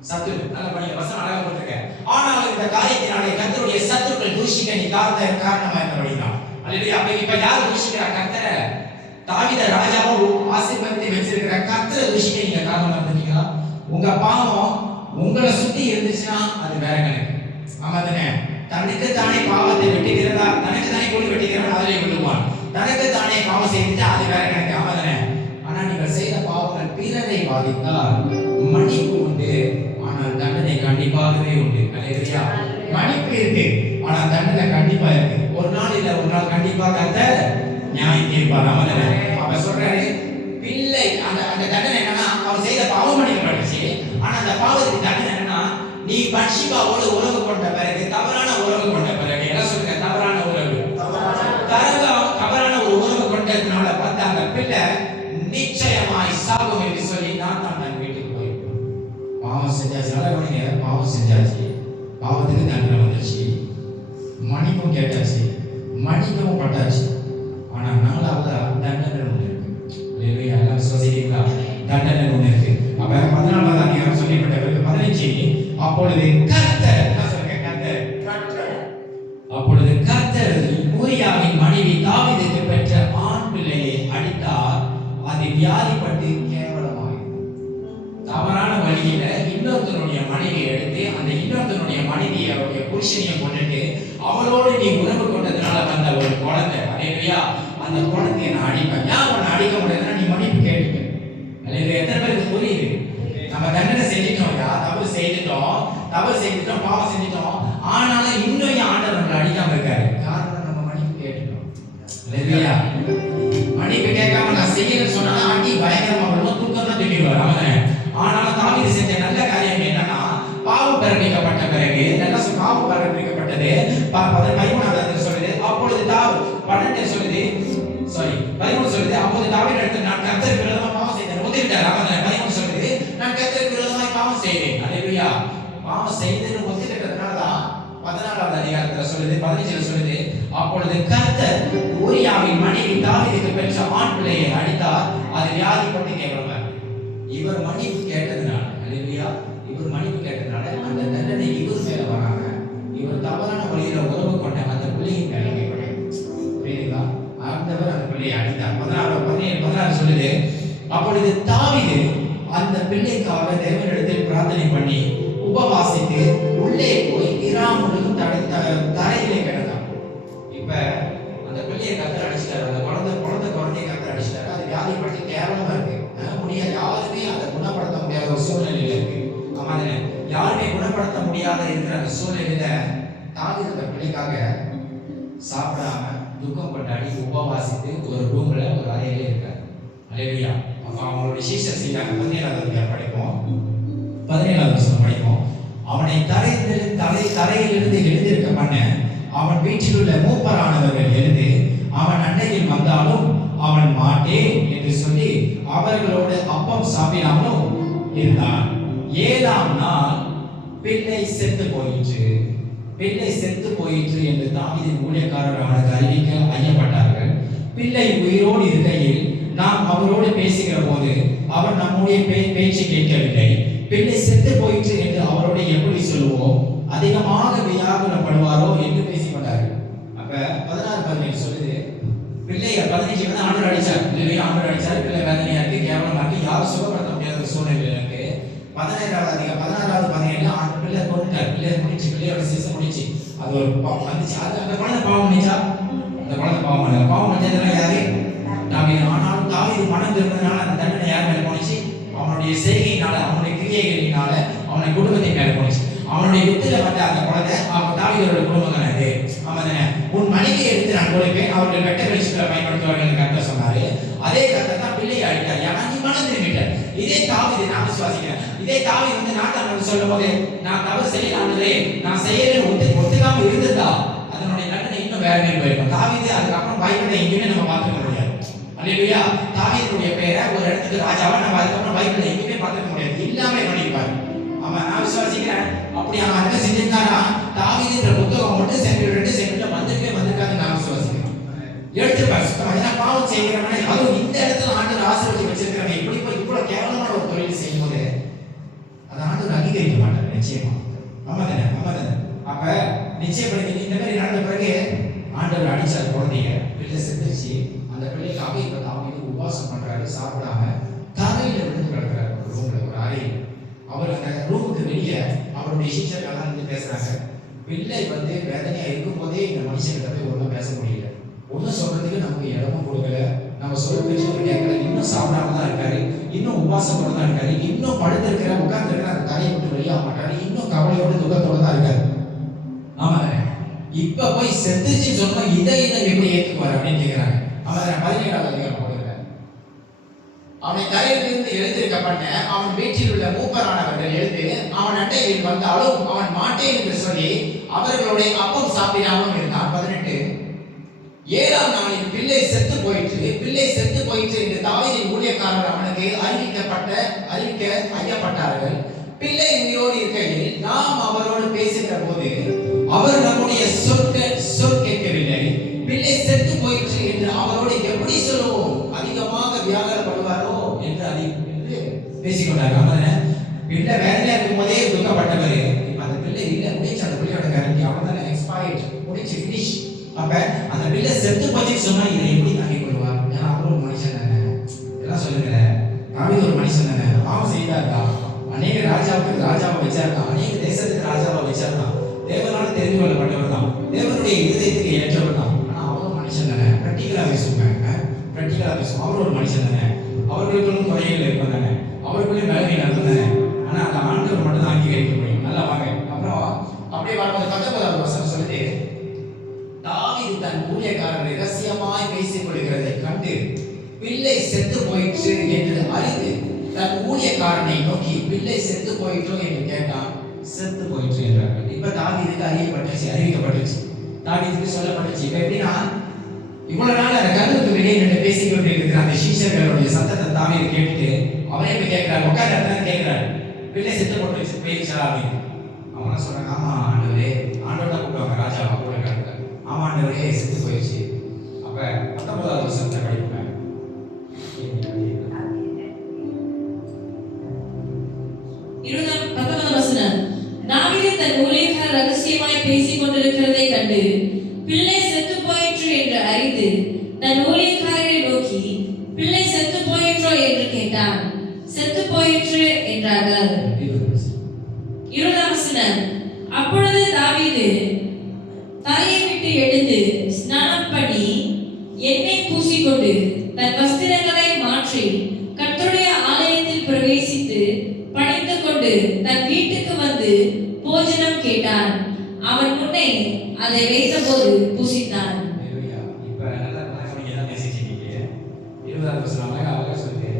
சத்துரு. நல்ல படிக்க வசனம் அழகா போட்டிருக்க. ஆனால் இந்த காரியத்தினாலே கர்த்தருடைய சத்துருக்கள் தூஷிக்க நீ காரணமா இருந்தபடிதான். அல்லேலூயா. அப்ப இப்ப யார் தூஷிக்கிறா? கர்த்தரை. தாவீத ராஜாவை ஆசீர்வதித்து வச்சிருக்கிற கர்த்தரை தூஷிக்க நீங்க காரணமா இருந்தீங்களா? உங்க பாவம் உங்களை சுத்தி இருந்துச்சுன்னா அது வேற கணக்கு. ஆமா தானே? தனக்கு தானே பாவத்தை வெட்டிக்கிறதா, தனக்கு தானே கொண்டு வெட்டிக்கிறவன் அதிலே விழுவான். தனக்கு தானே பாவம் செய்துட்டு அது வேற கணக்கு. ஆமா தானே? ஆனா நீங்கள் செய்த பாவங்கள் பிறரை பாதித்தால் மன்னிப்பு உண்டு, ஆனால் தண்டனை கண்டிப்பாகவே உண்டு. அல்லேலூயா. மன்னிப்பு இருக்கு, ஆனா தண்டனை கண்டிப்பா இருக்கு. ஒரு நாள் இல்ல ஒரு நாள் கண்டிப்பா கர்த்தர் நியாயம் தீர்ப்பார். ஆமா தானே? அப்ப சொல்றாரு பிள்ளை அந்த தண்டனை என்னன்னா அவர் செய்த பாவம் மன்னிக்கப்பட்டுச்சு, ஆனா அந்த பாவம் பட்சிபாவோடு உறவு கொண்ட பிறகு, தவறான உறவு கொண்ட பிறகு, என்ன சொல்லுங்க, தவறான உறவு, தவறான ஒரு உறவு கொண்டதுனால பார்த்து அந்த பிள்ளை நிச்சயமாய் சாகும் என்று சொல்லி நான் தன் வீட்டுக்கு போயிருப்பேன். பாவம் செஞ்சாச்சு, நல்லவங்க பாவம் செஞ்சாச்சு, பாவத்துக்கு தண்டனை வந்துச்சு, மன்னிப்பும் கேட்டாச்சு, மன்னிக்கவும் பட்டாச்சு. ஆனா நாலாவது தண்டனை ஒண்ணு இருக்கு. எல்லாம் விசுவாசிக்கிறீங்களா? தண்டனை ஒண்ணு இருக்கு. அப்ப 14வது அதிகாரம் சொல்லப்பட்ட பிறகு 15 அப்பொழுது கர்த்தர், என்ன சொல்லுங்க, கர்த்தர், அப்பொழுது கர்த்தர் ஊரியாவின் மனைவி தாவீதுக்கு பெற்ற ஆண் பிள்ளையை அடித்தார். அது வியாதிப்பட்டு கேவலமாயிற்று. தவறான வழியில இன்னொருத்தனுடைய மனைவியை எடுத்து அந்த இன்னொருத்தனுடைய மனைவியை அவருடைய புருஷனையும் கொண்டுட்டு அவளோடு நீ உறவு கொண்டதுனால வந்த ஒரு குழந்தை, அல்லேலூயா, அந்த குழந்தையை நான் அடிப்பேன். ஏன் உன்னை அடிக்க முடியாதுன்னா நீ மன்னிப்பு கேட்டுக்க. அல்லேலூயா. எத்தனை பேருக்கு புரியுது? நம்ம தண்டனை செஞ்சிட்டோம், தவறு செய்துட்டோம், பாவம் செஞ்சிட்டோம். ஆனாலும் இன்னும் ஆண்டவர் நம்மளை அடிக்காம இருக்காரு. காரணம் நம்ம மன்னிப்பு கேட்டுட்டோம். அல்லேலூயா. மன்னிப்பு கேட்காம நான் செய்யறேன்னு சொன்னா அடி பயங்கரமா வரும், தூக்கம் தான் தூக்கிடுவார். ஆனாலும் தாவீது செஞ்ச நல்ல காரியம் என்னன்னா, பாவம் பிறப்பிக்கப்பட்ட பிறகு, பாவம் பிறப்பிக்கப்பட்டது 13வது சொல்லுது. அப்பொழுது 12 சொல்லுது, 13 சொல்லுது. அப்போது தாவீது எடுத்து நான் கர்த்தருக்கு விரோதமா பாவம் செய்தேன் ஒத்துக்கிட்டார். 13 சொல்லுது, நான் கர்த்தருக்கு விரோதமாய் பாவம் செய்தேன். அல்லேலூயா. பாவம் செய்தேன்னு ஒத்துக்கிட்டதுனால தான் 14வது அதிகாரத்துல சொல்லுது, 15 சொல்லுது, அப்பொழுது கர்த்தர் ஊரியாவின் மனைவி தாவீதுக்கு பெற்ற ஆண் பிள்ளையை அடித்தார். அது வியாதிப்பட்டு கேவலமாயிற்று. இவர் மன்னிப்பு கேட்டதுனால, அல்லேலூயா, இவர் மன்னிப்பு கேட்டதுனால அந்த தண்டனை இவர் மேல வராங்க. இவர் தவறான வழியில உறவு கொண்ட அந்த பிள்ளையின் மேல புரியுதுங்களா? ஆண்டவர் அந்த பிள்ளையை அடித்தார். 16 சொல்லுது, அப்பொழுது தாவீது அந்த பிள்ளைக்காக தேவனிடத்தில் பிரார்த்தனை பண்ணி உபவாசித்து உள்ளே போய் இரா முழுதும் தரையிலே கிடந்தான். இப்ப அந்த பிள்ளையை கர்த்தர் அடிச்சிட்டாரு. அந்த குழந்தையை கர்த்தர் அடிச்சிட்டாரு. அது வியாதிப்பட்டு கேவலமா இருக்கு. முடியாது, யாருமே அதை குணப்படுத்த முடியாத ஒரு சூழ்நிலையில இருக்கு. ஆமாதானே? யாருமே குணப்படுத்த முடியாத இருக்கிற அந்த சூழ்நிலையில தாவீது அந்த பிள்ளைக்காக சாப்பிடாம துக்கம் கொண்டாடி உபவாசித்து ஒரு ரூம்ல ஒரு அறையில இருக்காரு. அல்லேலூயா. அப்ப அவங்களுடைய சீஷர் செய்தாங்க. 17வது படிப்போம், 17வது படிப்போம். அவனை தரையிலிருந்து எழுந்திருக்க பண்ண அவன் வீட்டில் உள்ள மூப்பரானவர்கள் எழுந்து அவன் அண்டையில் வந்தாலும் அவன் மாட்டேன் என்று சொல்லி அவர்களோடு அப்பம் சாப்பிடாமலும் இருந்தான். 7ஆம் நாள் பிள்ளை செத்து போயிற்று என்று தாவீதின் ஊழியக்காரர் அவனுக்கு அறிவிக்க ஐயப்பட்டார்கள். பிள்ளை உயிரோடு இருக்கையில் நாம் அவரோடு பேசுகிற போது அவர் நம்முடைய பேச்சு கேட்கவில்லை. பிள்ளை செத்து போயிற்று என்று அவரோடு எப்படி சொல்லுவோம்? அதிகமாக வியாகுலப்படுவாரோ என்று பேசிக்கொண்டார்கள். அப்ப 16 சொல்லுது, பிள்ளைய 15 வந்து ஆண்டவர் அடிச்சார். ஆண்டவர் அடிச்சார். பிள்ளை வேதனையா இருக்கு, கேவலமா இருக்கு, யாரும் சுகப்படுத்த முடியாத ஒரு சூழ்நிலை இருக்கு. 16வது 17 ஆண்டு பிள்ளை கொண்டுட்டார். பிள்ளை முடிச்சு, பிள்ளையோட சீசன் முடிச்சு, அது ஒரு வந்துச்சு. அது அந்த குழந்தை பாவம் பண்ணிச்சா? அந்த குழந்தை பாவம் பண்ணல. பாவம் பண்ணதுனால யாரு? தாவீது. ஆனாலும் தாவீது மனம் திரும்பினால அந்த தண்டனை யார் மேல போனிச்சு? அவனுடைய செய்கையினால, அவனுடைய கிரியைகளினால, அவனுடைய குடும்பத்தின் மேல போனிச்சு. அவனுடைய யுத்தத்துல வந்த அந்த குழந்தை தாவீதோட குடும்பம் தானே. ஆமாதானே? உன் மனைவியை எடுத்து நான் கொடுப்பேன், அவர்கள் வெட்ட வெளிச்சத்துல பயன்படுத்துவார்கள் கர்த்தர் சொன்னாரு. அதே கர்த்தர் தான் பிள்ளையை அடித்தார். ஏன்னா நீ மனம் திரும்பிட்ட. இதே தாவீது நான் விசுவாசிக்கிறேன். இதே தாவீது வந்து நாட்டான் சொல்லும் போது நான் தவறு செய்யலாம்லே, நான் செய்யறேன்னு ஒத்துக்காம இருந்ததா அதனுடைய தண்டனை இன்னும் வேற மாதிரி போயிருக்கும். தாவீது அதுக்கப்புறம் பைபிளை எங்கேயுமே நம்ம பார்த்துக்க முடியாது. அல்லேலூயா. தாவீதுடைய பேரை ஒரு இடத்துக்கு ராஜாவா நம்ம அதுக்கப்புறம் பைபிளை எங்கேயுமே பார்த்துக்க முடியாது. எல்லாமே பண்ணிப்பாரு. அவன் நான் விசுவாசிக்கிறேன். அப்படி அவன் என்ன செஞ்சிருந்தாரா, தாவீதுன்ற புத்தகம் மட்டும் சென்டர்ல வந்திருக்காது நான் விசுவாசிக்கிறேன். எடுத்துப்பாரு சுத்தமா. ஏன்னா பாவம் செய்கிறவனே, அதுவும் இந்த இடத்துல ஆண்டவர் ஆசீர்வதிச்சு வச்சிருக்கிறவன் இப்படி போய் இவ்வளவு கேவலமான ஒரு தொழில் செய்யும் போது அதை ஆண்டவர் அங்கீகரிக்க மாட்டார் நிச்சயமா. ஆமாதானே? அப்ப நிச்சயப்படுத்தி இந்த மாதிரி நடந்த பிறகு ஆண்டவர் அடிச்சார் குழந்தைய. பிள்ளை செத்துருச்சு. அந்த பிள்ளைக்காக இப்ப தாவீது உபவாசம் பண்றாரு, சாப்பிடாம தரையில விழுந்து கிடக்குறாரு ஒரு ரூம்ல, ஒரு அறையில். அவர் அந்த ரூமுக்கு வெளியே அவருடைய சீஷர்கள் வந்து பேசுறாங்க. பிள்ளை வந்து வேதனையா இருக்கும் போதே இந்த மனுஷன்கிட்ட போய் ஒன்றும் பேச முடியல, ஒன்றும் சொல்றதுக்கு நமக்கு இடமும் கொடுக்கல, நம்ம சொல்ல பேச்சு கேட்கல, இன்னும் சாப்பிடாம தான் இருக்காரு, இன்னும் உபவாசத்தோட தான் இருக்காரு, இன்னும் படுத்திருக்கிற உட்கார்ந்து இருக்கிற அந்த தரையை விட்டு வெளியாக மாட்டாரு, இன்னும் கவலையோட துக்கத்தோட தான் இருக்காரு. ஆமா, இப்ப போய் செத்துச்சுன்னு சொன்னா இதை எப்படி ஏற்றுக்குவாரு அப்படின்னு கேட்கிறாங்க. ஆமா, 17வது அதிகாரம் போடுங்க. அவனை தரையிலிருந்து எழுந்திருக்க பண்ண அவன் வீட்டில் உள்ள மூப்பரானவர்கள் எழுந்து அவன் அண்டையில் வந்தாலும் அவன் மாட்டேன் என்று சொல்லி அவர்களுடைய அப்பம் சாப்பிடாமல் இருந்தான். 18 7ஆம் நாளில் பிள்ளை செத்து போயிற்று என்று தாவீதின் ஊழியக்காரர் அவனுக்கு அறிவிக்க ஐயப்பட்டார்கள். பிள்ளை உயிரோடு இருக்கையில் நாம் அவரோடு பேசுகிற போது அவர் நம்முடைய சொல் கேட்கவில்லை. பிள்ளை செத்து போயிற்று என்று அவரோடு எப்படி சொல்லுவோம்? அதிகமாக வியாகரப்படுவாரோ என்று பேசிக்கொண்டார். பிள்ளை வேதனையா இருக்கும் போதே துக்கப்பட்டவர். இப்ப அந்த பிள்ளை இல்ல முடிச்சு, அந்த பிள்ளையோட கேரண்டி அவ்வளவுதானே, எக்ஸ்பயர்ட், முடிச்சு, ஃபினிஷ். அப்ப அந்த பிள்ளை செத்து போச்சுன்னு சொன்னா இதை எப்படி தாங்கி கொள்வார்? ஏன்னா அவரும் ஒரு மனுஷன் தானே. எல்லாம் சொல்லுங்க, தாவீது ஒரு மனுஷன் தானே, பாவம் செய்தாருக்கா, அநேக ராஜாவை வச்சாருக்கா, அநேக தேசத்துக்கு ராஜாவை வச்சாருக்கா, தேவனால தெரிந்து கொள்ளப்பட்டவர் தான், தேவனுடைய இதயத்துக்கு ஏற்றவர் தான். ஆனா அவரும் மனுஷன் தானே. பிராக்டிகலா பேசுவோம், அவர் ஒரு மனுஷன் தானே, அவர்களுக்கும் குறைகள் இருக்கும் தானே, அவர்களுக்கும் வேலை நடக்கும் தானே. ஆனா அந்த ஆண்டவர் மட்டும் தான் அங்கீகரிக்க முடியும். நல்லா வாங்க. அப்புறம் அப்படியே வரும்போது 19வது வசனம் சொல்லுது, தாவீது தன் ஊழியக்காரரை ரகசியமாய் பேசிக் கொள்கிறதை கண்டு பிள்ளை செத்து போயிற்று என்று அறிந்து தன் ஊழியக்காரனை நோக்கி பிள்ளை செத்து போயிற்றோ என்று கேட்டான். செத்து போயிற்று என்றார்கள். இப்ப தாவீதுக்கு அறிவிக்கப்பட்டுச்சு, தாவீதுக்கு சொல்லப்பட்டுச்சு. இப்ப எப்படின்னா, இவ்வளவு நாள் அந்த கண்ணுக்கு வெளியே நின்று பேசிக்கொண்டு இருக்கிற அந்த சீஷர்களுடைய சத்தத்தை தாவீது கேட்டுட்டு அவரே போய் கேட்கிறார், உட்கார்ந்து கேட்கிறார், பிள்ளை செத்து போயிடுச்சா அப்படின்னு. அவனா சொல்றாங்க, ஆமா ஆண்டவரே, ஆண்டவரை கூப்பிடுவாங்க ராஜாவா கூட கேட்டாங்க, ஆமா ஆண்டவரே செத்து போயிடுச்சு. அப்ப 19வது வசனத்தை படிப்பேன். 19வது வசனம், தாவீது தன் ஊழியக்காரர் ரகசியமாய் பேசிக் கொண்டிருக்கிறதை கண்டு பிள்ளை செத்து போயிற்று என்று அறிந்து தன் ஊழியக்காரரை நோக்கி பிள்ளை செத்து போயிற்றோ என்று கேட்டான். செத்து போயிற்று என்றார்கள். 20வது வசனம், அப்பொழுது தாவீது தரையை விட்டு எழுந்து ஸ்நானம் பண்ணி எண்ணெய் பூசிக்கொண்டு தன் வஸ்திரங்களை மாற்றி கர்த்தருடைய ஆலயத்தில் பிரவேசித்து பணிந்து கொண்டு தன் வீட்டுக்கு வந்து போஜனம் கேட்டான். அவன் முன்னே அதை வைத்தபோது பூசித்தான். இப்ப நல்லா நீங்க என்ன பேசிட்டீங்க? 20வது வசனம் அழகா சொல்லுது.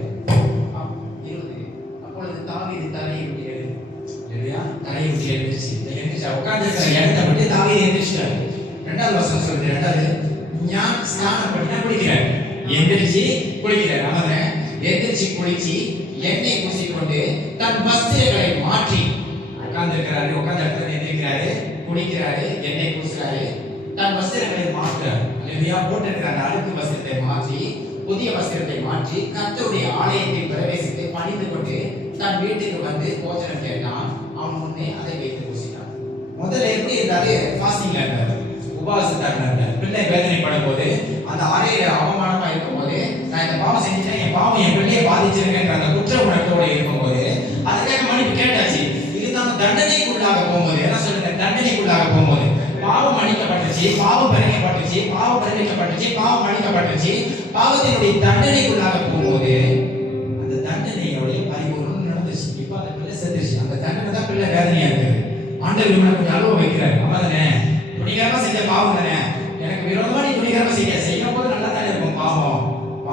20 அப்பொழுது தாவீது தரையை விட்டு தரையை விட்டு எழுந்துச்சு உட்கார்ந்து இடத்தை விட்டு தாவீது எழுந்திரிச்சாரு. 2வது வசனம் சொல்லுது, 2வது ஞான் ஸ்நானம் பண்ணி குளிக்கிறார், எந்திரிச்சு குளிக்கிறார். அவனை எந்திரிச்சு குளிச்சு எண்ணெய் பூசிக்கொண்டு தன் வஸ்திரங்களை மாற்றி உட்கார்ந்து இடத்துல எந்திரிக்கிறாரு, குளிக்கிறாரு, எண்ணெய் பூசுறாரு, தன் வஸ்திரங்களை மாற்றார். போட்டிருக்கிற அந்த அழுக்கு வஸ்திரத்தை மாற்றி புதிய வஸ்திரத்தை மாற்றி கர்த்தருடைய ஆலயத்தில் பிரவேசித்து பணிந்து கொண்டு தன் வீட்டுக்கு வந்து போஜனம் கேட்டான். அவன் முன்னே அதை வைத்து பூசினான். முதல்ல எப்படி இருந்தாரு? ஃபாஸ்டிங்ல இருந்தாரு, உபவாசத்தா இருந்தாரு. பிள்ளை வேதனைப்படும் போது, அந்த அறையில அவமானமா இருக்கும் போது, நான் இந்த பாவம் செஞ்சுட்டேன், என் பாவம் என் பிள்ளையை பாதிச்சிருக்கேன்ற அந்த குற்ற உணர்வோட இருக்கும் போது அதுக்காக மன்னிப்பு கேட்டாச்சு. இதுதான் தண்டனைக்குள்ளாக போகும்போது, என்ன சொல்லுங்க, தண்டனைக்குள்ளாக போகும்போது பாவம் மன்னிக்கப்பட்டுச்சு, பாவம் பறிக்கப்பட்டுச்சு, பாவம் பறிக்கப்பட்டுச்சு, பாவம் மன்னிக்கப்பட்டுச்சு. பாவத்தினுடைய தண்டனைக்குள்ளாக போகும்போது அந்த தண்டனையோடைய பரிபூர்ணம் நடந்துச்சு. இப்ப அந்த பிள்ளை செத்துருச்சு. அந்த தண்டனை தான் பிள்ளை வேதனையா இருக்குது. ஆண்டவர் இவனை கொஞ்சம் அழுவ வைக்கிறார். அம்மா தானே, துணிகரமா செஞ்ச பாவம் தானே, எனக்கு விரோதமா நீ துணிகரமா செய்யும் போது நல்லா தானே இருக்கும். பாவம்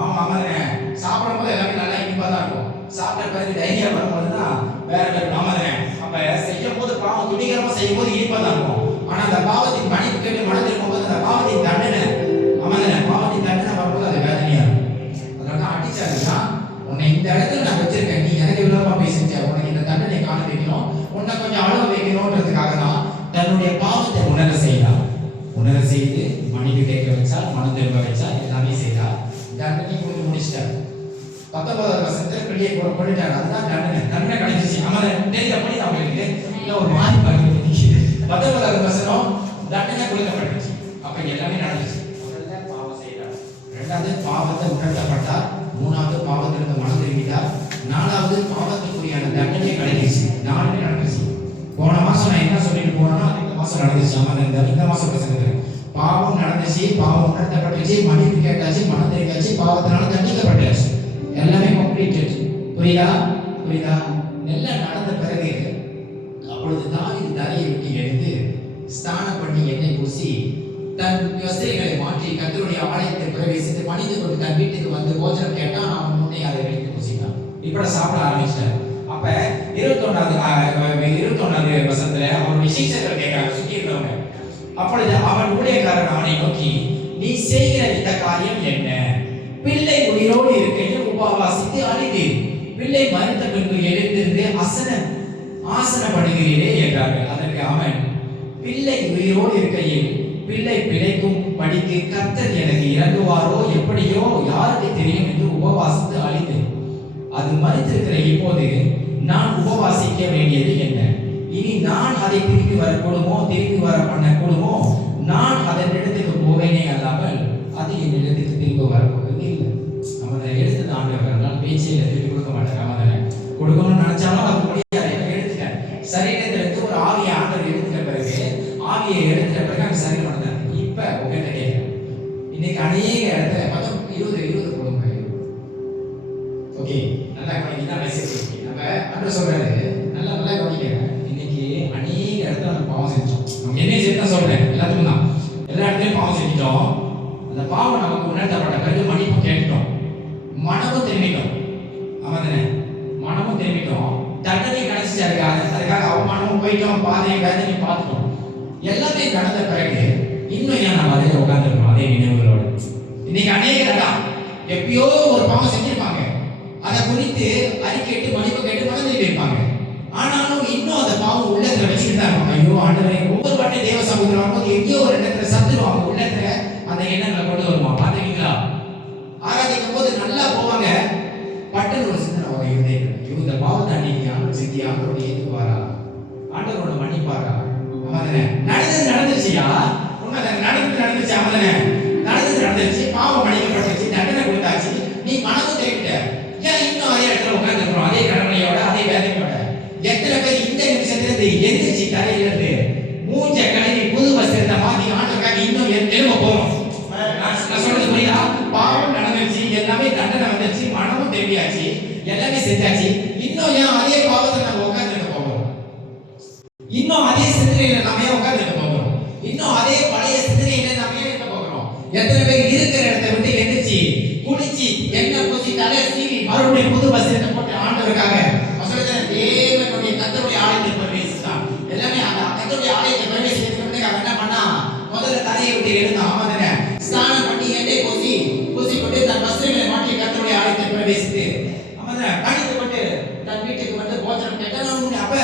அம்மா தானே, சாப்பிடும் போது எல்லாமே நல்லா இனிப்பா தான் இருக்கும். சாப்பிட்ட பிறகு டைரியா வரும்போதுதான் வேற அம்மா தானே. அப்ப செய்யும் போது பாவம் துணிகரமா செய்யும் போது இனிப்பா தான் இருக்கும். ஆனா அந்த பாவத்தின் மன்னிப்பு கேட்டு மனதிருக்கும் போது அந்த பாவத்தின் தண்டனை பாவத்தின் தண்டனை வரும்போது அது வேதனையா இருக்கும். அதனால அடிச்சாருன்னா, உன்னை இந்த இடத்துல நான் வச்சிருக்கேன், நீ எனக்கு விரோதமா பேசிட்ட, உனக்கு இந்த தண்டனை காண வைக்கணும், உன்னை கொஞ்சம் அழுவ வைக்கணும்ன்றதுக்காக தான் தன்னுடைய பாவத்தை உணர செய்து மன்னிப்பு கேட்க வச்சா, மனம் திரும்ப வச்சா, எல்லாமே செய்தா. தண்டனை கொடுத்து முடிச்சிட்டாரு. 19வது வசனத்துல பிள்ளையை கொண்டுட்டாரு. அதுதான் தண்டனை கிடைச்சிச்சு. அப்படி அவங்களுக்கு இல்ல ஒரு மாதிரி பார்க்க 19வது வசனம் தண்டனை கொடுக்கப்பட்டுச்சு. அப்ப எல்லாமே நடந்துச்சு. முதல்ல பாவம் செய்தார், 2வது பாவத்தை உணர்த்தப்பட்டார், 3வது பாவத்திலிருந்து மனம் திரும்பிட்டார், 4வது பாவத்துக்குரியான தண்டனை கிடைச்சிச்சு. 4 நடந்துச்சு. போன மாசம் நான் என்ன சொல்லிட்டு போனோம்னா இந்த மாசம் நடந்துச்சு. இந்த மாசம் பிரசங்கத்துல பாவம் நடந்துச்சு, பாவம் உணர்த்தப்பட்டுச்சு, மன்னிப்பு கேட்டாச்சு, மனம் திரும்பியாச்சு, பாவத்தினால தண்டிக்கப்பட்டாச்சு. எல்லாமே கம்ப்ளீட்டட். புரியுதா? எல்லாம் நடந்த பிறகு அப்பொழுது தாவீது தரையை விட்டு எழுந்து ஸ்நானம் பண்ணி எண்ணெய் பூசி தன் வஸ்திரங்களை மாற்றி கர்த்தருடைய ஆலயத்தில் பிரவேசித்து பணிந்து கொண்டு தன் வீட்டுக்கு வந்து போஜனம் கேட்டான். அவன் உடனே அதை வெளியிட்டு பூசிக்கலாம். இப்ப சாப்பிட ஆரம்பிச்சிட்டாரு. அப்ப 21வது வசனத்துல அவருடைய சீஷர்கள் கேட்கிறாங்க, சுற்றி இருக்கிறவங்க. அப்பொழுது அவன் ஊழியக்காரன் அவனை நோக்கி, நீ செய்கிற இந்த காரியம் என்ன? பிள்ளை உயிரோடு இருக்கையில் உபவாசித்து அழுது, பிள்ளை மரித்த பின்பு எழுந்திருந்து ஆசனப்படுகிறீரே என்றார்கள். அதற்கு அவன், பிள்ளை உயிரோடு இருக்கையில் பிள்ளை பிழைக்கும் படிக்கு கர்த்தர் எனக்கு இறங்குவாரோ எப்படியோ யாருக்கு தெரியும் என்று உபவாசித்து அழுது, அது மரித்திருக்கிற இப்போது நான் உபவாசிக்க வேண்டியது என்ன? இனி நான் அதை திருப்பி வர பண்ணக்கூடுமோ? நான் அதன் இடத்துக்கு போவேனே அல்லாமல் அது என் இடத்துக்கு திரும்ப வரப்போவது இல்லை. அவனை எடுத்தது ஆண்டவர் பேச்சையில திருப்பி கொடுக்க மாட்டார். அவனை கொடுக்கணும்னு நினைச்சாலும் அது முடியாது. எடுத்துட்டேன் சரீரத்திலிருந்து ஒரு ஆவியை ஆண்டவர் எடுத்துட்ட பிறகு அவன் சரி பண்ணார். இப்ப உங்ககிட்ட கேட்கிறேன், இன்னைக்கு அநேக இடத்துல 20 கொடுங்க. ஓகே, நல்லா கவனிக்க மெசேஜ் நம்ம ஆண்டவர் சொல்றாரு, நல்லா கவனிக்கிறேன். இன்னைக்கு அநேக இடத்துல நம்ம பாவம் செஞ்சோம். நம்ம என்ன செய்யணும் சொல்றேன், எல்லாத்துக்கும் தான். எல்லா இடத்துலயும் பாவம் செஞ்சிட்டோம். அந்த பாவம் நமக்கு உணர்த்தப்பட்ட பிறகு மன்னிப்பு கேட்டுட்டோம், மனமும் திரும்பிட்டோம். அவன் மனமும் திரும்பிட்டோம், தண்டனை கிடைச்சிச்சு. அதுக்காக அவமானமும் போயிட்டோம், பாதையை வேதனை பார்த்துட்டோம். எல்லாமே நடந்த பிறகு இன்னும் ஏன் நம்ம அதில் உட்காந்துருக்கோம் அதே நினைவுகளோடு? இன்னைக்கு அநேகர் தான் எப்பயோ ஒரு பாவம் செஞ்சிருப்பாங்க, அதை குறித்து அறிக்கைட்டு மன்னிப்பு கேட்டு மனம் திரும்பி இருப்பாங்க. ஆனாலும் இன்னும் அந்த பாவம் உள்ளத்துல வச்சுட்டு தான் இருப்பாங்க. ஐயோ ஆண்டவரே, ஒவ்வொரு வாட்டி தேவ சமூகத்தில் வரும்போது எங்கேயோ ஒரு இடத்துல சத்துருவாங்க, உள்ளத்துல அந்த எண்ணங்களை கொண்டு வருவாங்க. பார்த்துருக்கீங்களா? ஆராதிக்கும் போது நல்லா போவாங்க, பட்டன் ஒரு சிந்தனை அவங்க இருந்தேன், இந்த பாவத்தை அன்னைக்கு ஆண்டவர் செஞ்சு ஆண்டவரோட ஏற்றுக்குவாரா, ஆண்டவரோட மன்னிப்பாரா? நடந்துருச்சியா? நடந்துருச்சு. அவன் நடந்துருச்சு, பாவம் மன்னிக்கப்பட்டுச்சு, தண்டனை கொடுத்தாச்சு, நீ மனமும் தெரிவிட்ட. ஏன் இன்னும் அதே இடத்துல உட்கார்ந்துருக்கணும், அதே கடமையோட அதே வேதனையோட? எத்தனை பேர் இந்த நிமிஷத்துல எந்திரிச்சு தலையில இருந்து மூஞ்ச கழுவி புது வஸ்திரத்தை மாத்தி ஆண்டவருக்காக இன்னும் எழும்ப போறோம்? நான் சொல்றது புரியுதா? பாவம் நடந்துருச்சு, எல்லாமே தண்டனை வந்துருச்சு, மனமும் தெரிவியாச்சு, எல்லாமே செஞ்சாச்சு. இன்னும் ஏன் அதே பாவத்தை நம்ம உட்கார்ந்துருக்க போகிறோம்? இன்னும் அதே சிந்தனையில நம்ம ஏன் உட்கார்ந்துருக்க போகிறோம்? இன்னும் அதே பழைய சிந்தனையில நம்ம ஏன் இருக்க போகிறோம்? எத்தனை பேர் இருக்கிற இடத்தை விட்டு எந்திரிச்சு குளிச்சு எண்ணெய் பூசி தலை சீவி மறுபடியும் புது வஸ்திரத்தை போட்டு ஆண்டவருக்காக தேவனுடைய கர்த்தருடைய ஆலயத்தில் பிரவேசித்தான். எல்லாமே அந்த கர்த்தருடைய ஆலயத்தை பிரவேசிக்கிறதுக்கு அவன் என்ன பண்ணா? முதல்ல தலையை விட்டு எழுந்தான். அவன் ஸ்நானம் பண்ணி எண்ணெய் பூசிக்கொண்டு தன் வஸ்திரங்களை மாற்றி கர்த்தருடைய ஆலயத்தை பிரவேசித்து அவன் கணித்துக்கொண்டு தன் வீட்டுக்கு வந்து போஜனம் கேட்டான். அப்ப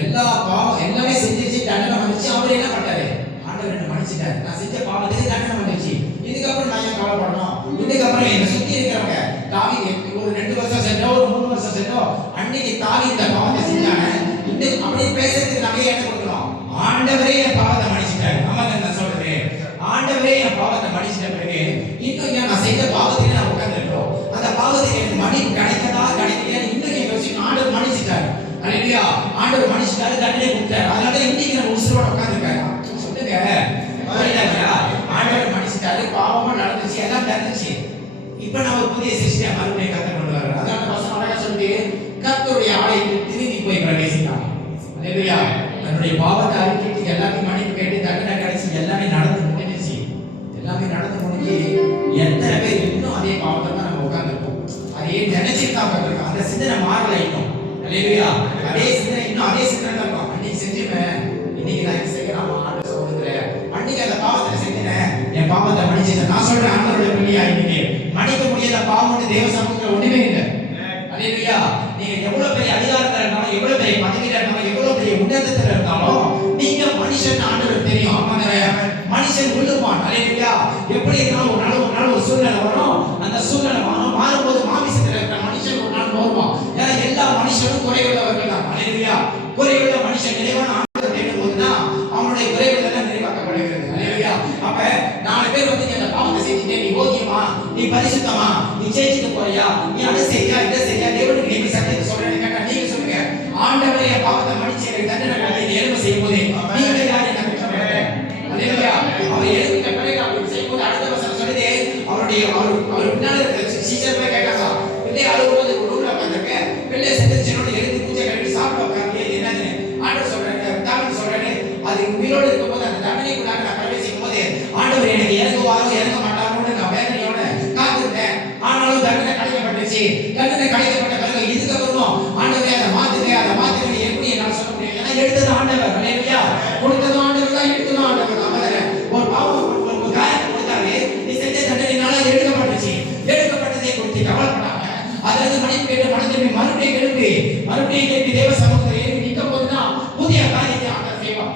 எல்லா பாவம் எல்லாமே செஞ்சிருச்சு, தண்டனை வந்துச்சு. அவர் என்ன பண்ணாரு? ஆண்டவர் என்ன மன்னிச்சிட்டாரு, நான் செஞ்ச பாவத்துக்கு தண்டனை வந்துச்சு, இதுக்கப்புறம் நான் ஏன் கவலைப்படணும்? இதுக்கப்புறம் என்னை சுத்தி இருக்கிறவங்க தாவீது ஒரு 2 வருஷம் செஞ்சோ ஒரு 3 வருஷம் செஞ்சோ அன்னைக்கு தாவீது இந்த பாவத்தை செஞ்சானே, இந்த அப்படியே பேசுறதுக்கு நம்ம என்ன கொடுக்கணும்? ஆண்டவரே என் பாவத்தை மன்னிச்சிட்டாரு. ஆமாங்க, நான் சொல்றேன், ஆண்டவரே என் பாவத்தை மன்னிச்சிட்ட பிறகு இன்னும் ஏன் நான் செஞ்ச பாவத்துக்கு நான் உட்கார்ந்துருக்கோம்? அந்த பாவத்துக்கு எனக்கு மன்னிப்பு கிடைக்கலையா இன்னும் என் யோசிக்கணும். ஆண்டவர் மன்னிச்சிட்டாரு, அல்லேலூயா, ஆண்டவர் மன்னிச்சிட்டாரு, தண்டனை கொடுத்தாரு. அதனால இன்னைக்கு நம்ம உசுரோட உட்கார்ந்துருக்காரு. சொல்லுங்க, ஆண்டவர் மன்னிச்சிட்டாரு, பாவமா நடந்துச்சு, எல்லாம் நடந்துச்சு. இப்ப நம்ம புதிய சிருஷ்டியா மறுபடியும் கர்த்தர் கொண்டு வர்றாரு. அதனால வசனம் அழகா சொல்லுது, கர்த்தருடைய ஆலயத்தில் திரும்பி போய் பிரவேசித்தார். அல்லேலூயா, தன்னுடைய பாவத்தை அறிக்கைட்டு எல்லாத்தையும் மன்னிப்பு கேட்டு தண்டனை கிடைச்சி எல்லாமே நடந்து முடிஞ்சிச்சு. எல்லாமே நடந்து முடிஞ்சு எத்தனை பேர் இன்னும் அதே பாவத்தை தான் நம்ம உட்கார்ந்துருக்கோம், அதே நினைச்சிட்டு தான் உட்கார்ந்துருக்கோம். அந்த சிந்தனை மாறல இன்னும். அல்லேலூயா, அதே சிந்தனை இன்னும் அதே சிந்தனை தான் இருக்கும். அன்னைக்கு செஞ்சுவேன், இன்னைக்கு நான் செய்யலாம் ஆண்டு சொல்லுறேன், அன்னைக்கு அந்த பாவத்தை செஞ்சேன், என் பாவத்தை மன்னிச்சிட்டேன். நான் சொல்றேன், ஆண்டவருடைய பிள்ளையா, இன்னைக்கு மன்னிக்க முடியாத பாவம் தேவ சமூகத்துல ஒண்ணுமே இல்லை. அல்லேலூயா, நீங்க எவ்வளவு பெரிய அதிகாரத்துல இருந்தாலும், எவ்வளவு பெரிய பதவியில இருந்தாலும், எவ்வளவு பெரிய உன்னதத்துல இருந்தாலும், நீங்க மனுஷன் ஆண்டவர் தெரியும். ஆமாங்க, மனுஷன் உள்ளுவான். அல்லேலூயா, எப்படி இருந்தாலும் ஒரு நாள் ஒரு சூழ்நிலை வரும். அந்த சூழ்நிலை மாறும்போது மாமிசத்துல இருக்கிற மனுஷன் ஒரு நாள் வருவான். ஏன்னா எல்லா மனுஷனும் குறைவுள்ளவர்கள் தான். அல்லேலூயா, குறைவுள்ள மனுஷன் நிறைவான ஆண்டவர் தேடும் போதுதான் அவனுடைய குறைவுகள் எல்லாம் நிறைவாக்கப்படுகிறது. அல்லேலூயா, அப்ப 4 பேர் வந்து அந்த பாவத்தை செஞ்சுட்டே, நீ ஓகேமா, நீ பரிசுத்தமா, நீ ஜெயிச்சுட்டு போறியா, நீ அதை செய்யா இதை செய்யா தேவனுக்கு நீங்க சத்தியத்தை சொல்றேன்னு கேட்டா நீங்க சொல்லுங்க, ஆண்டவரே என் பாவத்தை மன்னிச்சு எனக்கு தண்டனை கிடையாது எழும செய்யும் போது நீங்க யார் என்ன குற்றப்படுத்த? அல்லேலூயா, அவர் எழுதிட்ட பிறகு அவர் செய்யும் போது அடுத்த வசனம் சொல்லுது, அவர் பின்னால சீசர் போய் கேட்டாங்க, பிள்ளை அழுகும்போது ரூம்ல உட்காந்துருக்க, பிள்ளை செத்துச்சுன்னு எழுதி பூஜை கட்டி சாப்பிட உட்காந்து என்னன்னு ஆண்டவர் சொல்றாரு, தாவீது சொல்றாரு, அது உயிரோடு இருக்கும்போது அந்த தண்டனைக்குள்ளாக நான் பிரவேசிக்கும் போது ஆண்டவர் எனக்கு இறங்குவாரோ இறங்க மாட்டாரோன்னு நான் வேதனையோட காத்திருந்தேன். ஆனாலும் தண்டனை கிடைக்கப்பட்டுச்சு. கழிச்சு தண்டனை கழிக்கப்பட்ட பிறகு இதுக்கப்புறமும் ஆண்டவரே அதை மாத்துங்க எப்படி என்னால் சொல்ல முடியும்? ஏன்னா எடுத்தது ஆண்டவர். அல்லேலூயா. கொடுத்ததும் ஆண்டவர் தான், எடுத்ததும் ஆண்டவர் தான். ஒரு பாவம் ஒரு காரியத்தை கொடுத்தாரு, நீ செஞ்ச தண்டனையினால எடுக்கப்பட்டதை குறித்து கவலைப்படாம அதிலிருந்து மன்னிப்பு கேட்டு மனதில் மறுபடியும் எழுப்பி தேவ சமூகத்தில் எழுப்பி நிற்கும் போதுதான் புதிய காரியத்தை ஆண்டவர் செய்வார்.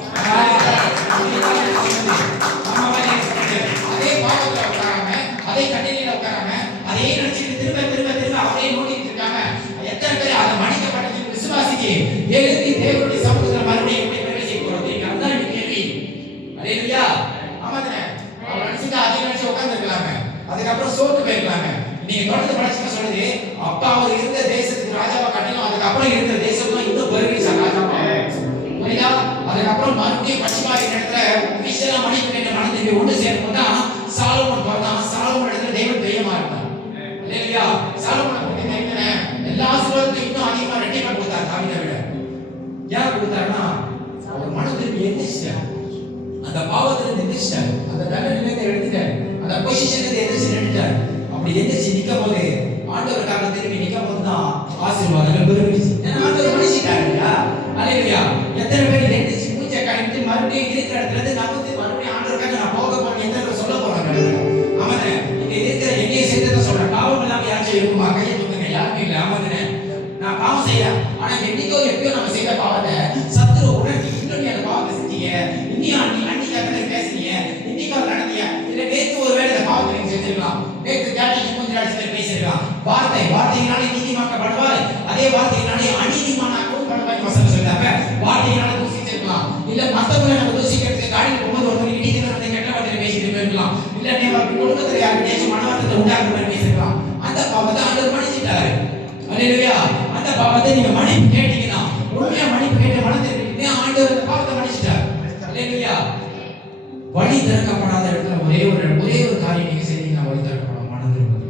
அதே பாவத்தில் உட்காராம, அதே கண்ணீரில் உட்காராம, அதையே நினைச்சிட்டு திரும்ப அவரையே நோக்கிட்டு இருக்காங்க. எத்தனை பேர் அதை மன்னிக்கப்பட்டது விசுவாசிக்கு எழுப்பி தேவனுடைய சமூகத்தில் மறுபடியும் எப்படி பிரவேசிக்க போறோம்? அதுதான் கேள்வி. அல்லேலூயா. ஆமாதானே? அவர் நினைச்சிட்டு அதை நினைச்சு உட்கார்ந்துருக்கலாங்க. அதுக்கப்புறம் சோத்து போயிருக்கலாங்க. நீங்க தொடர்ந்து படிச்சுக்க சொல்லுது, அப்பா அவர் இருந்த தேசத்துக்கு ராஜாவா கட்டணும், அதுக்கப்புறம் இருக்கிற தேசம்லாம் இன்னும் பெருகிச்சா ராஜாவா. புரியுதா? அதுக்கப்புறம் மறுபடியும் பச்சிமாரி இடத்துல விஷயம் மன்னிப்பு கேட்ட மனதிற்கு ஒன்று சேரும் தான் சாலமோன் பிறந்தான். சாலமோன் இடத்துல தெய்வம் தெய்வமா இருந்தார். இல்லையா? சாலமோனை பத்தி தெரிஞ்சேன், எல்லா ஆசீர்வாதத்தையும் இன்னும் அதிகமா ரெட்டிப்பா கொடுத்தார் தாவீதை விட. ஏன் கொடுத்தாருன்னா அவர் மனதிற்கு எந்திரிச்சிட்டார், அந்த பாவத்துல எந்திரிச்சிட்டார், அந்த தண்டனையிலிருந்து எடுத்துட்டார், அந்த பொசிஷன்ல எந்திரிச்சு நின்றுட்டார். அப்படி எந்திரிச்சு நிற்கும் போது ஆண்டவருக்காக திரும்பி நிற்கும் போது தான் ஆசீர்வாதங்கள் பெருகிச்சு. ஏன்னா ஆண்டவர் மனுஷிட்டாரு இல்லையா? அல்லேலூயா. எத்தனை பேர் எந்திரிச்சு மூச்சை கழித்து மறுபடியும் இருக்கிற இடத்துல இருந்து நமக்கு மறுபடியும் ஆண்டவருக்காக நான் போக போறேன் எந்த சொல்ல போறாங்க. ஆமாண்ணே, இங்க இருக்கிற என்னைய சேர்த்து சொல்றேன், பாவம் இல்லாம யாச்சும் இருக்குமா? கையை தூக்குங்க. யாருக்கும் இல்லை. ஆமாண்ணே, நான் பாவம் செய்யறேன், ஆனா என்னைக்கோ எப்பயோ நம்ம செய்த பாவத்தை சத்துரு உணர்த்தி இன்னும் நீ அந்த பாவத்தை செஞ்சீங்க, இன்னும் நீ அன்னைக்காக பேசுறீங்க, இன்னைக்கு நடந்தீங்க, இல்ல நேற்று ஒரு வேலை இந்த பாவத்தை நீங்க செஞ்சிருக்கலாம், நேற்று கேட்டீங்க மூஞ்சி அடிச்சு பேசிருக்கலாம். வார்த்தையினாலே நீதிமாக்கப்படுவார், அதே வார்த்தையினாலே அநீதிமானாகவும் படுவார் வசனம் சொல்றாங்க. வார்த்தையினால தூசிச்சிருக்கலாம், இல்ல மத்தவங்களை நம்ம தூசிக்கிறதுக்கு காலையில் போகும்போது ஒருத்தர் இடிக்கிறத கெட்ட வார்த்தையில பேசிட்டு போயிருக்கலாம், இல்ல நம்ம குடும்பத்துல யாருக்கையும் மனவார்த்தத்தை உண்டாக்குற மாதிரி பேசிருக்கலாம். அந்த பாவத்தை ஆண்டவர் மன்னிச்சிட்டாரு. அல்லேலூயா. அந்த பாவத்தை நீங்க மன்னிப்பு கேட்டீங்கன்னா, உண்மையா மன்னிப்பு கேட்டு மனதிற்கு ஆண்டவர் அந்த பாவத்தை மன்னிச்சிட்டார். அல்லேலூயா. வழி திறக்கப்படாத இடத்துல ஒரே ஒரு காரியம் நீங்க செய்தீங்கன்னா வழி திறக்கப்படும். மனம் திரும்புவது.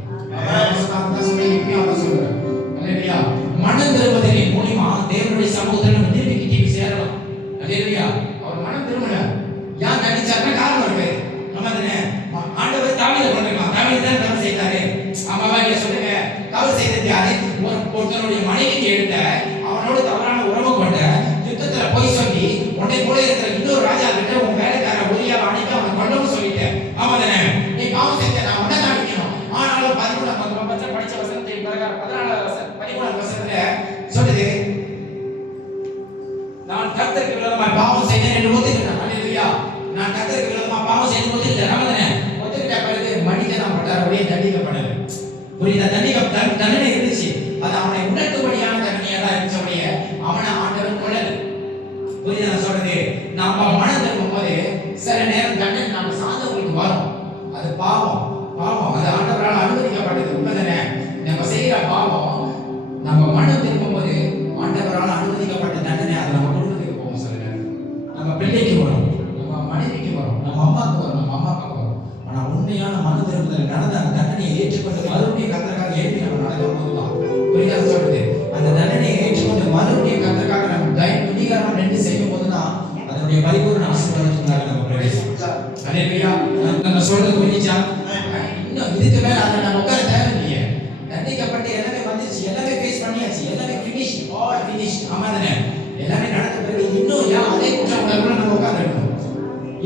அல்லேலூயா. மனம் திரும்புவதன் மூலமா தேவனுடைய சமூகத்துல நம்ம திரும்பி சேரலாம். அல்லேலூயா. அவர் மனம் திரும்பல, யார் நடிச்சாருன்னா காரணம் இருக்கு. நம்ம ஆண்டவர் தாவீதை கொண்டிருக்கலாம், தாவீது தான் தவறு செய்தாரு. ஆமாவா இல்லையா சொல்லுங்க? தவறு செய்தது யாரு? ஒருத்தனுடைய மனைவிக்கு எடுத்த, அவனோட தவறான உறவு கொண்ட, யுத்தத்துல போய் சொல்லி உன்னை போல இருக்கிற இன்னொரு ராஜா கிட்ட உன் வேலைக்கார ஒளியாவை அனுப்பி அவனை கொல்லவும் சொல்லிட்டேன். ஆமாதானே? நீ பாவம் செஞ்ச, நான் உன்னை தான் அடிக்கணும். ஆனாலும் 13 படிச்ச வசனத்தின் பிரகாரம் 14 வசனத்துல சொல்லுது, நான் கர்த்தருக்கு விரோதமா பாவம் செய்தேன் என்று ஒத்துக்கிட்டேன். அல்லேலூயா. நான் கர்த்தருக்கு விரோதமா பாவம் செய்து ஒத்துக்கிட்டேன். ஆமாதானே? ஒத்துக்கிட்ட பிறகு மனிதன் பட்டார், ஒரே தண்டிக்கப்படல. புரியுதா? தண்டனை இருந்துச்சு, அது அவனை உணர்த்தும்படியான தண்டனையா தான் இருந்துச்சோடைய அவனை ஆண்டவன் கொள்ளல. புரியுதா சொல்றது? நாம மனம் திரும்பும் போது சில நேரம் தண்டனை நம்ம சார்ந்தவங்களுக்கு வரும். அது பாவம், அது ஆண்டவரால் அனுமதிக்கப்பட்டது. உண்மைதானே? நம்ம செய்யற பாவம் நம்ம மனம் திரும்பும் போது ஆண்டவரால் அனுமதிக்கப்பட்ட தண்டனை அது நம்ம குடும்பத்துக்கு போகும். சில நேரம் நம்ம பிள்ளைக்கு வரும், நம்ம மனைவிக்கு வரும், நம்ம அம்மாவுக்கு வரும், நம்ம அம்மாவுக்கு வரும். ஆனா உண்மையான மன திரும்புதல் நடந்த அந்த தண்டனையை ஏற்றுக்கொண்டு மறுபடியும் கர்த்தருக்காக எழுப்பி நம்ம நடக்கும் போதுதான். புரியுதா சொல்றது? அந்த தண்டனையை ஏற்றுக்கொண்டு மறுபடியும் கர்த்தருக்காக நம்ம துணிகரமா நின்று செய்யும் போதுதான் அதனுடைய பரிபூர்ண ஆசீர்வாதத்துக்குள்ளாக நம்ம பிரவேசிக்கலாம். அல்லேலூயா. நம்ம சொல்றது புரிஞ்சுச்சா? இன்னும் இதுக்கு மேல அதை நம்ம உட்கார தேவையில்லையே. தண்டிக்கப்பட்டு எல்லாமே வந்துச்சு, எல்லாமே ஃபேஸ் பண்ணியாச்சு, எல்லாமே ஃபினிஷ், ஆல் ஃபினிஷ். ஆமாதானே? எல்லாமே நடந்த பிறகு இன்னும் ஏன் அதே குற்றம் உணர்வுல நம்ம உட்கார்ந்துருக்கணும்?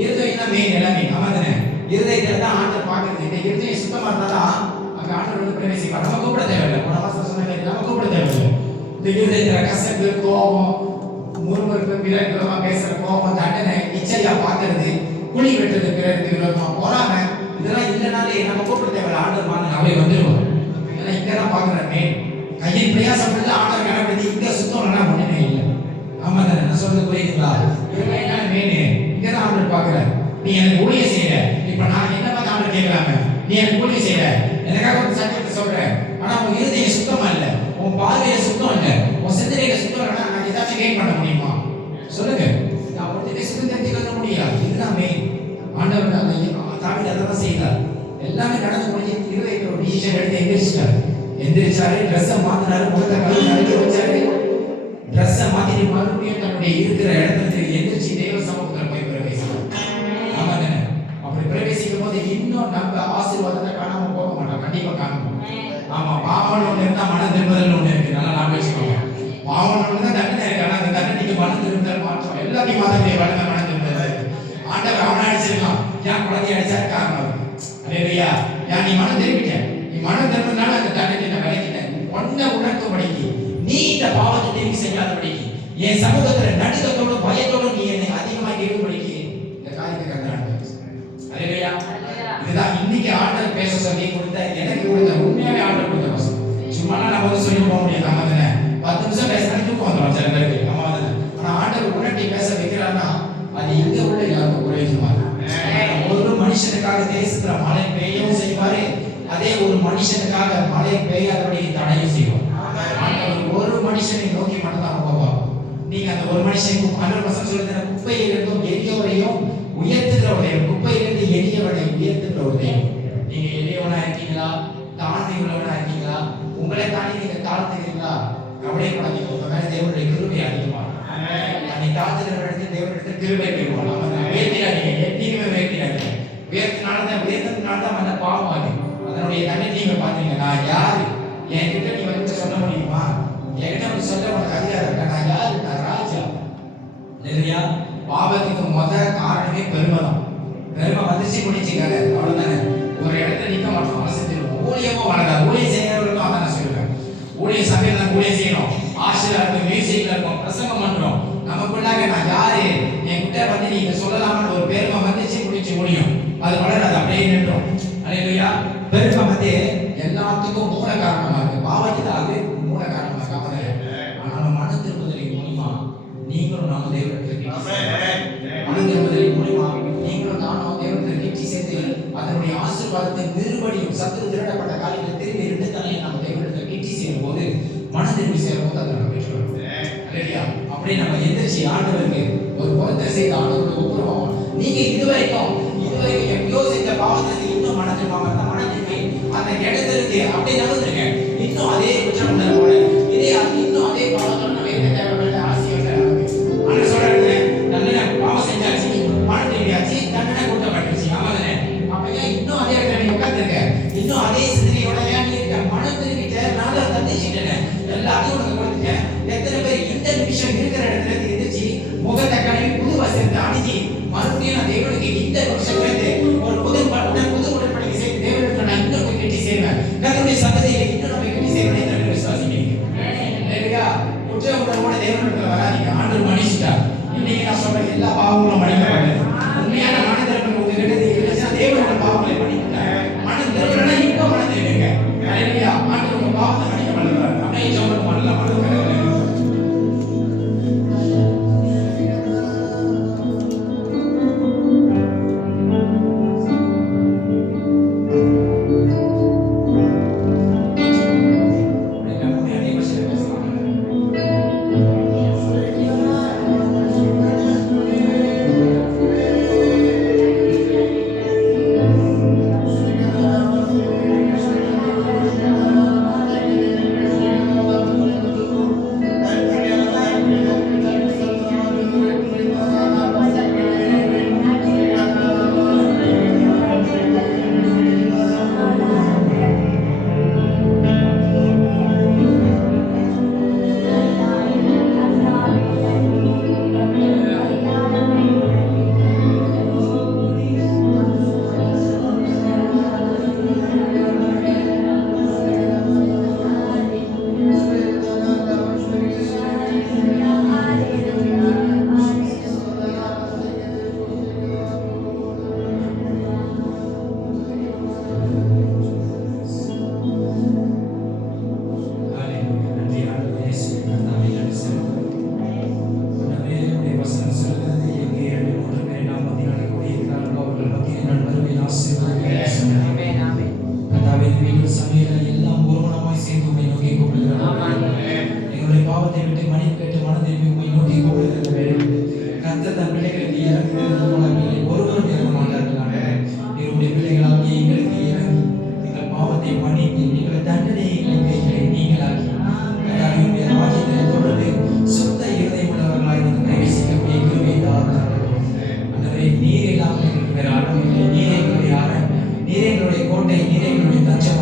இருதயம் தான் மெயின். எல்லாமே ஆமாதானே? இருதயத்துல தான் ஆண்டவர் பார்க்கறது. இந்த இருதயம் சுத்தமா இருந்தாதான் அங்க ஆண்டவர் வந்து பிரவேசிப்பார். நம்ம கூப்பிட தேவையில்லை. போன மாசம் சொன்ன நம்ம கூப்பிட தேவையில்லை. இந்த இருதயத்துல கசப்பு, கோபம், முறுமுறுப்பு, பிறகு விரோதமா பேசுற கோபம், தண்டனை, இச்சையா பார்க்கறது, குழி வெட்டுறது, பிறகு விரோதமா போறாம, இதெல்லாம் இல்லைனாலே நம்ம கூப்பிட தேவையில்லை. ஆண்டவர் வாங்க அவரே வந்துருவோம். இதெல்லாம் இங்கதான் பாக்குற மெயின். கையின் பிரயாசப்பட்டு ஆண்டவர் கனப்படுத்தி இங்க சுத்தம் இல்லைன்னா ஒண்ணுமே இல்லை. ஆமா தானே? நான் சொல்றது புரியுதுங்களா? இதெல்லாம் மெயின். இங்கதான் ஆண்டவர் பாக்குறாரு. நீ எனக்கு ஊழியம் செய்யற, இப்ப நான் என்ன பார்த்து ஆண்டவர் கேட்கலாம, நீ எனக்கு ஊழியம் செய்யற, எனக்காக ஒரு சத்தியத்தை சொல்ற, ஆனா உன் இருதயம் சுத்தமா இல்ல, உன் பார்வையில சுத்தம் இல்ல, உன் சிந்தனையில சுத்தம் இல்லைன்னா நான் ஏதாச்சும் கெயின் பண்ண முடியுமா? சொல்லுங்க. நான் ஒருத்தரை சுத்தத்தை கற்க முடியாது. இதுதான் மெயின். ஆண்டவர் தாவீது அதான் செய்தார். எல்லாமே நடந்து முடிஞ்சு இருதயத்துல ஒரு டிசிஷன் எடுத்து எந்திரிச்சாரு, ட்ரெஸ்ஸை மாத்தினாரு, முகத்தை கழுவி வச்சாரு, ட்ரெஸ்ஸை மாத்திட்டு மறுபடியும் தன்னுடைய இருக்கிற இடத்துல எந்திரிச்சு தேவ சமூகத்துல போய் பிரவேசித்தார். ஆமா தானே? அப்படி பிரவேசிக்கும் போது இன்னும் நம்ம ஆசீர்வாதத்தை காணாம போக மாட்டோம். கண்டிப்பா காணணும். ஆமா, பாவம் ஒண்ணு இருந்தா தான் மனம் திரும்புதல் ஒண்ணு இருக்கு. நல்லா ஞாபகம் வச்சுக்கோங்க. பாவம் தான் தண்டனை இருக்கு. ஆனா அந்த தண்டனைக்கு மனம் திரும்புதல் மாற்றம் எல்லாத்தையும் மாற்றக்கூடிய வல்லமை மனம் திரும்புதல் இருக்கு. ஆண்டவர் அவனை அடிச்சிருக்கலாம், ஏன் குழந்தைய அடிச்சாரு காரணம் இல்லையா? ஏன் நீ மனம் திரும்பிட்ட, நீ மனம் திரும்பினால அந்த தண்டனை நான் விளக்கிட்டேன். ஒன்ன உணர்த்தும்படிக்கு நீ இந்த பாவத்தை திரும்பி செய்யாதபடிக்கு என் சமூகத்துல நடுக்கத்தோடு பயத்தோடு நீ என்னை அதிகமாக ஈடுபடிக்கு இந்த காரியத்தை கண்டாங்க. அல்லேலூயா. இதுதான் இன்னைக்கு ஆண்டவர் பேச சொல்லி கொடுத்த எனக்கு கொடுத்த உண்மையாவே ஆண்டவர் கொடுத்த வசனம். சும்மா நம்ம வந்து சொல்லி போக முடியாது. ஆமா தானே? 10 நிமிஷம் பேசினா தூக்கம் வந்துடும் சில பேருக்கு. ஆமா தானே? ஆனா ஆண்டவர் உணர்த்தி பேச வைக்கிறான்னா அது எங்க உள்ள யாருக்கும் பிரயோஜனமா ஒரு மனுஷனுக்காக தேசத்துல மழை பெய்யவும் செய்வாரு, அதே ஒரு மனுஷனுக்காக மழை பெய்யாதபடி தடையும் செய்வார். ஒரு மனுஷனை நோக்கி மட்டும்தான் போவார். நீங்க அந்த ஒரு மனுஷனுக்கு 100% சொல்லுங்க, குப்பையிலிருந்தும் எளியவரையும் உயர்த்துகிறவரையும், குப்பையிலிருந்து எளியவரை உயர்த்துகிறவரையும். நீங்க எளியவனா இருக்கீங்களா, தாழ்மை உள்ளவனா இருக்கீங்களா, உங்களை தாண்டி நீங்க தாழ்த்துகிறீங்களா, கவலை படாதீங்க. உங்க மேல தேவனுடைய கிருபை அதிகமா நீ தாழ்த்துகிறவர்களுக்கு தேவனுடைய கிருபை பெறுவாங்க. உயர்த்திடாதீங்க, எப்படியுமே உயர்த்திடாதீங்க. உயர்த்தினால்தான் அந்த பாவம் ஆகுது. அதனுடைய தண்டனை நீங்க பாத்தீங்க. நான் யாரு, என்கிட்ட நீ வந்து சொல்ல முடியுமா? என்கிட்ட வந்து சொல்ல உனக்கு அதிகாரம் இருக்கா? நான் யாரு? நான் ராஜா. இல்லையா? பாவத்துக்கு முதல் காரணமே பெருமை தான். பெருமை வந்துச்சு முடிச்சுக்காங்க, அவ்வளவுதானே. ஒரு இடத்துல நிக்க மாட்டோம், அவசியம் ஊழியமும் வளராது. ஊழியம் செய்யறவர்களுக்கும் அதான் நான் சொல்லுவேன். ஊழிய சபையில் தான் ஊழியம் செய்யணும், ஆசிரியர் இருக்கும், மியூசிக்ல இருக்கும், பிரசங்கம் பண்றோம். நமக்குள்ளாக நான் யாரு, என்கிட்ட வந்து நீங்க சொல்லலாம்னு ஒரு பெருமை வந்துச்சு முடிச்சு முடியும். அது வளராது, அப்படியே நின்றோம். அல்லேலூயா. பெருமை வந்து எல்லாத்துக்கும் மூல காரணமா இருக்கு. பாவத்துக்கு அது மூல காரணமா இருக்காங்க. ஆனாலும் மன திரும்புதலின் மூலமா நீங்களும் நானும் தேவனுக்கு மன திரும்புதலின் மூலமா நீங்களும் நானும் தேவனுக்கு கீழ்ச்சி சேர்த்து அதனுடைய ஆசீர்வாதத்தை நிறுவடியும் சத்துரு திருடப்பட்ட காரியங்களை திரும்பி 2 தலையை நம்ம தேவனுக்கு கீழ்ச்சி செய்யும் போது மன திரும்பி சேரும் போது அதை நம்ம பெற்றுக்கிறோம். அல்லேலூயா. அப்படியே நம்ம எந்திரிச்சு ஆண்டவருக்கு ஒரு பொருத்தத்தை செய்து ஆண்டவருக்கு ஒப்புரவாகும். நீங்க இதுவரைக்கும் எப்பயோ செஞ்ச பாவத்துக்கு இன்னும் மன திரும்பாம இருந்தா மன திரும்பி அந்த இடத்திற்கு அப்படியே நடந்துருங்க. இன்னும் அதே குற்றம் உணர்வோட இன்னும் அதே பாவத்தோட நம்ம இருக்க தேவைப்பட்ட ஆசையோட ஆனா சொல்றாங்க, தண்டனை பாவம் செஞ்சாச்சு, மன திரும்பியாச்சு, தண்டனை கூட்டப்பட்டுச்சு. ஆமாதானே? அப்படியே இன்னும் அதே இடத்துல நீ உட்கார்ந்துருக்க, இன்னும் அதே சிந்தனையோட ஏன் நீ இருக்க? மனம் திரும்பிட்ட, நான் தான் தந்திச்சிட்டேன், எல்லாத்தையும் உனக்கு கொடுத்துட்டேன். எத்தனை பேர் இந்த நிமிஷம் இருக்கிற இடத்துல இருந்துச்சு முகத்தை கழுவி புது வசனத்தை அணிஞ்சி மறுபடியும் நான் தேவனுக்கு இந்த நிமிஷம் வந்து ஒரு புது உடன்படிக்கை செய்து தேவனுக்கு நான் இன்னும் போய் கட்டி சேருவேன். கர்த்தருடைய சந்ததியில இன்னும் நம்ம கட்டி சேருவேன் என்று விசுவாசிக்கிறீங்க. இல்லையா? குற்ற உணர்வோட தேவனுக்கு வராதீங்க. ஆண்டவர் மன்னிச்சிட்டா. இன்னைக்கு நான் சொல்ற எல்லா பாவங்களும் மன்னிக்கப்பட்டது. உண்மையான மன திருப்பம் உங்ககிட்ட இருந்துச்சுன்னா தேவனோட பாவங்களை மன்னிக்கிட்டார். மன திருப்பம்னா இப்ப மன திரும்புங்க. இல்லையா? ஆண்டவர் உங்க பாவத்தை மன்னிக்க மாட்டார். அப்படியே ஜெபம் பண்ணலாம். கோட்டை, நீரே எங்களுடைய தஞ்சம்.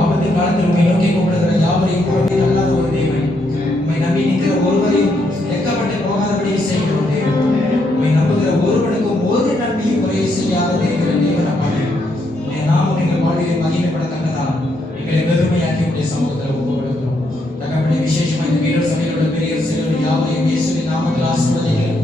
ஆபத்து காலத்தில் உண்மை நோக்கி கூப்பிடுகிற யாவரையும் புறம்பே நல்ல ஒரு தேவன். உம்மை நம்பி நிற்கிற ஒருவரையும் வெட்கப்பட்டு போகாதபடி செய்கிற ஒரு தேவன். உம்மை நம்புகிற ஒருவனுக்கும் ஒரு நன்மையும் குறைய செய்யாத தேவன் அப்பா. உம்முடைய நாமம் எங்கள் வாழ்விலே மகிமைப்படத்தக்கதா எங்களை வெறுமையாக்கி உடைய சமூகத்தில் ஒப்புக்கொடுக்கிறோம். தகப்பனே, விசேஷமா இந்த வீரர் சபையில் உள்ள பெரியவர் சிலர் யாவரையும் இயேசுவின் நாமத்தில் ஆசீர்வதிக்கிறேன்.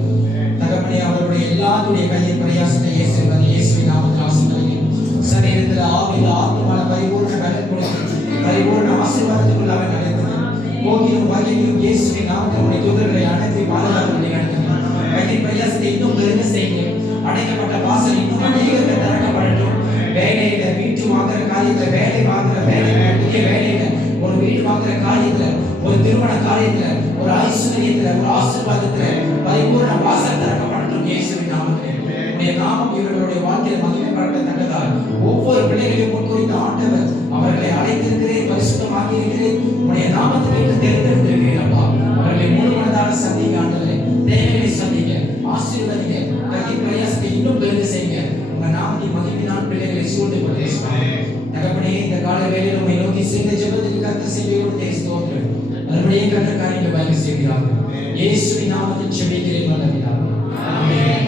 தகப்பனே, அவருடைய எல்லாருடைய கையின் பிரயாசத்தை இயேசுவின் நாமத்தில் ஆசீர்வதிக்கிறேன். சரீரத்தில் ஆவியில் ஆத்மால பரிபூர்ண பலன் கொடுத்து பரிபூர்ண ஆசீர்வாதத்துக்குள் அவன் நடந்தது. போகிலும் வகையிலும் இயேசுவின் நாமத்தில் உடைய தூதர்களை அனைத்து பாதுகாப்பு நடத்தினார். கையின் பிரயாசத்தை இன்னும் பெருங்க செய்யுங்க. அடைக்கப்பட்ட வாசல் இன்னும் அநேகர்கள் திறக்கப்படட்டும். வேலையில வீட்டு வாங்குற காரியத்துல, வேலை வாங்குற வேலையில, முக்கிய வேலையில, ஒரு வீடு வாங்குற காரியத்துல, ஒரு திருமண காரியத்துல, ஒரு ஐஸ்வர்யத்துல, ஒரு ஆசீர்வாதத்துல பரிபூர்ண வாசல் திறக்கப்படட்டும் இயேசுவின் நாமத்தில். உடைய நாமம் இவர்களுடைய வாழ்க்கையில் மகிமைப்படத்தக்கதால் ஒவ்வொரு பிள்ளைகளையும் முன்குறித்த ஆண்டவர் அவர்களை அழைத்திருக்கிறேன், பரிசுத்தமாக்கி இருக்கிறேன். உடைய நாமத்திற்கு தேர்ந்தெடுத்திருக்கிறேன் அப்பா. அவர்களை முழு மனதாக சந்திக்க ஆண்டவரே, தேவைகளை சந்திக்க ஆசீர்வதிக்க, கையின் பிரயாசத்தை இன்னும் பெருக செய்யுங்க. உங்க நாமத்தின் மகிமையினால் பிள்ளைகளை சூழ்ந்து கொண்டு தகப்பனே, இந்த கால வேளையில் உண்மை நோக்கி செய்த ஜெபத்துக்கு கர்த்தர் செய்தியோடு ஸ்தோத்திரம். மறுபடியும் கர்த்தர் காரியங்களை பயன் செய்கிறார்கள். இயேசுவின் நாமத்தில் ஜெபிக்கிறேன் நல்ல பிதாவே. ஆமென்.